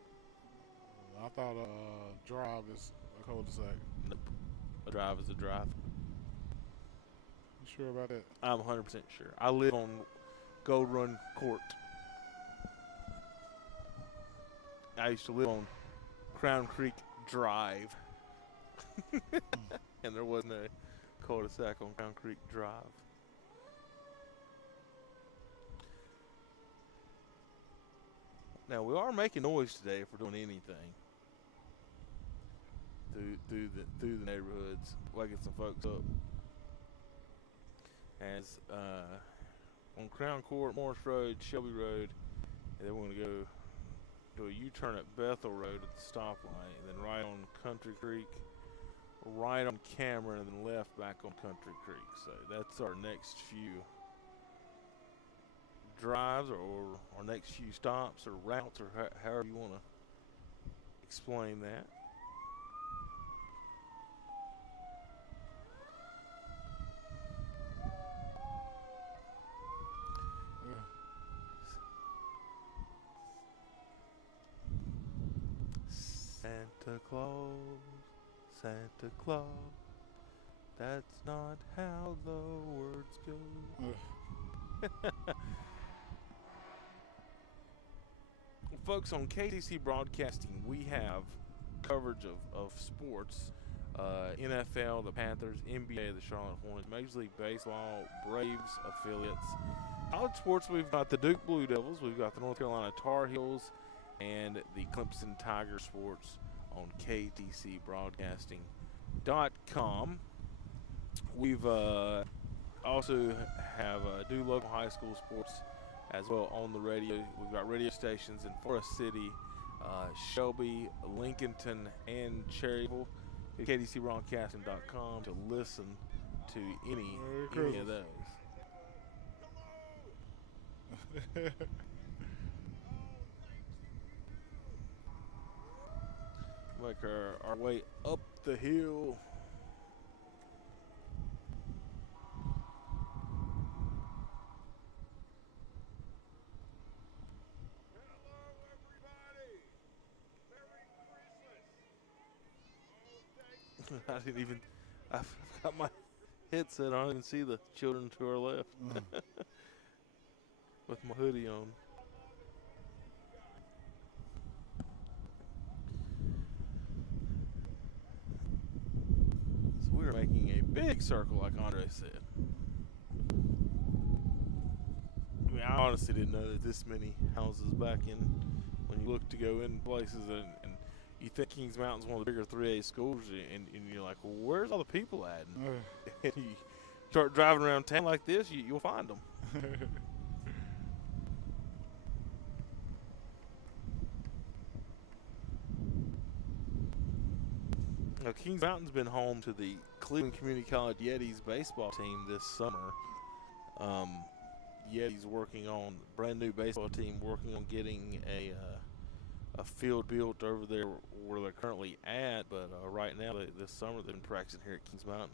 I thought a drive is a cul-de-sac. Nope. A drive is a drive. You sure about that? I'm 100% sure. I live on Gold Run Court. I used to live on Crown Creek Drive. And there wasn't a cul-de-sac on Crown Creek Drive. Now we are making noise today if we're doing anything through the neighborhoods, waking some folks up. As on Crown Court, Morris Road, Shelby Road, And then we're going to go do a U-turn at Bethel Road at the stoplight, and then right on Country Creek, right on Cameron, and then left back on Country Creek. So that's our next few drives, or our next few stops or routes, or however you want to explain that. Santa Claus, Santa Claus, that's not how the words go. Folks, on KTC Broadcasting, we have coverage of sports, NFL, the Panthers, NBA, the Charlotte Hornets, Major League Baseball, Braves affiliates. College sports, we've got the Duke Blue Devils, we've got the North Carolina Tar Heels, and the Clemson Tiger Sports on KTCBroadcasting.com. We've also have do local high school sports as well on the radio. We've got radio stations in Forest City, Shelby, Lincolnton, and Cherryville. KTCBroadcasting.com to listen to any of those. Make our way up the hill. I've got my headset on. I don't even see the children to our left with my hoodie on. So we're making a big circle, like Andre said. I mean, I honestly didn't know that this many houses back in when you look to go in places and you think Kings Mountain's one of the bigger 3A schools, and you're like, well, where's all the people at? And you start driving around town like this, you'll find them. Now, Kings Mountain's been home to the Cleveland Community College Yetis baseball team this summer. Yetis working on a brand new baseball team, working on getting a field built over there where they're currently at, but right now, this summer, they've been practicing here at Kings Mountain.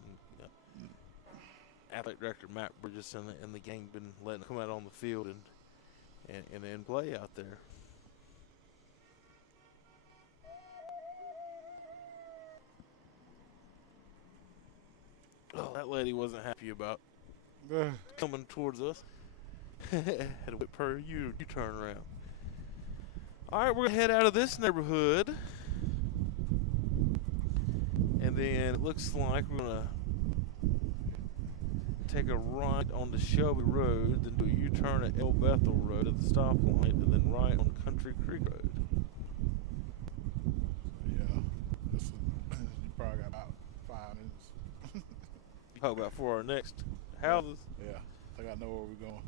Athletic Director Matt Bridges and the gang been letting them come out on the field and play out there. Oh, that lady wasn't happy about coming towards us. Had to wait for you to turn around. All right, we're going to head out of this neighborhood. And then it looks like we're going to take a right on the Shelby Road, then do a U-turn at El Bethel Road at the stoplight, and then right on Country Creek Road. Yeah, you probably got about 5 minutes. You talk about for our next houses. Yeah, I think I know where we're going.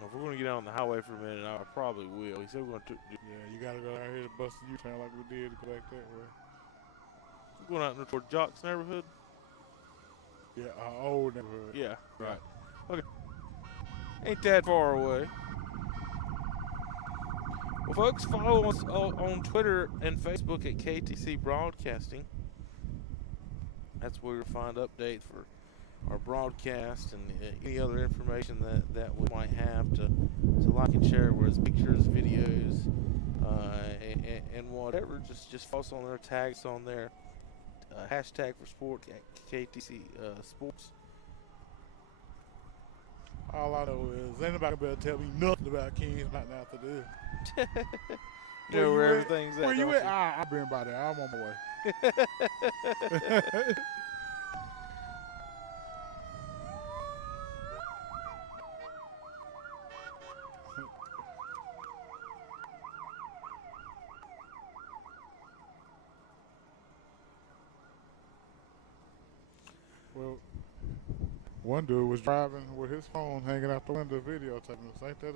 If we're going to get out on the highway for a minute, I probably will. He said we're going to yeah, you got to go out here to bust the U-turn like we did to go back that way. We're going out toward Jock's neighborhood. Yeah, our old neighborhood. Yeah, right. Okay. Ain't that far away. Well, folks, follow us on Twitter and Facebook at KTC Broadcasting. That's where you'll find updates for our broadcast and any other information that we might have to like and share, whether it's pictures, videos, and whatever. Just follow us on there, tags on there, hashtag for sport at KTC Sports. All I know is anybody better tell me nothing about Kings Mountain after this. You know where everything's at. Where you at? I've been by there. I'm on my way. Well, one dude was driving with his phone hanging out the window videotaping us. Ain't that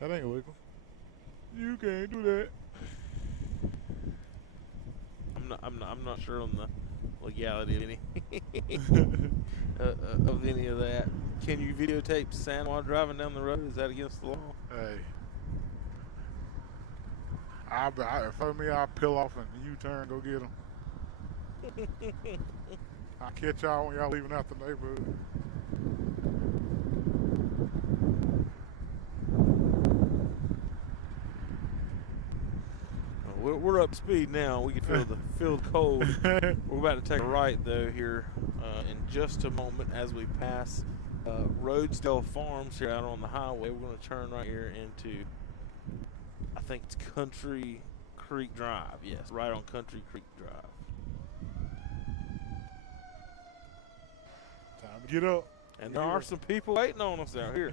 That ain't legal. You can't do that. I'm not sure on the legality of any of any of that. Can you videotape Santa while driving down the road? Is that against the law? Hey. For me, I'll peel off and U-turn, go get them. I'll catch y'all when y'all leaving out the neighborhood. We're up to speed now. We can feel the cold. We're about to take a right though here in just a moment as we pass Rhodesdale Farms here out on the highway. We're going to turn right here into, I think it's Country Creek Drive. Yes, right on Country Creek Drive. Time to get up. And there are some people waiting on us out here.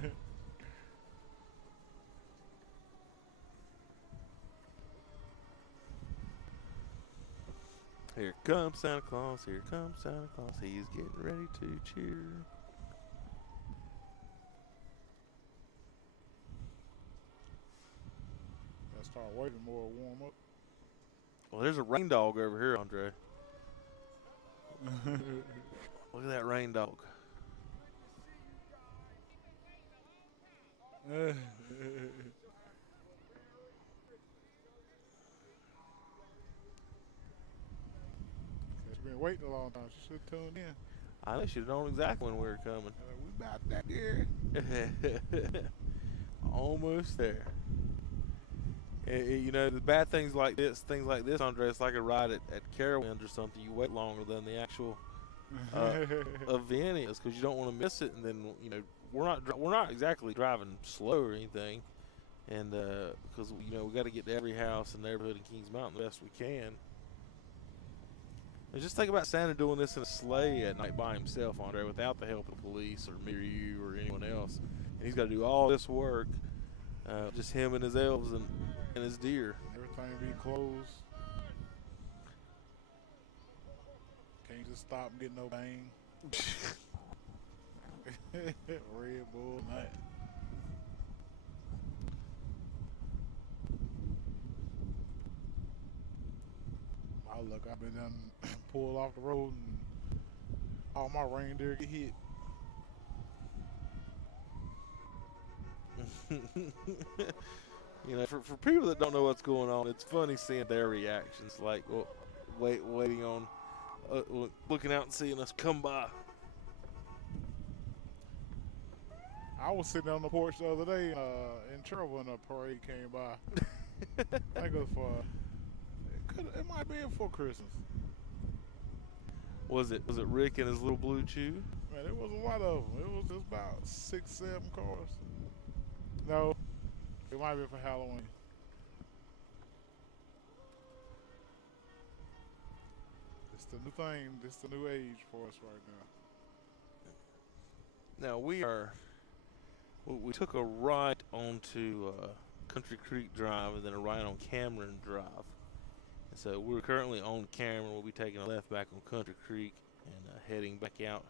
Here comes Santa Claus, here comes Santa Claus, he's getting ready to cheer. Gotta start waiting more to warm up. Well, there's a rain dog over here, Andre. Look at that rain dog. She's been waiting a long time. She should have tuned in. I should have known exactly when we were coming. We about that here. Almost there. You know, the bad things like this, Andre, it's like a ride at Carowinds or something. You wait longer than the actual event is because you don't want to miss it. And then, you know, we're not exactly driving slow or anything, and because you know we got to get to every house and neighborhood in Kings Mountain the best we can. And just think about Santa doing this in a sleigh at night by himself, Andre, without the help of the police or me or you or anyone else. And he's got to do all this work, just him and his elves and his deer. Everything be closed. Can't just stop and get no bang. Red Bull night. My luck, I've been done pulled off the road and all my reindeer get hit. You know, for people that don't know what's going on, it's funny seeing their reactions, like waiting on, looking out and seeing us come by. I was sitting on the porch the other day in trouble when a parade came by. I think it was for, it might have been for Christmas. Was it Rick and his little blue chew? Man, there was a lot of them. It was just about 6, 7 cars. No, it might be for Halloween. It's the new thing. It's the new age for us right now. Now we took a right onto Country Creek Drive and then a right on Cameron Drive. And so we're currently on Cameron. We'll be taking a left back on Country Creek and heading back out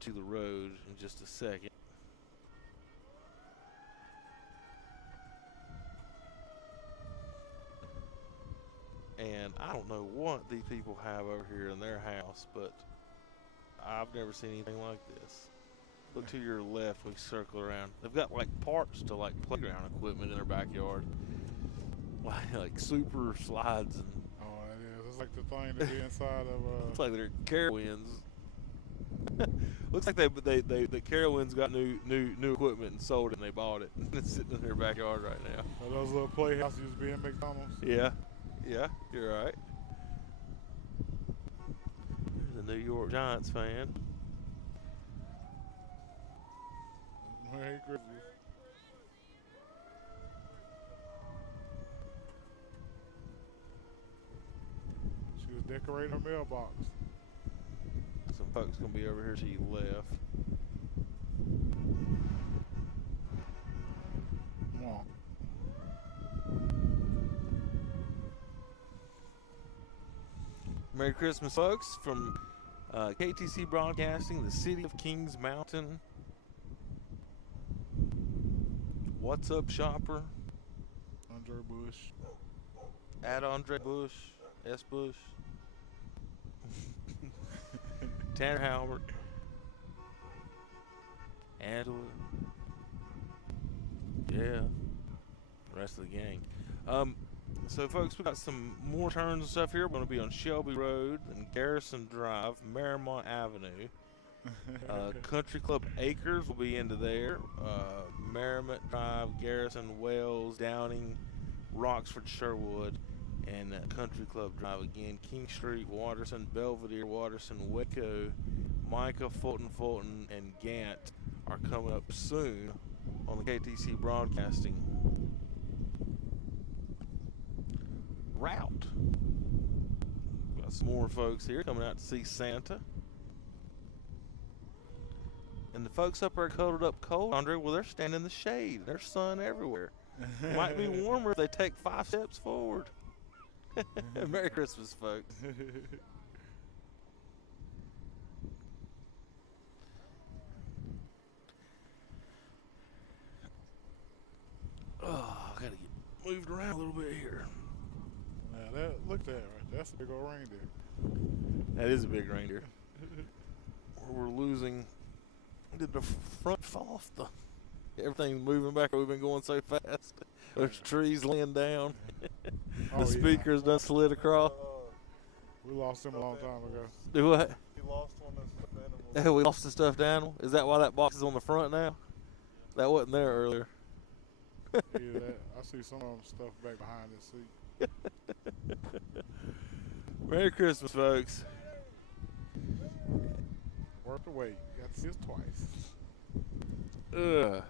to the road in just a second. And I don't know what these people have over here in their house, but I've never seen anything like this. Look to your left, we circle around. They've got like parts to like playground equipment in their backyard. Like super slides and oh, it is. It's like the thing to be inside of it's like they're Carowinds. Looks like the Carowinds got new equipment and sold it and they bought it. It's sitting in their backyard right now. Oh, those little playhouses used to be in McDonald's. Yeah, you're right. There's a New York Giants fan. Merry Christmas. She was decorating her mailbox. Some folks gonna be over here to your left. Come on. Merry Christmas, folks, from KTC Broadcasting, the city of Kings Mountain. What's Up Shopper, Andre Bush. at Andre Bush, S. Bush, Tanner Halbert, Angela, yeah, the rest of the gang. So, folks, we got some more turns and stuff here. We're going to be on Shelby Road and Garrison Drive, Marymount Avenue. Country Club Acres will be into there. Marymount Drive, Garrison, Wells, Downing, Roxford, Sherwood, and Country Club Drive again. King Street, Watterson, Belvedere, Watterson, Waco, Micah, Fulton, and Gant are coming up soon on the KTC Broadcasting route. Got some more folks here coming out to see Santa. And the folks up there cuddled up cold, Andre, well, they're standing in the shade. There's sun everywhere. It might be warmer if they take 5 steps forward. Merry Christmas, folks. Oh, I gotta get moved around a little bit here. Now look at that right there. That's a big old reindeer. That is a big reindeer. We're losing. Did the front fall off? Everything's moving back. We've been going so fast. There's trees laying down. The speakers done slid across. We lost him a long time ago. Do what? He lost one of the stuffed animals. We lost the stuffed animal. Is that why that box is on the front now? That wasn't there earlier. Either that. I see some of them stuff back behind the seat. Merry Christmas, folks. Worth the wait. Got to see us twice. Ugh.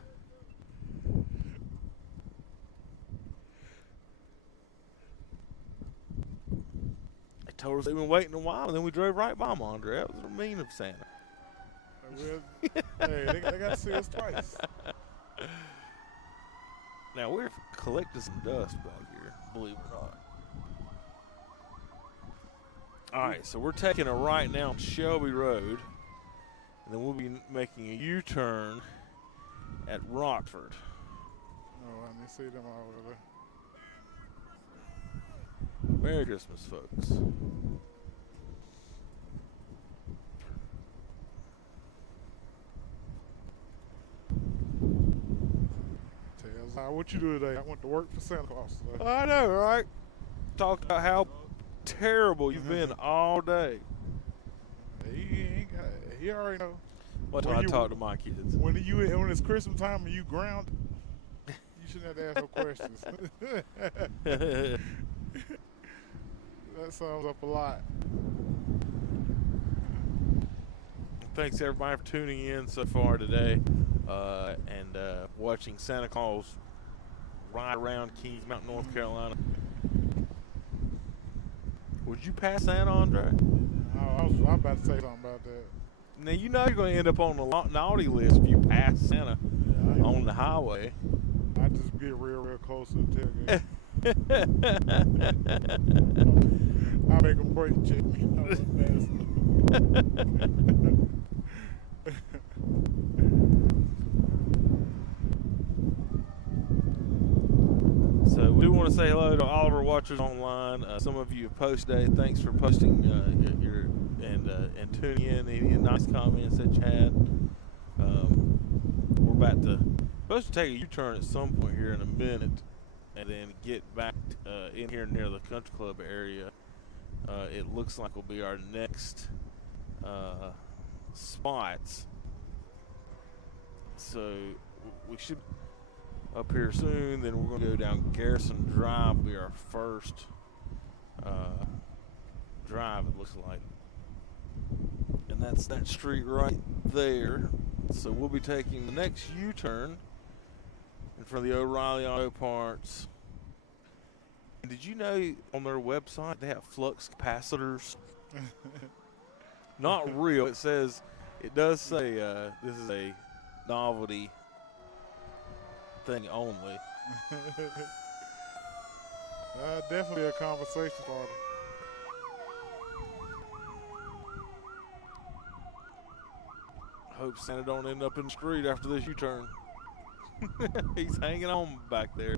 They told us they've been waiting a while, and then we drove right by them, Andre. That was mean of Santa. Hey, they got to see us twice. Now, we're collecting some dust back here, believe it or not. All right, so we're taking a right now on Shelby Road, and then we'll be making a U-turn at Rockford. Oh, let me see them all over there. Merry Christmas, folks. What you do today? I went to work for Santa Claus today. I know, right? Talk about how terrible you've been all day. He already know. What do I talk to my kids? When it's Christmas time and you grounded, you shouldn't have to ask no questions. That sums up a lot. Thanks everybody for tuning in so far today and watching Santa Claus ride around Kings Mountain, North Carolina. Would you pass Santa, Andre? I was about to say something about that. Now you know you're going to end up on the naughty list if you pass Santa on the highway. I just get real close to the tailgate. I make them brake check me. So we want to say hello to all of our watchers online. Some of you have posted. Thanks for posting your and tuning in. Any nice comments that you had. We're supposed to take a U-turn at some point here in a minute, and then get back in here near the country club area. It looks like will be our next spots. So we should up here soon. Then we're going to go down Garrison Drive. Will be our first drive, it looks like, and that's that street right there. So we'll be taking the next U-turn in front of the O'Reilly Auto Parts. And did you know on their website they have flux capacitors? Not real. It does say this is a novelty thing only. Definitely a conversation starter. Hope Santa don't end up in the street after this U-turn. He's hanging on back there.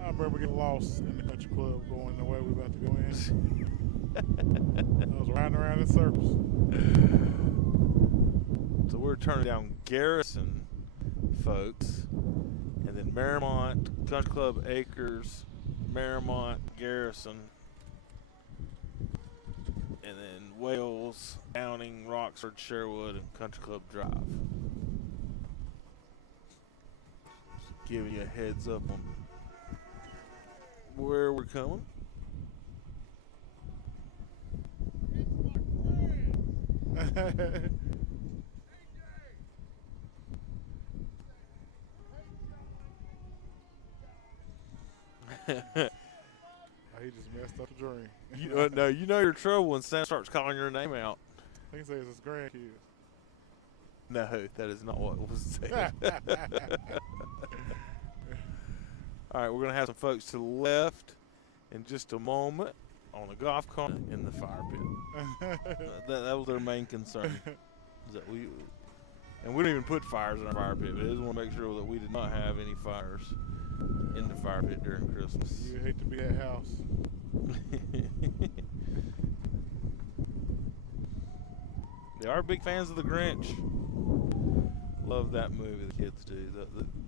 I remember getting lost in the country club going the way we about to go in. I was riding around in circles. So we're turning down Garrison, folks, and then Marymount, Country Club Acres, Marymount, Garrison, and then Wales, Downing, Roxford, Sherwood, and Country Club Drive. Just giving you a heads up on where we're coming. He just messed up the dream. No, you know you're in trouble when Sam starts calling your name out. He says his grandkids. No, that is not what was said. All right, we're going to have some folks to the left in just a moment on a golf cart in the fire pit. That was their main concern. Is that we don't even put fires in our fire pit, but they just want to make sure that we did not have any fires in the fire pit during Christmas. You hate to be that house. They are big fans of The Grinch. Love that movie, the kids do.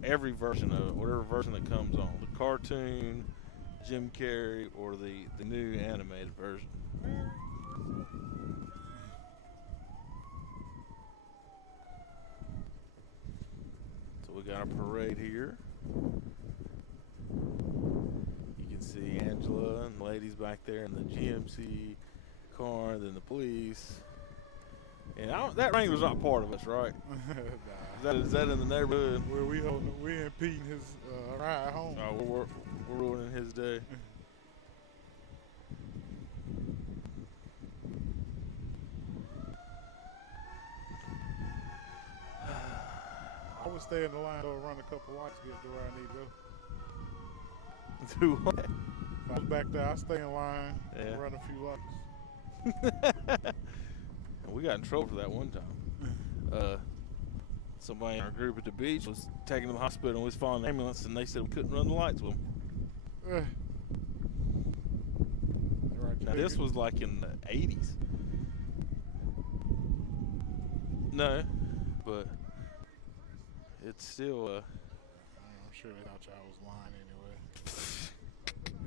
Every version of it, whatever version that comes on. The cartoon, Jim Carrey, or the new animated version. So we got a parade here. You can see Angela and the ladies back there in the GMC car, then the police. And that wrangler's not part of us, right? Nah. Is that in the neighborhood? Where we impeding his ride home. Oh, we're ruining his day. I would stay in the line or run a couple lights to get to where I need to go. Do what? If I was back there, I'd stay in line and run a few lights. We got in trouble for that one time. Somebody in our group at the beach was taken to the hospital and was following an ambulance, and they said we couldn't run the lights with them. Right, now, this was like in the 80s. No, but it's still... I'm sure they thought y'all was lying anyway.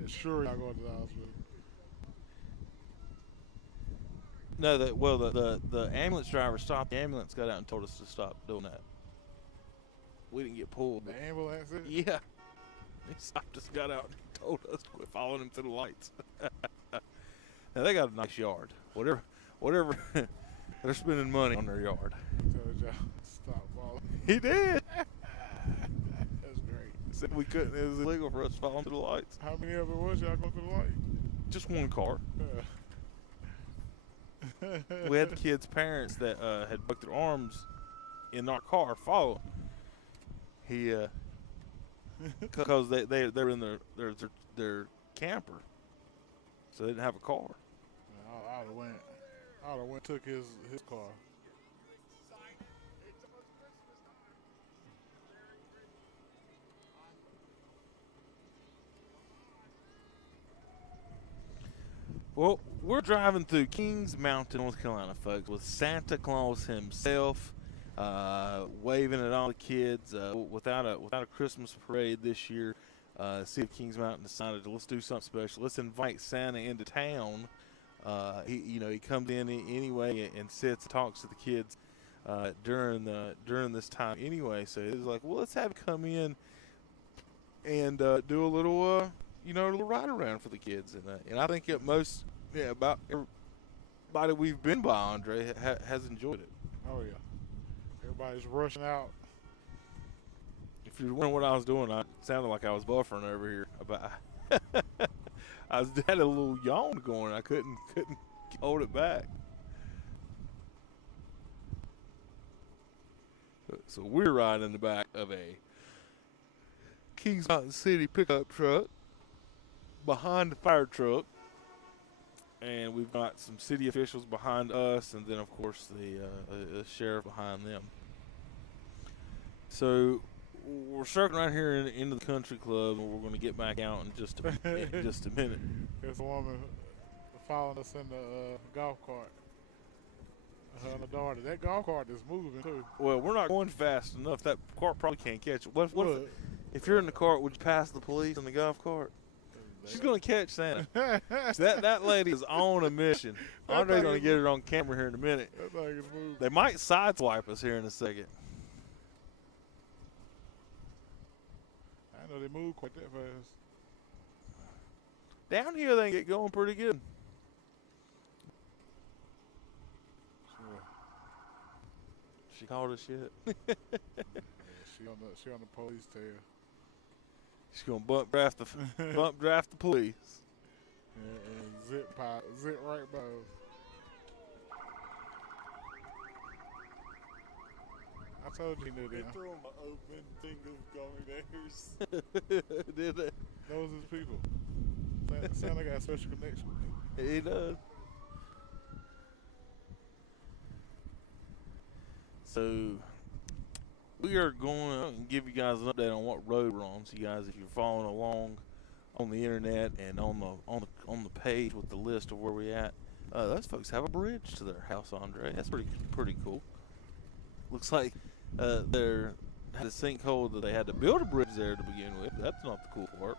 It's sure y'all going to the hospital. No, the ambulance driver stopped. The ambulance got out and told us to stop doing that. We didn't get pulled. The ambulance? Yeah. They stopped us, got out, and told us to quit following them to the lights. Now, they got a nice yard. Whatever. They're spending money on their yard. Told y'all stop following. He did. That's great. Said we couldn't. It was illegal for us to follow them to the lights. How many of it was y'all going to the light? Just one car. We had the kids' parents that had broke their arms in our car following. He, because they're in their camper, so they didn't have a car. I'd have went took his car. Well, we're driving through Kings Mountain, North Carolina, folks, with Santa Claus himself, waving at all the kids. Without a Christmas parade this year, City of Kings Mountain decided to let's do something special. Let's invite Santa into town. He comes in anyway and sits and talks to the kids during this time anyway. So it was like, well, let's have him come in and do a little a little ride around for the kids, and I think that about everybody we've been by, Andre, has enjoyed it. Oh yeah, everybody's rushing out. If you're wondering what I was doing, I sounded like I was buffering over here. I had a little yawn going. I couldn't hold it back. So we're riding in the back of a Kings Mountain City pickup truck behind the fire truck, and we've got some city officials behind us, and then of course the sheriff behind them. So we're circling right here into the country club, and we're going to get back out in just a minute. There's a woman following us in the golf cart. Her and her daughter. That golf cart is moving too. Well, we're not going fast enough. That cart probably can't catch it. What if you're in the cart, would you pass the police in the golf cart? She's going to catch Santa. that lady is on a mission. Andre's going to get her on camera here in a minute. That thing is moving. They might sideswipe us here in a second. I know they move quite that fast. Down here, they get going pretty good. She called us shit. Yeah, she on the police tail. She's gonna bump draft the police. Yeah, and zip right by us. I told you he knew that. They threw him an open thing of gummy bears. Did they? Those is people. Santa got a special connection. He does. So we are going to give you guys an update on what road we're on. So you guys, if you're following along on the internet and on the page with the list of where we at, those folks have a bridge to their house, Andre. That's pretty cool. Looks like they had a sinkhole that they had to build a bridge there to begin with. That's not the cool part.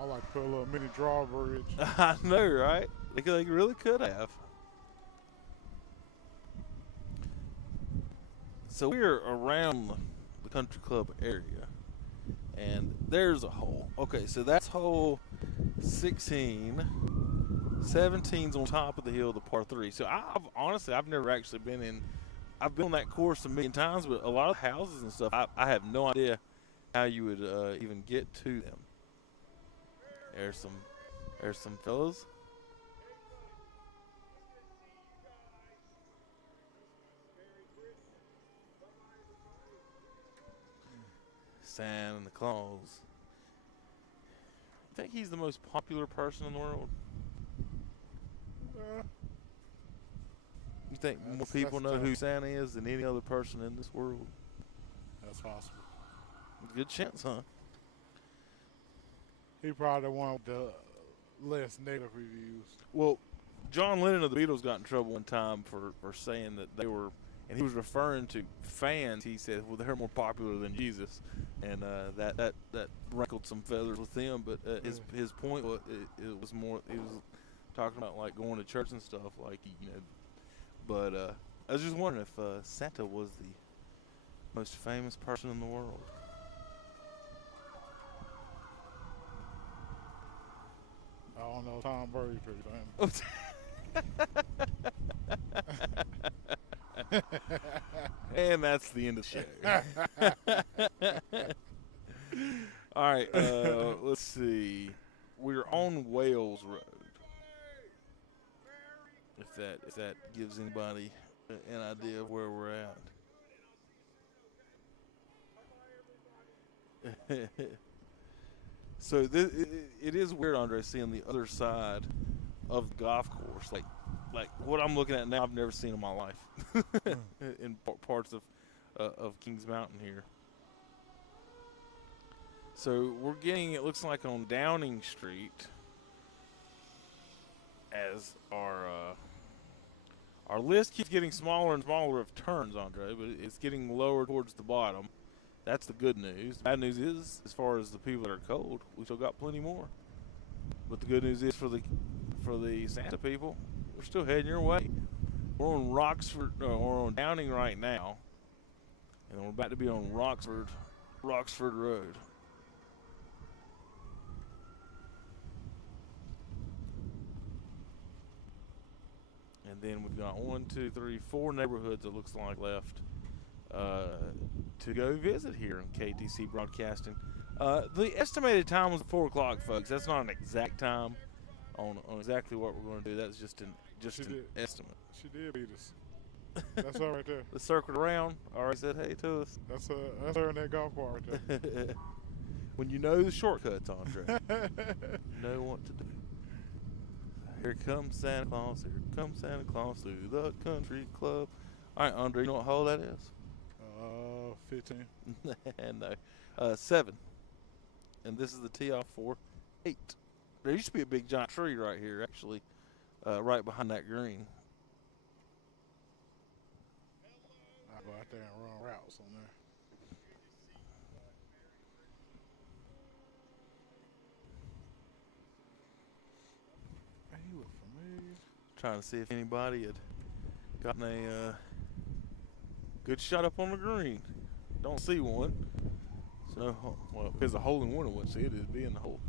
I like to put a little mini drawbridge. I know, right? They really could have. So we're around the country club area, and there's a hole. Okay, so that's hole 16. 17's on top of the hill, the par 3. So I've never actually been in. I've been on that course a million times, but a lot of houses and stuff, I have no idea how you would even get to them. There's some fellas. Santa Claus. You think he's the most popular person in the world? You think more people know who Santa is than any other person in this world? That's possible. Good chance, huh? He probably the one with the less negative reviews. Well, John Lennon of the Beatles got in trouble one time for saying that they were, and he was referring to fans. He said, well, they're more popular than Jesus, and that rankled some feathers with him. But his point was it was more, he was talking about like going to church and stuff, like, you know. But I was just wondering if Santa was the most famous person in the world. I don't know, Tom Brady pretty famous. And that's the end of the show. All right, let's see. We're on Wales Road. If that gives anybody an idea of where we're at. So it is weird, Andre, seeing the other side of the golf course. Like what I'm looking at now, I've never seen in my life in parts of Kings Mountain here. So we're getting, it looks like on Downing Street, as our list keeps getting smaller and smaller of turns, Andre, but it's getting lower towards the bottom. That's the good news. The bad news is, as far as the people that are cold, we still got plenty more. But the good news is for the Santa people, we're still heading your way. We're on we're on Downing right now, and we're about to be on Roxford Road. And then we've got 4 neighborhoods, it looks like, left to go visit here in KTC Broadcasting. The estimated time was 4 o'clock, folks. That's not an exact time on exactly what we're going to do. That's just an estimate. She did beat us. That's her right there. The circled around. Already said hey to us. That's her in that golf cart right there. When you know the shortcuts, Andre, you know what to do. Here comes Santa Claus. Here comes Santa Claus through the country club. All right, Andre, you know what hole that is? 15. And 7. And this is the tee off for 8. There used to be a big giant tree right here, actually, right behind that green. I go out there and run routes on there. He look familiar. Trying to see if anybody had gotten a good shot up on the green. Don't see one. So, well, if there's a hole in one, I wouldn't see it. It'd be in the hole.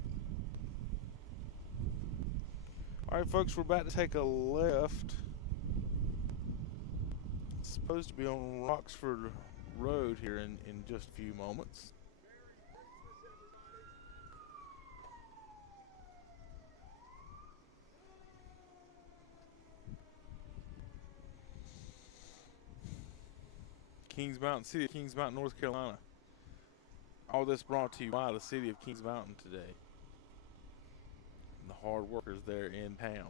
All right, folks, we're about to take a left. It's supposed to be on Roxford Road here in just a few moments. Kings Mountain, City of Kings Mountain, North Carolina. All this brought to you by the City of Kings Mountain today. And the hard workers there in town.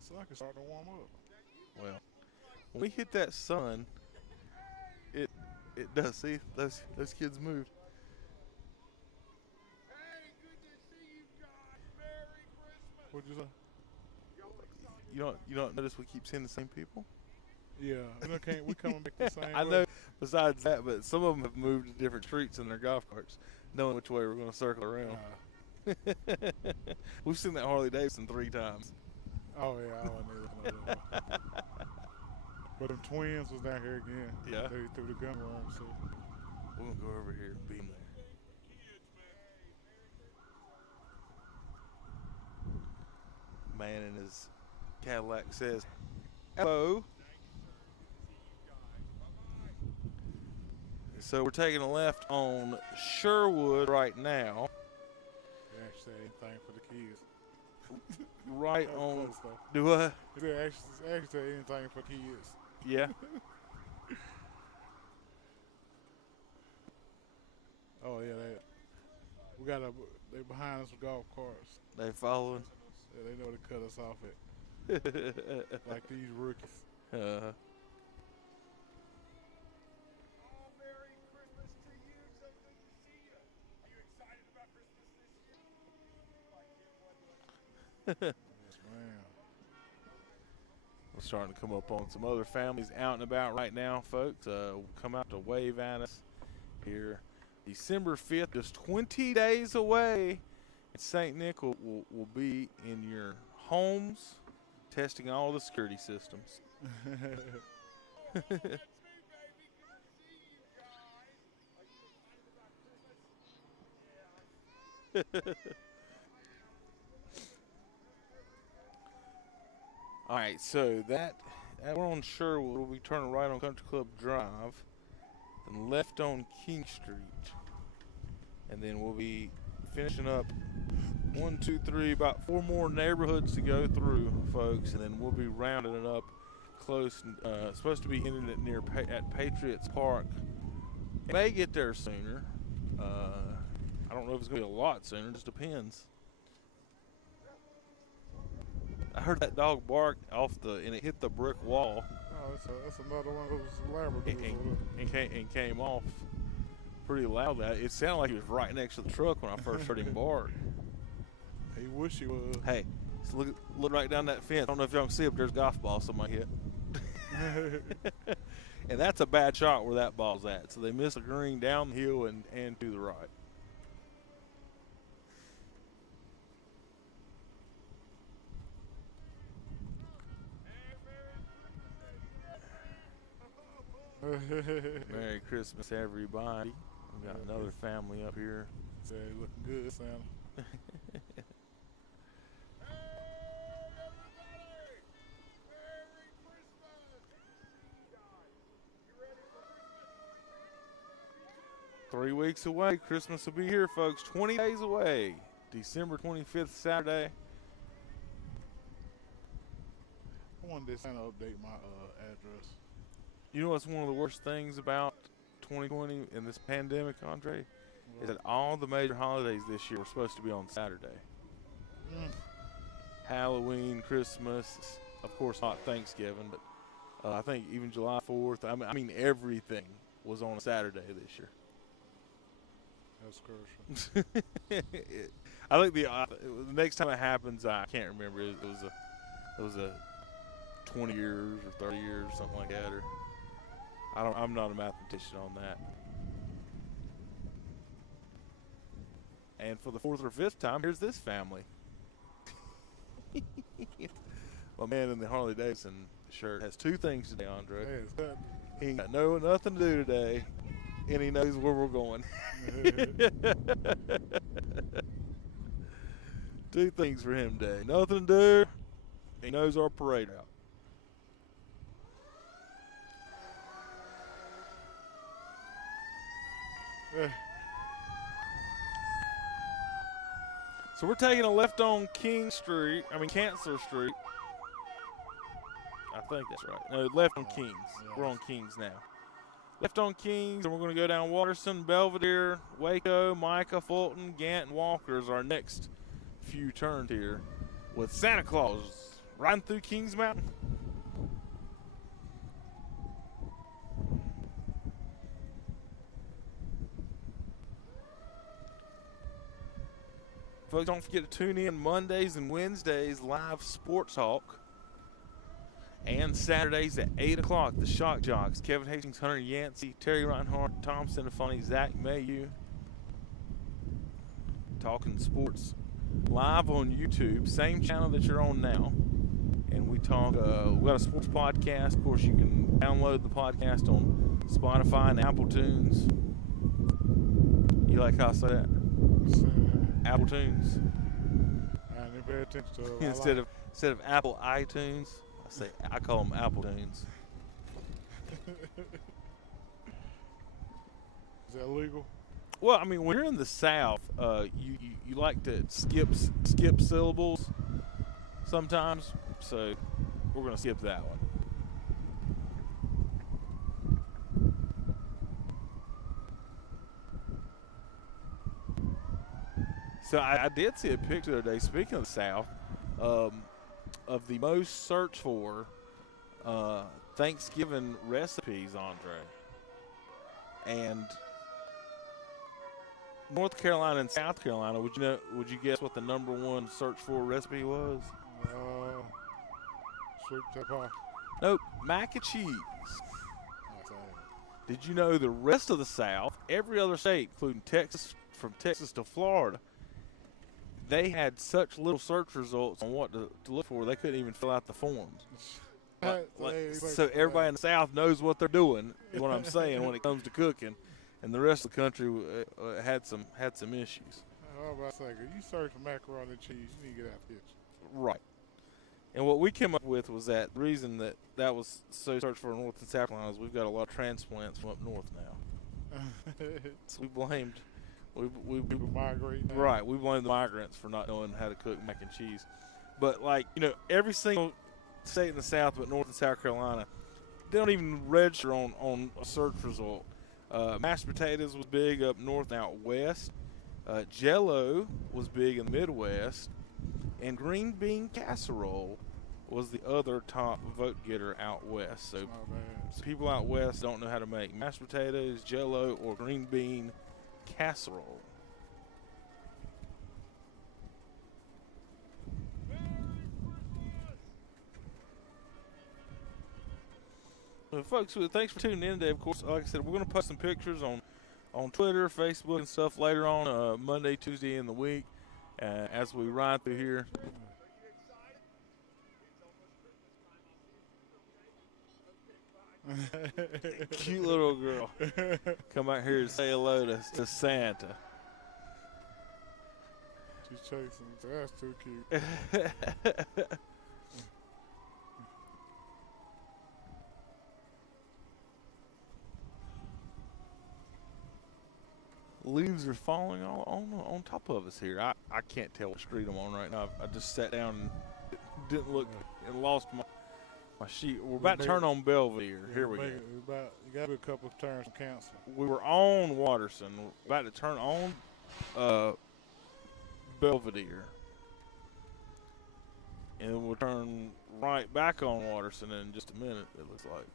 So I can start to warm up. Well, when we hit that sun, it does. See, those kids moved. Hey, good to see you guys. Merry Christmas. What'd you say? You don't notice we keep seeing the same people? Yeah, we coming back the same I way. know. Besides that, but some of them have moved to different streets in their golf carts, knowing which way we're going to circle around. We've seen that Harley Davidson 3 times. Oh yeah, I wasn't even But them twins was down here again. Yeah. They threw the gun around. So We're going to go over here and beat them there. Man in his Cadillac says, hello. So we're taking a left on Sherwood right now. they actually said anything for the kids. Right That was on. close, though. Do what? They actually said anything for kids. Yeah. Oh yeah, they behind us with golf carts. They following. Yeah, they know to cut us off at like these rookies. Uh-huh. Merry Christmas to you. So good to see you. Are you excited about Christmas this year? Yes, man. We're starting to come up on some other families out and about right now, folks. Come out to wave at us here. December 5th, just 20 days away. And St. Nick will be in your homes testing all the security systems. All right, so that we're on Sherwood. We'll be turning right on Country Club Drive, then left on King Street, and then we'll be finishing up 1, 2, 3, about 4 more neighborhoods to go through, folks, and then we'll be rounding it up close. Supposed to be ending it near at Patriots Park. It may get there sooner. I don't know if it's going to be a lot sooner. It just depends. I heard that dog bark and it hit the brick wall. Oh, that's another one of those Labradors. And came off pretty loudly. It sounded like he was right next to the truck when I first heard him bark. He wish he was. Hey, so look right down that fence. I don't know if y'all can see it, but there's a golf ball somebody hit. And that's a bad shot where that ball's at. So they missed the green down the hill and to the right. Merry Christmas, everybody. We got another family up here. Say, looking good, Santa. Three weeks away. Christmas will be here, folks. 20 days away. December 25th, Saturday. I wanted this Santa update my address. You know what's one of the worst things about 2020 and this pandemic, Andre? Is that all the major holidays this year were supposed to be on Saturday. Halloween, Christmas, of course not Thanksgiving, but I think even July 4th. I mean everything was on a Saturday this year. That's crucial. I think the next time it happens, I can't remember. It was a 20 years or 30 years or something like that. Or I'm not a mathematician on that. And for the 4th or 5th time, here's this family. My man in the Harley Davidson shirt has 2 things today, Andre. He ain't got nothing to do today, and he knows where we're going. 2 things for him today. Nothing to do. He knows our parade route. So we're taking a left on Cancer Street. I think that's right. No, left on Kings. We're on Kings now. Left on Kings, and we're going to go down Watterson, Belvedere, Waco, Micah, Fulton, Gant, and Walker is our next few turns here with Santa Claus riding through Kings Mountain. Folks, don't forget to tune in Mondays and Wednesdays, live Sports Talk. And Saturdays at 8 o'clock, the Shock Jocks, Kevin Hastings, Hunter Yancey, Terry Reinhardt, Tom Cinefunny, Zach Mayu. Talking sports live on YouTube, same channel that you're on now. And we talk, we got a sports podcast. Of course, you can download the podcast on Spotify and Apple Tunes. You like how I say that? Apple Tunes. I didn't pay attention to it. Instead of Apple iTunes, I call them Apple Tunes. Is that legal? Well, I mean, when you're in the South, you like to skip syllables sometimes, so we're gonna skip that one. So I did see a picture today, speaking of the South, of the most searched for Thanksgiving recipes, Andre. And North Carolina and South Carolina, would you guess what the #1 search for recipe was? Sweet potato pie. Nope, mac and cheese. Did you know the rest of the South, every other state, including Texas, from Texas to Florida, they had such little search results on what to look for, they couldn't even fill out the forms. So everybody in the South knows what they're doing, is what I'm saying, when it comes to cooking. And the rest of the country had some issues. I was about to say, you search for macaroni and cheese, you need to get out of this. Right. And what we came up with was that the reason that was so searched for North and South Carolina is we've got a lot of transplants from up north now. So we blamed. People migrate now. Right, we blame the migrants for not knowing how to cook mac and cheese. But, every single state in the South but North and South Carolina, they don't even register on a search result. Mashed potatoes was big up north and out west. Jell-O was big in the Midwest. And green bean casserole was the other top vote getter out west. So people out west don't know how to make mashed potatoes, Jell-O, or green bean casserole. Well, folks, thanks for tuning in today. Of course, like I said, we're going to post some pictures on Twitter, Facebook, and stuff later on, Monday, Tuesday in the week, as we ride through here. Cute little girl. Come out here and say hello to Santa. She's chasing. That's too cute. Leaves are falling all on top of us here. I can't tell what street I'm on right now. I just sat down and didn't look and lost my sheet. We're about to turn on Belvedere. Here we go. You got to do a couple of turns from Council. We were on Watterson. We're about to turn on Belvedere. And then we'll turn right back on Watterson in just a minute, it looks like.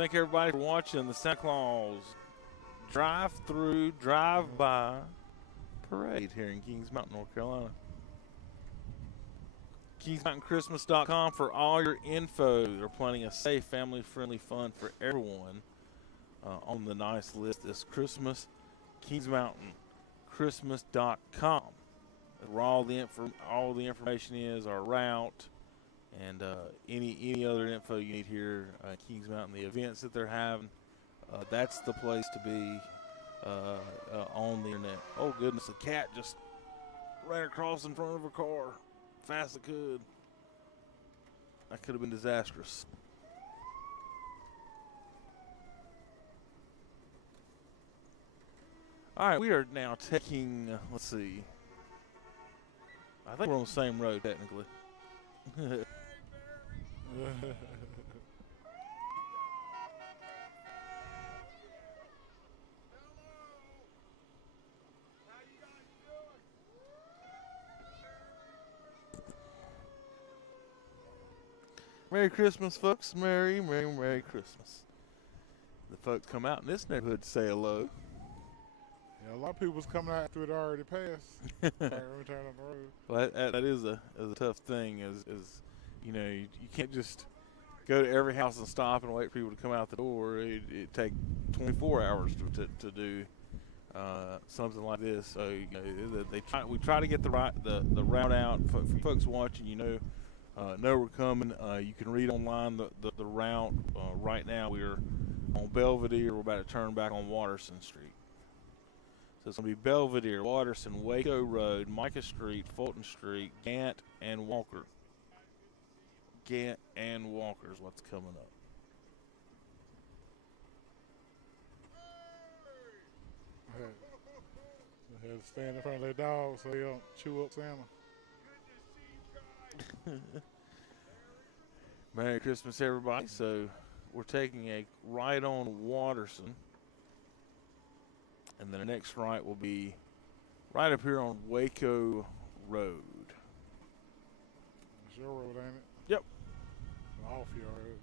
Thank everybody for watching the Santa Claus drive-through, drive-by parade here in Kings Mountain, North Carolina. KingsMountainChristmas.com for all your info. They're planning a safe, family-friendly fun for everyone on the nice list this Christmas. KingsMountainChristmas.com, where all the information is, our route, and any other info you need here at Kings Mountain, the events that they're having. That's the place to be on the internet. Oh goodness, a cat just ran across in front of a car fast as it could. That could have been disastrous. All right, we are now taking, let's see, I think we're on the same road technically. Merry Christmas, folks. Merry Christmas. The folks come out in this neighborhood to say hello. Yeah, a lot of people's coming out after it already passed. Turn on the road. Well, that is a tough thing. Is you know, you can't just go to every house and stop and wait for people to come out the door. It take 24 hours to do something like this. So you know, we try to get the route out for folks watching. You know we're coming. You can read online the route. Right now we're on Belvedere. We're about to turn back on Watterson Street. So it's going to be Belvedere, Watterson, Waco Road, Micah Street, Fulton Street, Gant, and Walker. Gant and Walker is what's coming up. I had to stand in front of their dog so they don't chew up Santa. Merry Christmas, everybody. So we're taking a right on Watterson. And then the next right will be right up here on Waco Road. It's your road, ain't it? Yep. Off your road.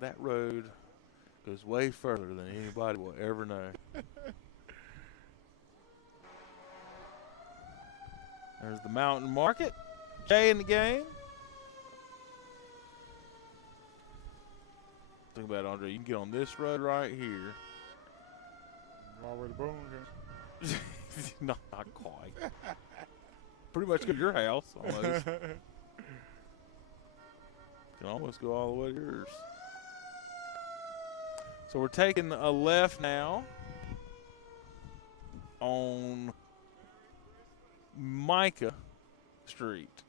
That road goes way further than anybody will ever know. There's the Mountain Market. Jay in the game. Think about it, Andre. You can get on this road right here. Already boom, okay? Not quite. Pretty much go to your house, almost. Can almost go all the way to yours. So we're taking a left now on Micah Street.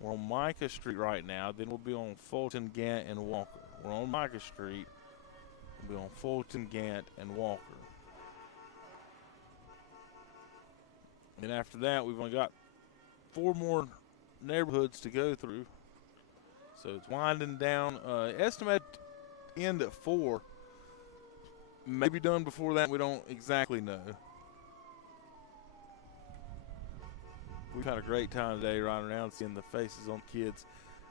We're on Micah Street right now. Then we'll be on Fulton, Gant, and Walker. We're on Micah Street. We'll be on Fulton, Gant, and Walker. And after that, we've only got 4 more neighborhoods to go through. So it's winding down. Estimate end at 4. Maybe done before that. We don't exactly know. We've had a great time today riding around seeing the faces on the kids.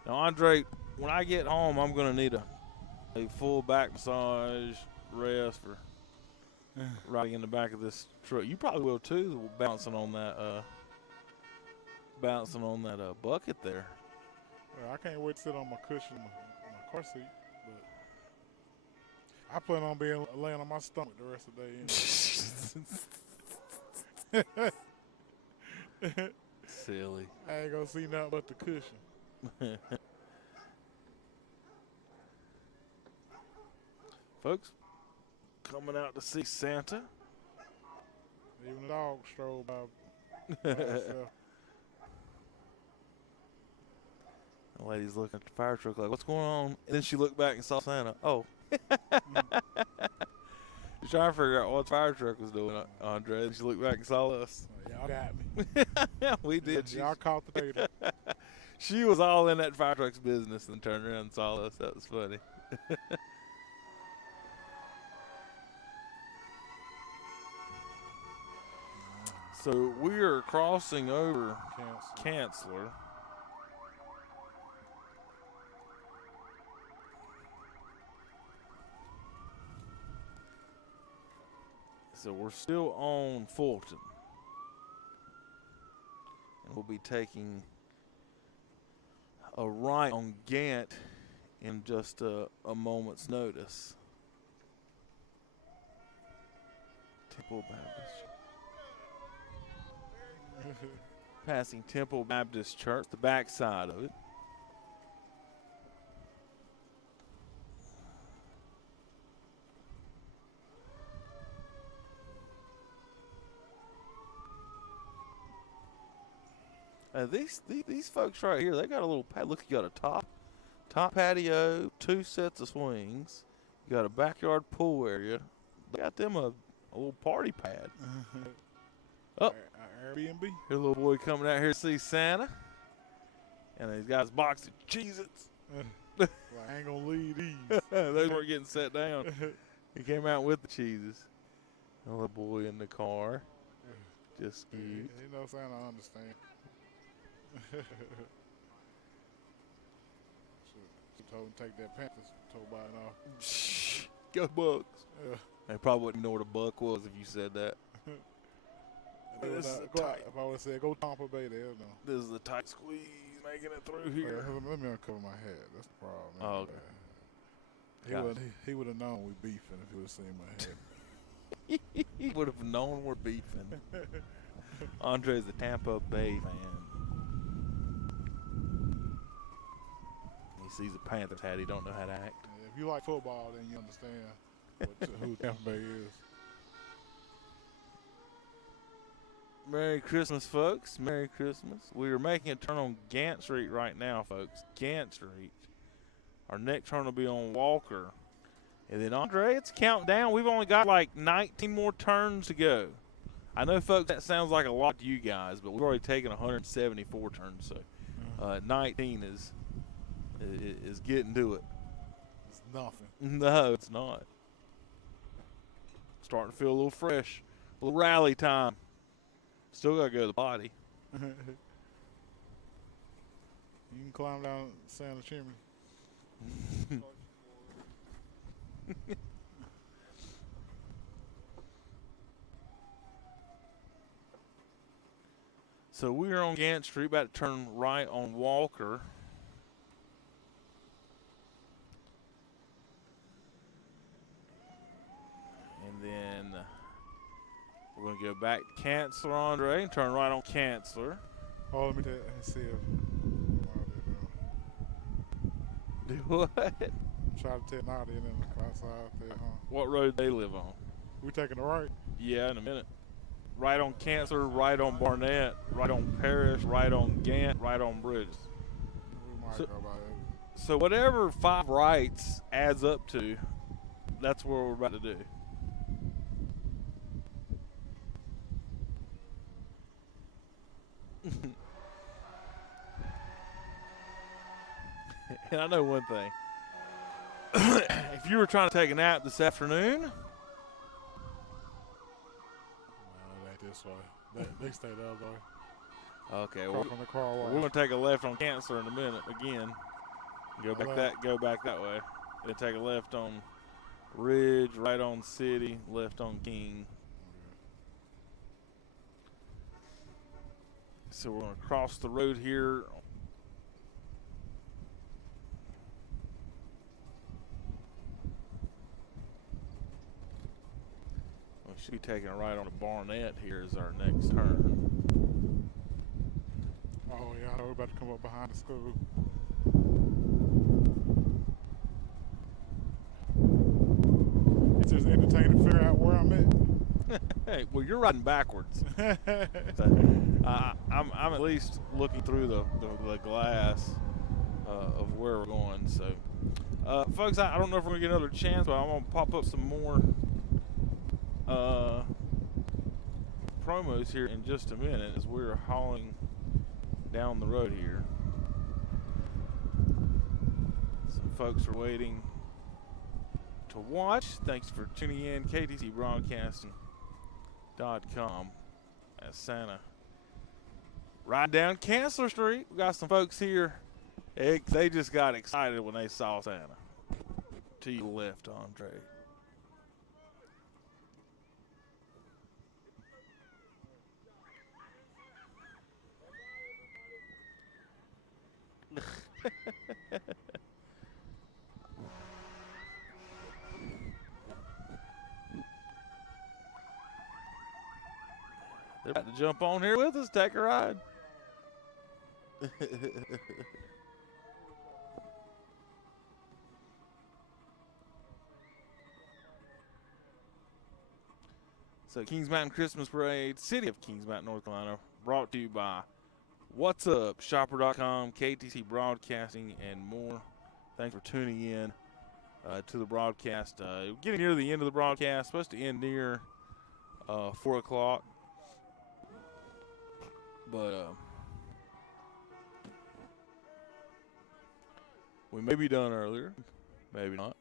Now, Andre, when I get home, I'm going to need a full back massage rest for riding in the back of this truck. You probably will too, bouncing on that bucket there. Well, I can't wait to sit on my cushion in my car seat, but I plan on laying on my stomach the rest of the day anyway. Silly. I ain't gonna see nothing but the cushion. Folks, coming out to see Santa. Even the dog strolled by herself. The lady's looking at the fire truck like, what's going on? And then she looked back and saw Santa. Oh. She's trying to figure out what the fire truck was doing, Andre. And she looked back and saw us. Y'all got me. Yeah, we did. Y'all caught the data. She was all in that fire truck's business and turned around and saw us. That was funny. So we are crossing over Chancellor. So we're still on Fulton. And we'll be taking a right on Gant in just a moment's notice. Temple Baptist. Passing Temple Baptist Church, the backside of it. These folks right here, they got a little pad. Look, you got a top patio, 2 sets of swings. You got a backyard pool area. They got them a little party pad. Oh, Airbnb. Here, little boy coming out here to see Santa, and he's got his box of Cheez-Its. Well, I ain't gonna leave these. Those weren't getting set down. He came out with the cheeses. A little boy in the car, just cute. He knows Santa understand. She told him to take that Panthers toe bite off. Shh, go Bucks. Yeah. They probably wouldn't know what a buck was if you said that. If I would have said go Tampa Bay, they'll know. This is a tight squeeze making it through here. Let me uncover my hat. That's the problem. Oh, okay. He would have known we beefing if he would have seen my hat. He would have known we're beefing. Andre's a Tampa Bay fan. He sees a Panthers hat, he don't know how to act. If you like football, then you understand who Tampa Bay is. Merry Christmas, folks. Merry Christmas. We are making a turn on Gant Street right now, folks. Gant Street. Our next turn will be on Walker. And then, Andre, it's countdown. We've only got like 19 more turns to go. I know, folks, that sounds like a lot to you guys, but we've already taken 174 turns. So 19 is getting to it. It's nothing. No, it's not. Starting to feel a little fresh. A little rally time. Still got to go to the potty. You can climb down Santa chimney. So we're on Gant Street, about to turn right on Walker. And then we're going to go back to Canceller, Andre, and turn right on Canceller. Oh, let me see if. Do what? Try to take Nadia in the outside there, huh? What road they live on? We taking the right? Yeah, in a minute. Right on Canceller, right on Barnett, right on Parrish, right on Gant, right on Bridges. We might go by that. So whatever 5 rights adds up to, that's what we're about to do. And I know one thing. If you were trying to take a nap this afternoon, No, it ain't this way. They stay the other way. okay, Well, from the car wash. we're gonna take a left on Canceller in a minute again. Go back that way. Then take a left on Ridge, right on City, left on King. So we're gonna cross the road here. We should be taking a right on the Barnett here as our next turn. Oh, yeah, I know we're about to come up behind the school. It's just entertaining to figure out where I'm at. Hey, well, you're riding backwards. So, I'm at least looking through the glass of where we're going. So, folks, I don't know if we're going to get another chance, but I'm going to pop up some more promos here in just a minute as we're hauling down the road here. Some folks are waiting to watch. Thanks for tuning in. KTC Broadcasting.com as Santa ride down Canceller Street. We got some folks here. They just got excited when they saw Santa. To your left, Andre. They're about to jump on here with us, take a ride. So Kings Mountain Christmas Parade, City of Kings Mountain, North Carolina, brought to you by What's Up, Shopper.com, KTC Broadcasting, and more. Thanks for tuning in to the broadcast. Getting near the end of the broadcast, supposed to end near 4 o'clock. But we may be done earlier, maybe not.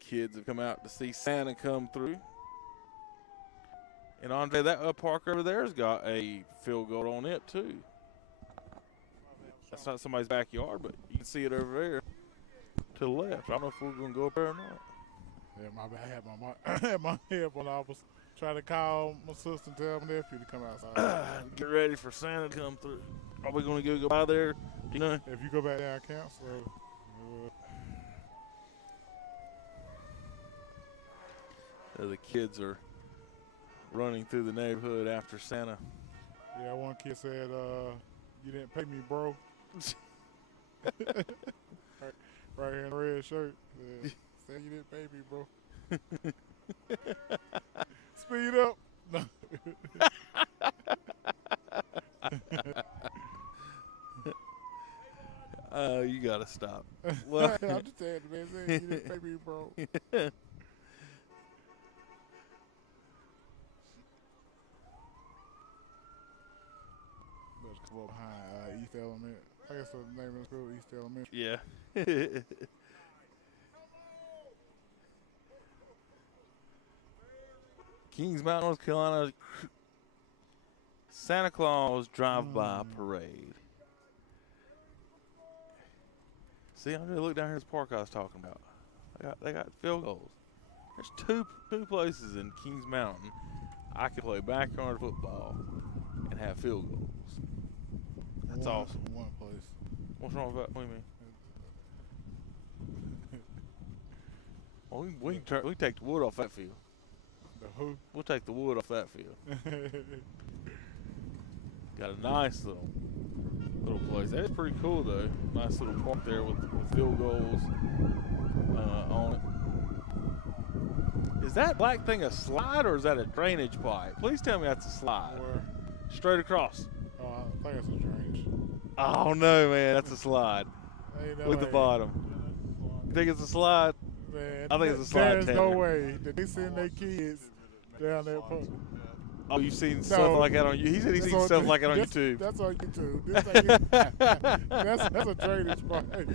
Kids have come out to see Santa come through. And Andre, that park over there has got a field goal on it too. That's not somebody's backyard, but you can see it over there to the left. I don't know if we're going to go up there or not. Yeah, my bad. I had my headphone off. I was trying to call my sister and tell my nephew to come outside. Get ready for Santa to come through. Are we going to go by there? Do you know? If you go back there, I cancel. The kids are running through the neighborhood after Santa. Yeah, one kid said, you didn't pay me, bro. right here in the red shirt. Yeah, said you didn't pay me, bro. Speed up. You got to stop. Well, I'm just saying, man, said you didn't pay me, bro. Come up behind East Element. I guess the name of the school, East Element. Yeah. Kings Mountain, North Carolina, Santa Claus drive-by parade. See, I'm gonna look down here at this park I was talking about. They got field goals. There's two places in Kings Mountain I can play backyard football and have field goals. That's awesome. One place. What's wrong with that? What do you mean? Well, we can take the wood off that field. The who? We'll take the wood off that field. Got a nice little place. That's pretty cool though. Nice little park there with field goals on it. Is that black thing a slide or is that a drainage pipe? Please tell me that's a slide. Where? Straight across. Oh, I think it's a drainage. Oh no, man, that's a slide. Ain't no Look at the way. bottom. You think it's a slide? Man, I think it's a slide. There's no way that they send their kids down there. Oh, you've seen stuff like that on you? He said he's seen stuff like that on YouTube. That's on YouTube. That's a drainage pipe.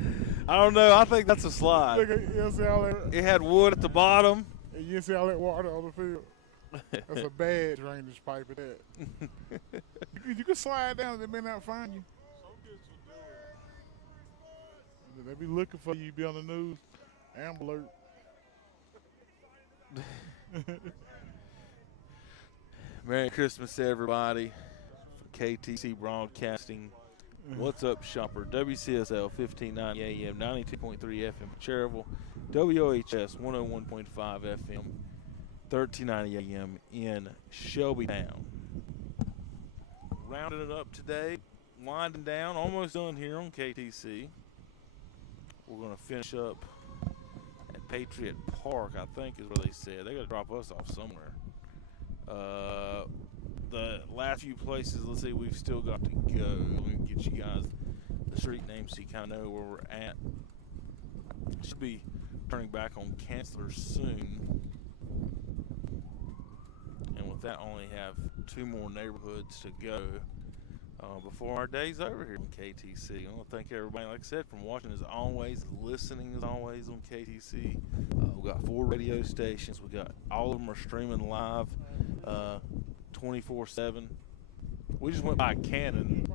I don't know. I think that's a slide. Look at, you see all that, It had wood at the bottom. and you see all that water on the field. That's a bad drainage pipe at that. You can slide down, they may not find you. They be looking for you, be on the news. Amber alert. Merry Christmas, everybody. From KTC Broadcasting. What's up, shopper? WCSL 1590 AM, 92.3 FM Cherryville, WOHS 101.5 FM, 1390 AM in Shelbytown. Rounding it up today, winding down, almost done here on KTC. We're going to finish up at Patriot Park, I think is where they said. They got to drop us off somewhere. The last few places, let's see, we've still got to go. Let me get you guys the street names so you kind of know where we're at. Should be turning back on Chancellor soon. And with that, only have 2 more neighborhoods to go before our day's over here on KTC. I want to thank everybody, like I said, from watching as always, listening as always on KTC. We've got 4 radio stations. We got all of them are streaming live 24/7. We just went by a cannon.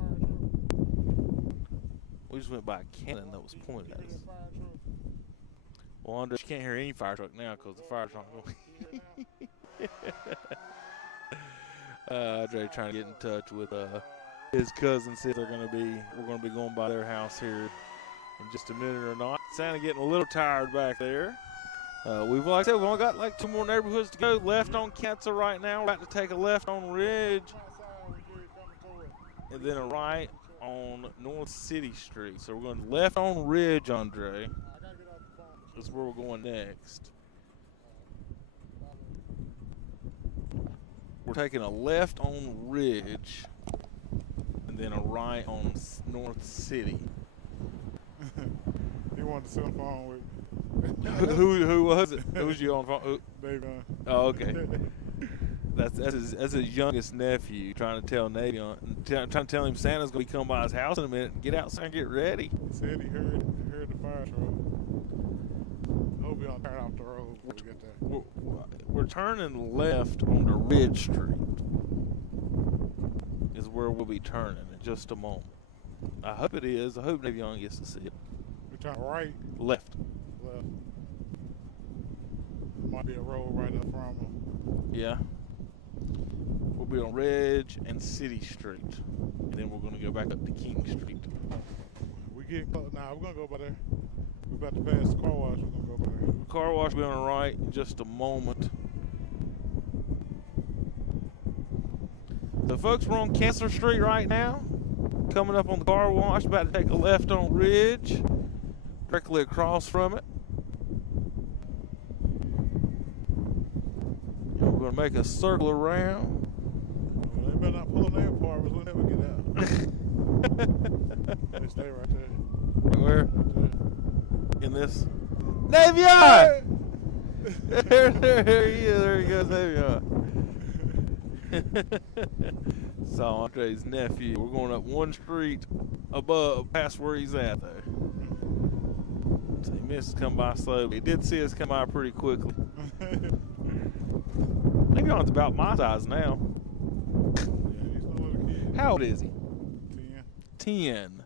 That was pointed at us. Well, Andre, you can't hear any fire truck now because the fire truck. Andre trying to get in touch with his cousin said we're gonna be going by their house here in just a minute or not. Santa getting a little tired back there. We've only got like 2 more neighborhoods to go. Left on Kansas right now. We're about to take a left on Ridge, and then a right on North City Street. So we're going left on Ridge, Andre. That's where we're going next. We're taking a left on Ridge, and then a right on North City. He wanted to sit on the phone with Who was it? Who was you on the phone? Davion. Oh, okay. That's his youngest nephew trying to tell Davion, trying to tell him Santa's going to be coming by his house in a minute. Get outside and get ready. Said he heard the fire truck. Hope he don't turn off the road before we get there. We're turning left onto Ridge Street. Is where we'll be turning in just a moment. I hope it is. I hope Davion gets to see it. We turn right. Left. Left. There might be a road right up from him. Yeah. We'll be on Ridge and City Street. And then we're going to go back up to King Street. We get close. Nah, we're going to go by there. We're about to pass the car wash. We're going to go by there. The car wash will be on the right in just a moment. So folks, we're on Cancer Street right now. Coming up on the car wash, about to take a left on Ridge. Directly across from it. And we're going to make a circle around. Well, they better not pull in their part, we'll never get out. They stay right there. Where? Right there. In this? Davion! There he is. There he goes, Davion. Saw Andre's nephew. We're going up one street above, past where he's at, though. So he missed us come by slow, but he did see us come by pretty quickly. Davion's about my size now. Yeah, he's a little kid. How old is he? 10. 10.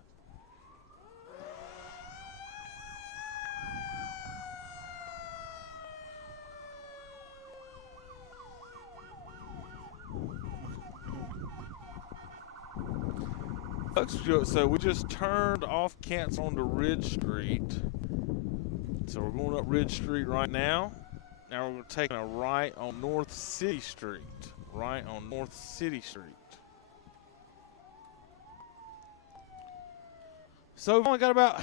So we just turned off Cancer onto Ridge Street. So we're going up Ridge Street right now. Now we're taking a right on North City Street. Right on North City Street. So we've only got about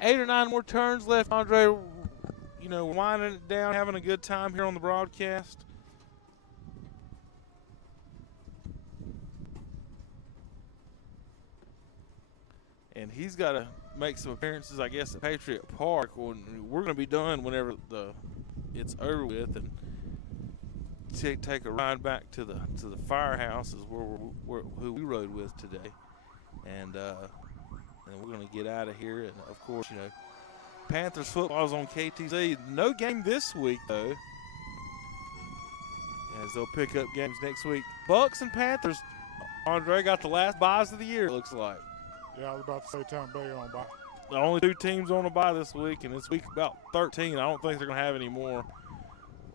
8 or 9 more turns left. Andre, winding it down, having a good time here on the broadcast. And he's got to make some appearances, I guess, at Patriot Park. We're going to be done whenever it's over with, and take a ride back to the firehouse is who we rode with today, and we're going to get out of here. And of course, Panthers football is on KTC. No game this week though, as they'll pick up games next week. Bucks and Panthers. Andre got the last buys of the year. It looks like. Yeah, I was about to say Tampa Bay on bye. The only 2 teams on a bye this week, and it's week about 13. I don't think they're going to have any more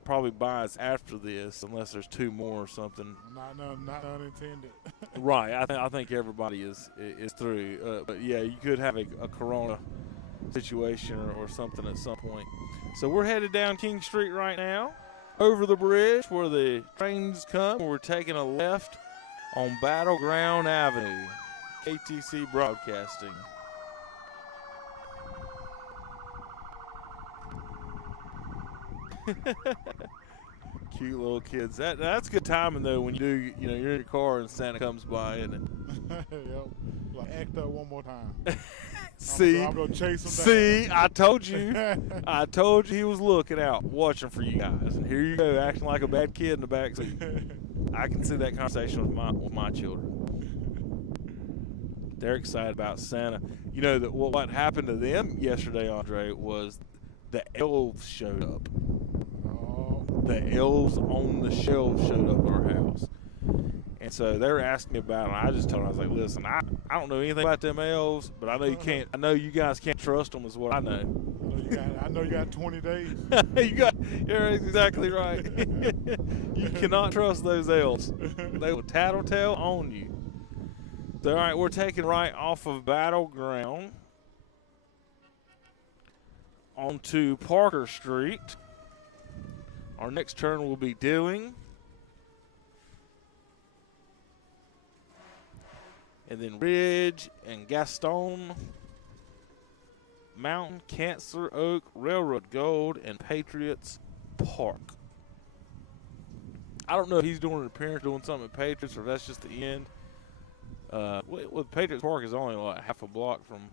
probably buys after this, unless there's 2 more or something. Not unintended. Right. I think everybody is through. But yeah, you could have a corona situation or something at some point. So we're headed down King Street right now, over the bridge where the trains come. We're taking a left on Battleground Avenue. KTC Broadcasting. Cute little kids. That's good timing though when you're in your car and Santa comes by, isn't it? Yep. Like act up one more time. See, I'm gonna chase him see, I told you. I told you he was looking out, watching for you guys, and here you go, acting like a bad kid in the backseat. I can see that conversation with my children. They're excited about Santa. You know that what happened to them yesterday, Andre, was the elves showed up. Oh. The elves on the shelf showed up at our house. And so they were asking me about it, and I just told them, I was like, listen, I don't know anything about them elves, but I know you guys can't trust them is what I know. I know you got 20 days. You're exactly right. You cannot trust those elves. They will tattletale on you. All right, we're taking right off of Battleground onto Parker Street. Our next turn will be Dewing. And then Ridge and Gaston, Mountain, Cancer Oak, Railroad Gold, and Patriots Park. I don't know if he's doing an appearance, doing something at Patriots, or that's just the end. Well, Patriots Park is only like half a block from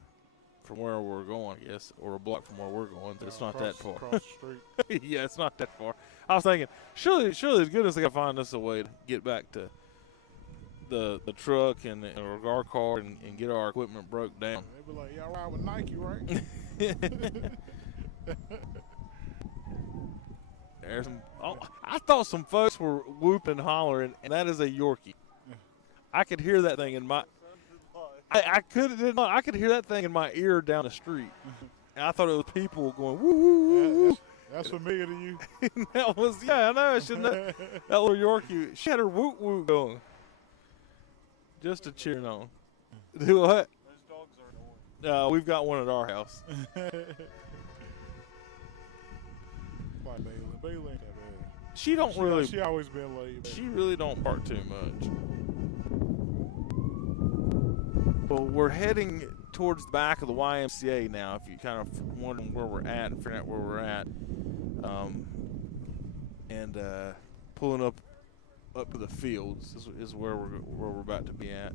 where we're going, I guess, or a block from where we're going. So it's not that far. Across the street. Yeah, it's not that far. I was thinking, surely, as goodness, they got to find us a way to get back to the truck and our car and get our equipment broke down. They be like, y'all ride with Nike, right? There's some. Oh, I thought some folks were whooping and hollering, and that is a Yorkie. I could hear that thing in my. I could hear that thing in my ear down the street. And I thought it was people going woo woo woo. Yeah, that's familiar to you. That was I know. I shouldn't have. That little Yorkie, she had her whoop whoop going, just to cheer on. Do what? Those dogs are annoying. We've got one at our house. Like Bailey ain't that bad. She don't really. She always been laid back. She really don't bark too much. Well, we're heading towards the back of the YMCA now. If you kind of wondering where we're at and figuring out where we're at, and pulling up to the fields is where we're about to be at.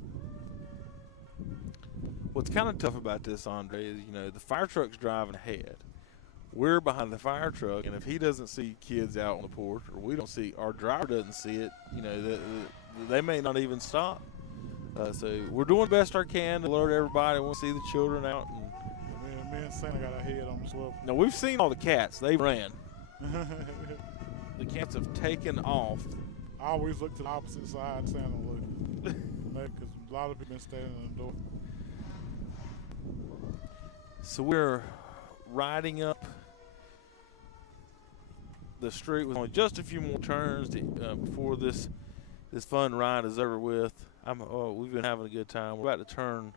What's kind of tough about this, Andre, is the fire truck's driving ahead. We're behind the fire truck, and if he doesn't see kids out on the porch, or we don't see, our driver doesn't see it, they may not even stop. So we're doing the best I can to alert everybody. We want to see the children out. And me and Santa got our head on the swivel. Now, we've seen all the cats. They ran. The cats have taken off. I always look to the opposite side, Santa look. Maybe because a lot of people been standing in the door. So we're riding up the street with only just a few more turns before this fun ride is over with. We've been having a good time. We're about to turn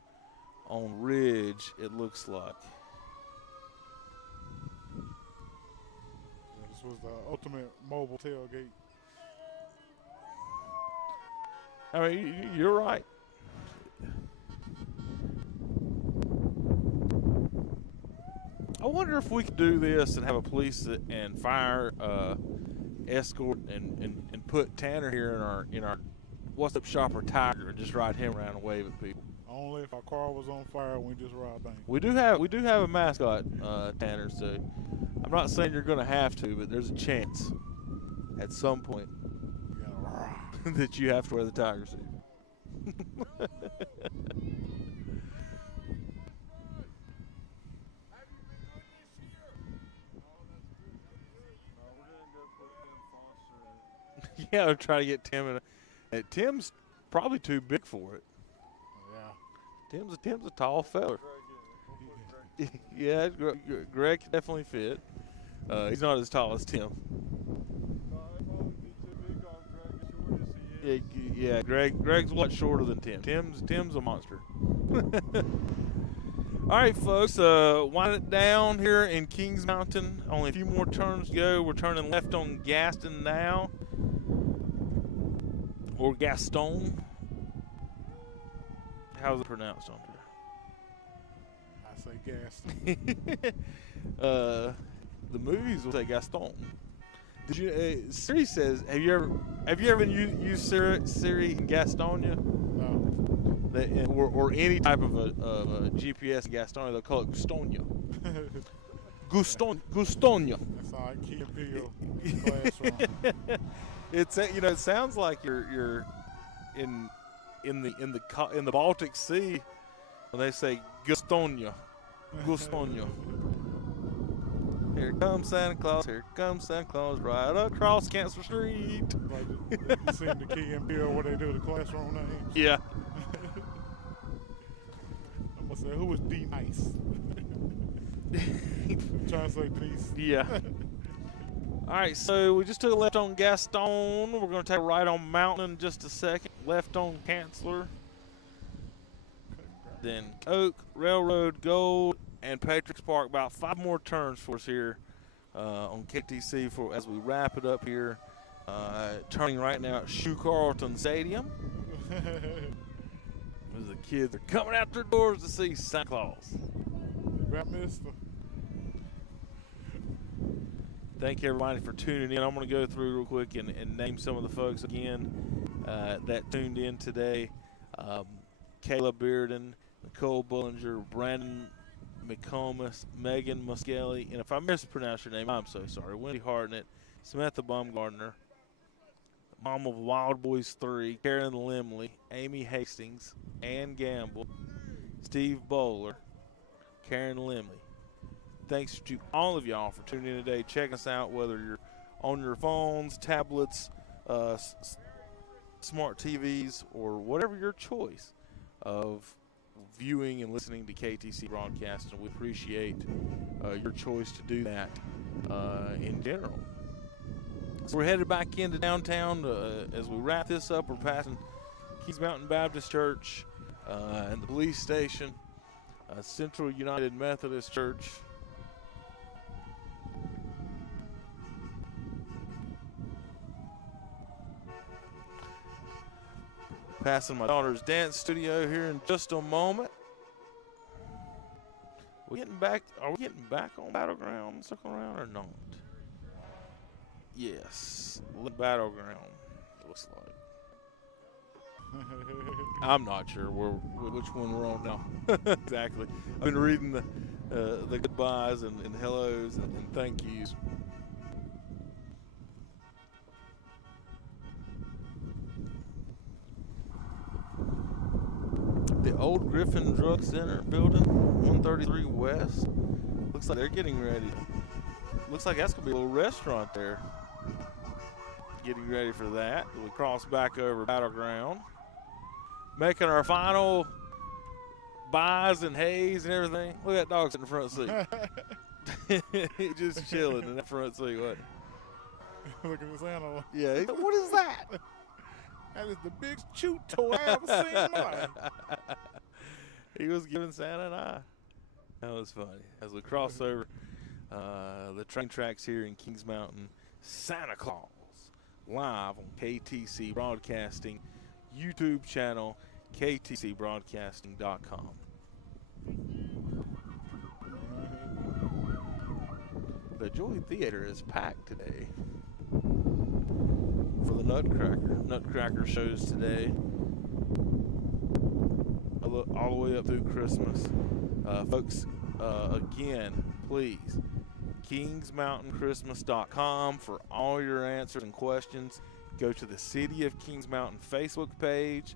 on Ridge, it looks like. This was the ultimate mobile tailgate. I mean, you're right. I wonder if we could do this and have a police and fire escort and put Tanner here in our What's Up Shopper Tiger and just ride him around and wave at people. Only if our car was on fire and we just ride bank. We do have a mascot, Tanner. So I'm not saying you're going to have to, but there's a chance at some point that you have to wear the tiger suit. Yeah, I'm trying to get Tim in. Tim's probably too big for it. Yeah. Tim's a tall fella. Yeah, Greg can definitely fit. He's not as tall as Tim. Yeah, Greg's a lot shorter than Tim. Tim's a monster. All right, folks, wind it down here in Kings Mountain. Only a few more turns to go. We're turning left on Gaston now. Or Gaston. How's it pronounced, Andre? I say Gaston. The movies will say Gaston. Did you? Siri says, have you ever used Siri in Gastonia? No. Or any type of a GPS in Gastonia, they'll call it Gustonia. Gustonia. That's all right. Key and Peele classroom. It sounds like you're in the Baltic Sea when they say Gustonia. Gustonia. Here comes Santa Claus. Here comes Santa Claus right across Cancer Street. Like you seen the Key and Peele where they do the classroom names? Yeah. I'm gonna say, who was D Nice? I'm trying to say Denise. Yeah. All right, so we just took a left on Gaston. We're going to take a right on Mountain in just a second. Left on Chancellor. then Oak, Railroad, Gold, and Patriots Park. About 5 more turns for us here on KTC as we wrap it up here. Turning right now at Shoe Carlton Stadium. As the kids are coming out their doors to see Santa Claus. Thank everybody for tuning in. I'm going to go through real quick and name some of the folks again that tuned in today. Caleb Bearden, Nicole Bullinger, Brandon McComas, Megan Muskelly, and if I mispronounce your name, I'm so sorry. Wendy Hartnett, Samantha Baumgartner, Mom of Wild Boys 3, Karen Limley, Amy Hastings, Ann Gamble, Steve Bowler, Karen Limley. Thanks to all of y'all for tuning in today. Check us out whether you're on your phones, tablets, smart TVs, or whatever your choice of viewing and listening to KTC Broadcasting. We appreciate your choice to do that in general. So we're headed back into downtown. As we wrap this up, we're passing Kings Mountain Baptist Church and the police station, Central United Methodist Church. Passing my daughter's dance studio here in just a moment. Are we getting back on Battleground, circle around, or not? Yes, Battleground, looks like. I'm not sure which one we're on now. Exactly. I've been reading the goodbyes and hellos and thank yous. The old Griffin Drug Center building, 133 West. Looks like they're getting ready. Looks like that's going to be a little restaurant there. Getting ready for that. We cross back over Battleground. Making our final buys and hays and everything. Look at that dog sitting in the front seat. Just chilling in that front seat. What? Look at this animal. Yeah. What is that? That is the biggest chew toy I ever seen in my life. He was giving Santa an eye. That was funny. As we cross over the train tracks here in Kings Mountain, Santa Claus, live on KTC Broadcasting YouTube channel, ktcbroadcasting.com. The Joy Theater is packed today for the Nutcracker shows today, all the way up through Christmas. Folks, again, please, kingsmountainchristmas.com for all your answers and questions. Go to the City of Kings Mountain Facebook page,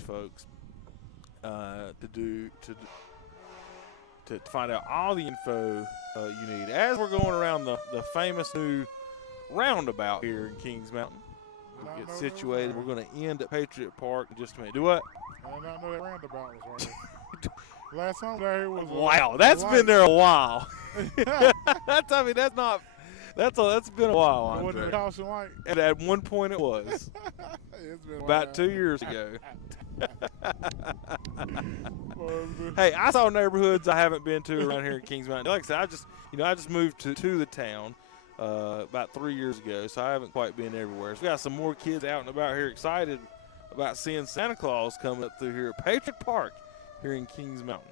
folks, to find out all the info you need. As we're going around the famous new roundabout here in Kings Mountain, we'll get situated. We're going to end at Patriot Park in just a minute. Do what? I did not know that roundabout was right there. Last time I was out here was wow, that's been there a while. That's been a while, Andre. Wasn't it caution light? And at one point it was. It's been about 2 years ago. Hey, I saw neighborhoods I haven't been to around here in Kings Mountain. Like I said, I just moved to the town about 3 years ago, so I haven't quite been everywhere. So we got some more kids out and about here excited about seeing Santa Claus coming up through here at Patriot Park here in Kings Mountain.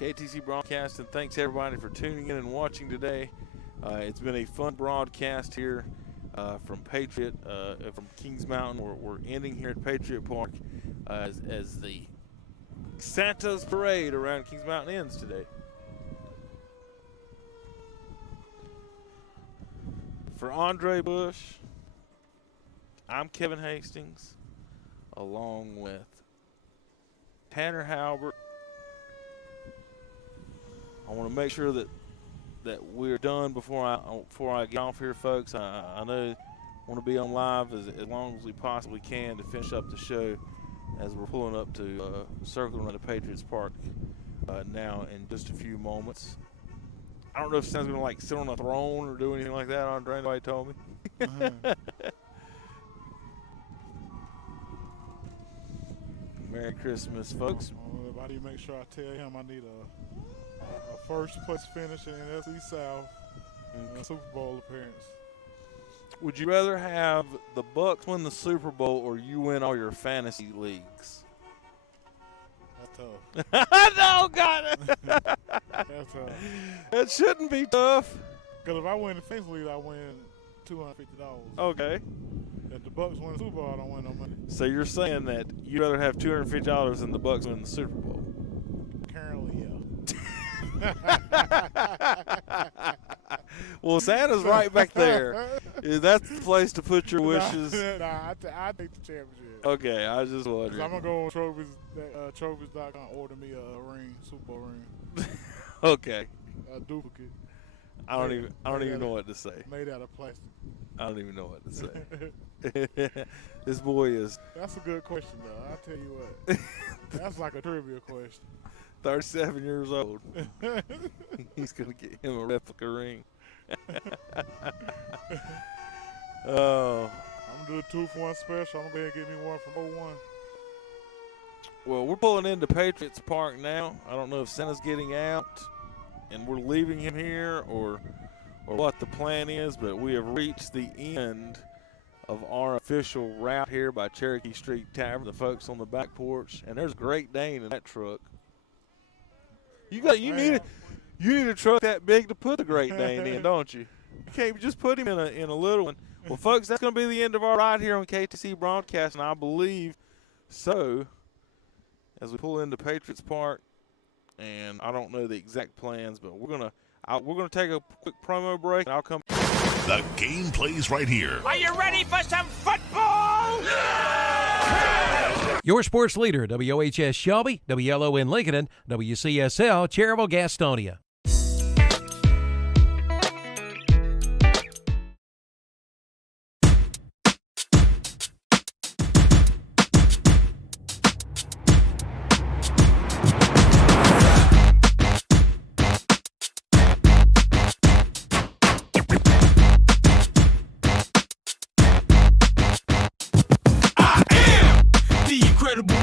KTC Broadcasting, thanks everybody for tuning in and watching today. It's been a fun broadcast here from Patriot, from Kings Mountain. We're ending here at Patriot Park as the Santa's parade around Kings Mountain ends today. For Andre Bush, I'm Kevin Hastings, along with Tanner Halbert. I want to make sure that we're done before I get off here, folks. I know I want to be on live as long as we possibly can to finish up the show as we're pulling up to circling around the Patriots Park now in just a few moments. I don't know if Santa's going to like sit on a throne or do anything like that, Andre. Nobody told me. Merry Christmas, folks. Why do you make sure I tell him I need a first place finish in NFC South and a Super Bowl appearance? Would you rather have the Bucs win the Super Bowl or you win all your fantasy leagues? That's tough. No, God. That's tough. That shouldn't be tough. Because if I win the fantasy league, I win $250. Okay. If the Bucs win the Super Bowl, I don't win no money. So you're saying that you'd rather have $250 than the Bucs win the Super Bowl? Currently, yeah. Well, Santa's right back there. That's the place to put your wishes. I take the championship. Okay, I was just wondering. I'm going to go on trophies.com, order me a ring, Super Bowl ring. Okay. A duplicate. I don't even know what to say. Made out of plastic. I don't even know what to say. This boy is. That's a good question, though. I'll tell you what. That's like a trivia question. 37 years old. He's going to get him a replica ring. Oh. I'm going to do a 2-for-1 special. I'm going to go ahead and get me one from 01. Well, we're pulling into Patriots Park now. I don't know if Santa's getting out and we're leaving him here or what the plan is, but we have reached the end of our official route here by Cherokee Street Tavern. The folks on the back porch, and there's a Great Dane in that truck. You need a truck that big to put the Great Dane in, don't you? You can't just put him in a little one. Well, folks, that's going to be the end of our ride here on KTC Broadcasting, I believe. So, as we pull into Patriots Park, and I don't know the exact plans, but we're gonna take a quick promo break, and I'll come. The game plays right here. Are you ready for some football? Your sports leader, WOHS Shelby, WLON Lincoln, and WCSL Cherryville Gastonia.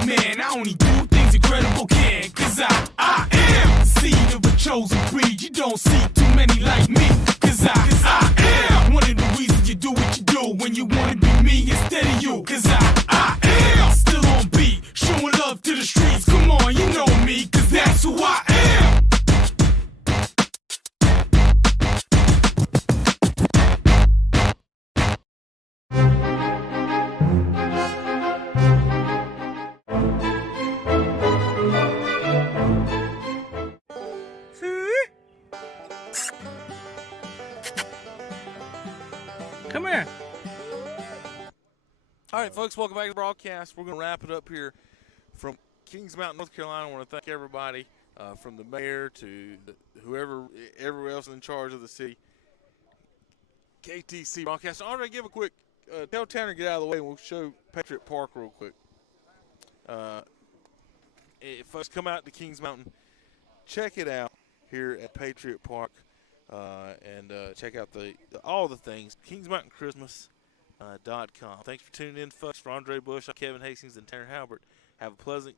Man, I only do things incredible can, cause I am the seed of a chosen breed. You don't see too many like me, cause I am one of the reasons you do what you do when you wanna be me instead of you, cause I am still on beat, showing love to the streets. Come on, you know me, cause that's who I am. Come here. All right, folks, welcome back to the broadcast. We're going to wrap it up here from Kings Mountain, North Carolina. I want to thank everybody from the mayor to everyone else in charge of the city. KTC Broadcasting. Andre, give a quick, tell Tanner to get out of the way, and we'll show Patriot Park real quick. If folks come out to Kings Mountain, check it out here at Patriot Park. And check out all the things, KingsMountainChristmas.com. Thanks for tuning in, folks. For Andre Bush, I'm Kevin Hastings and Tanner Halbert. Have a pleasant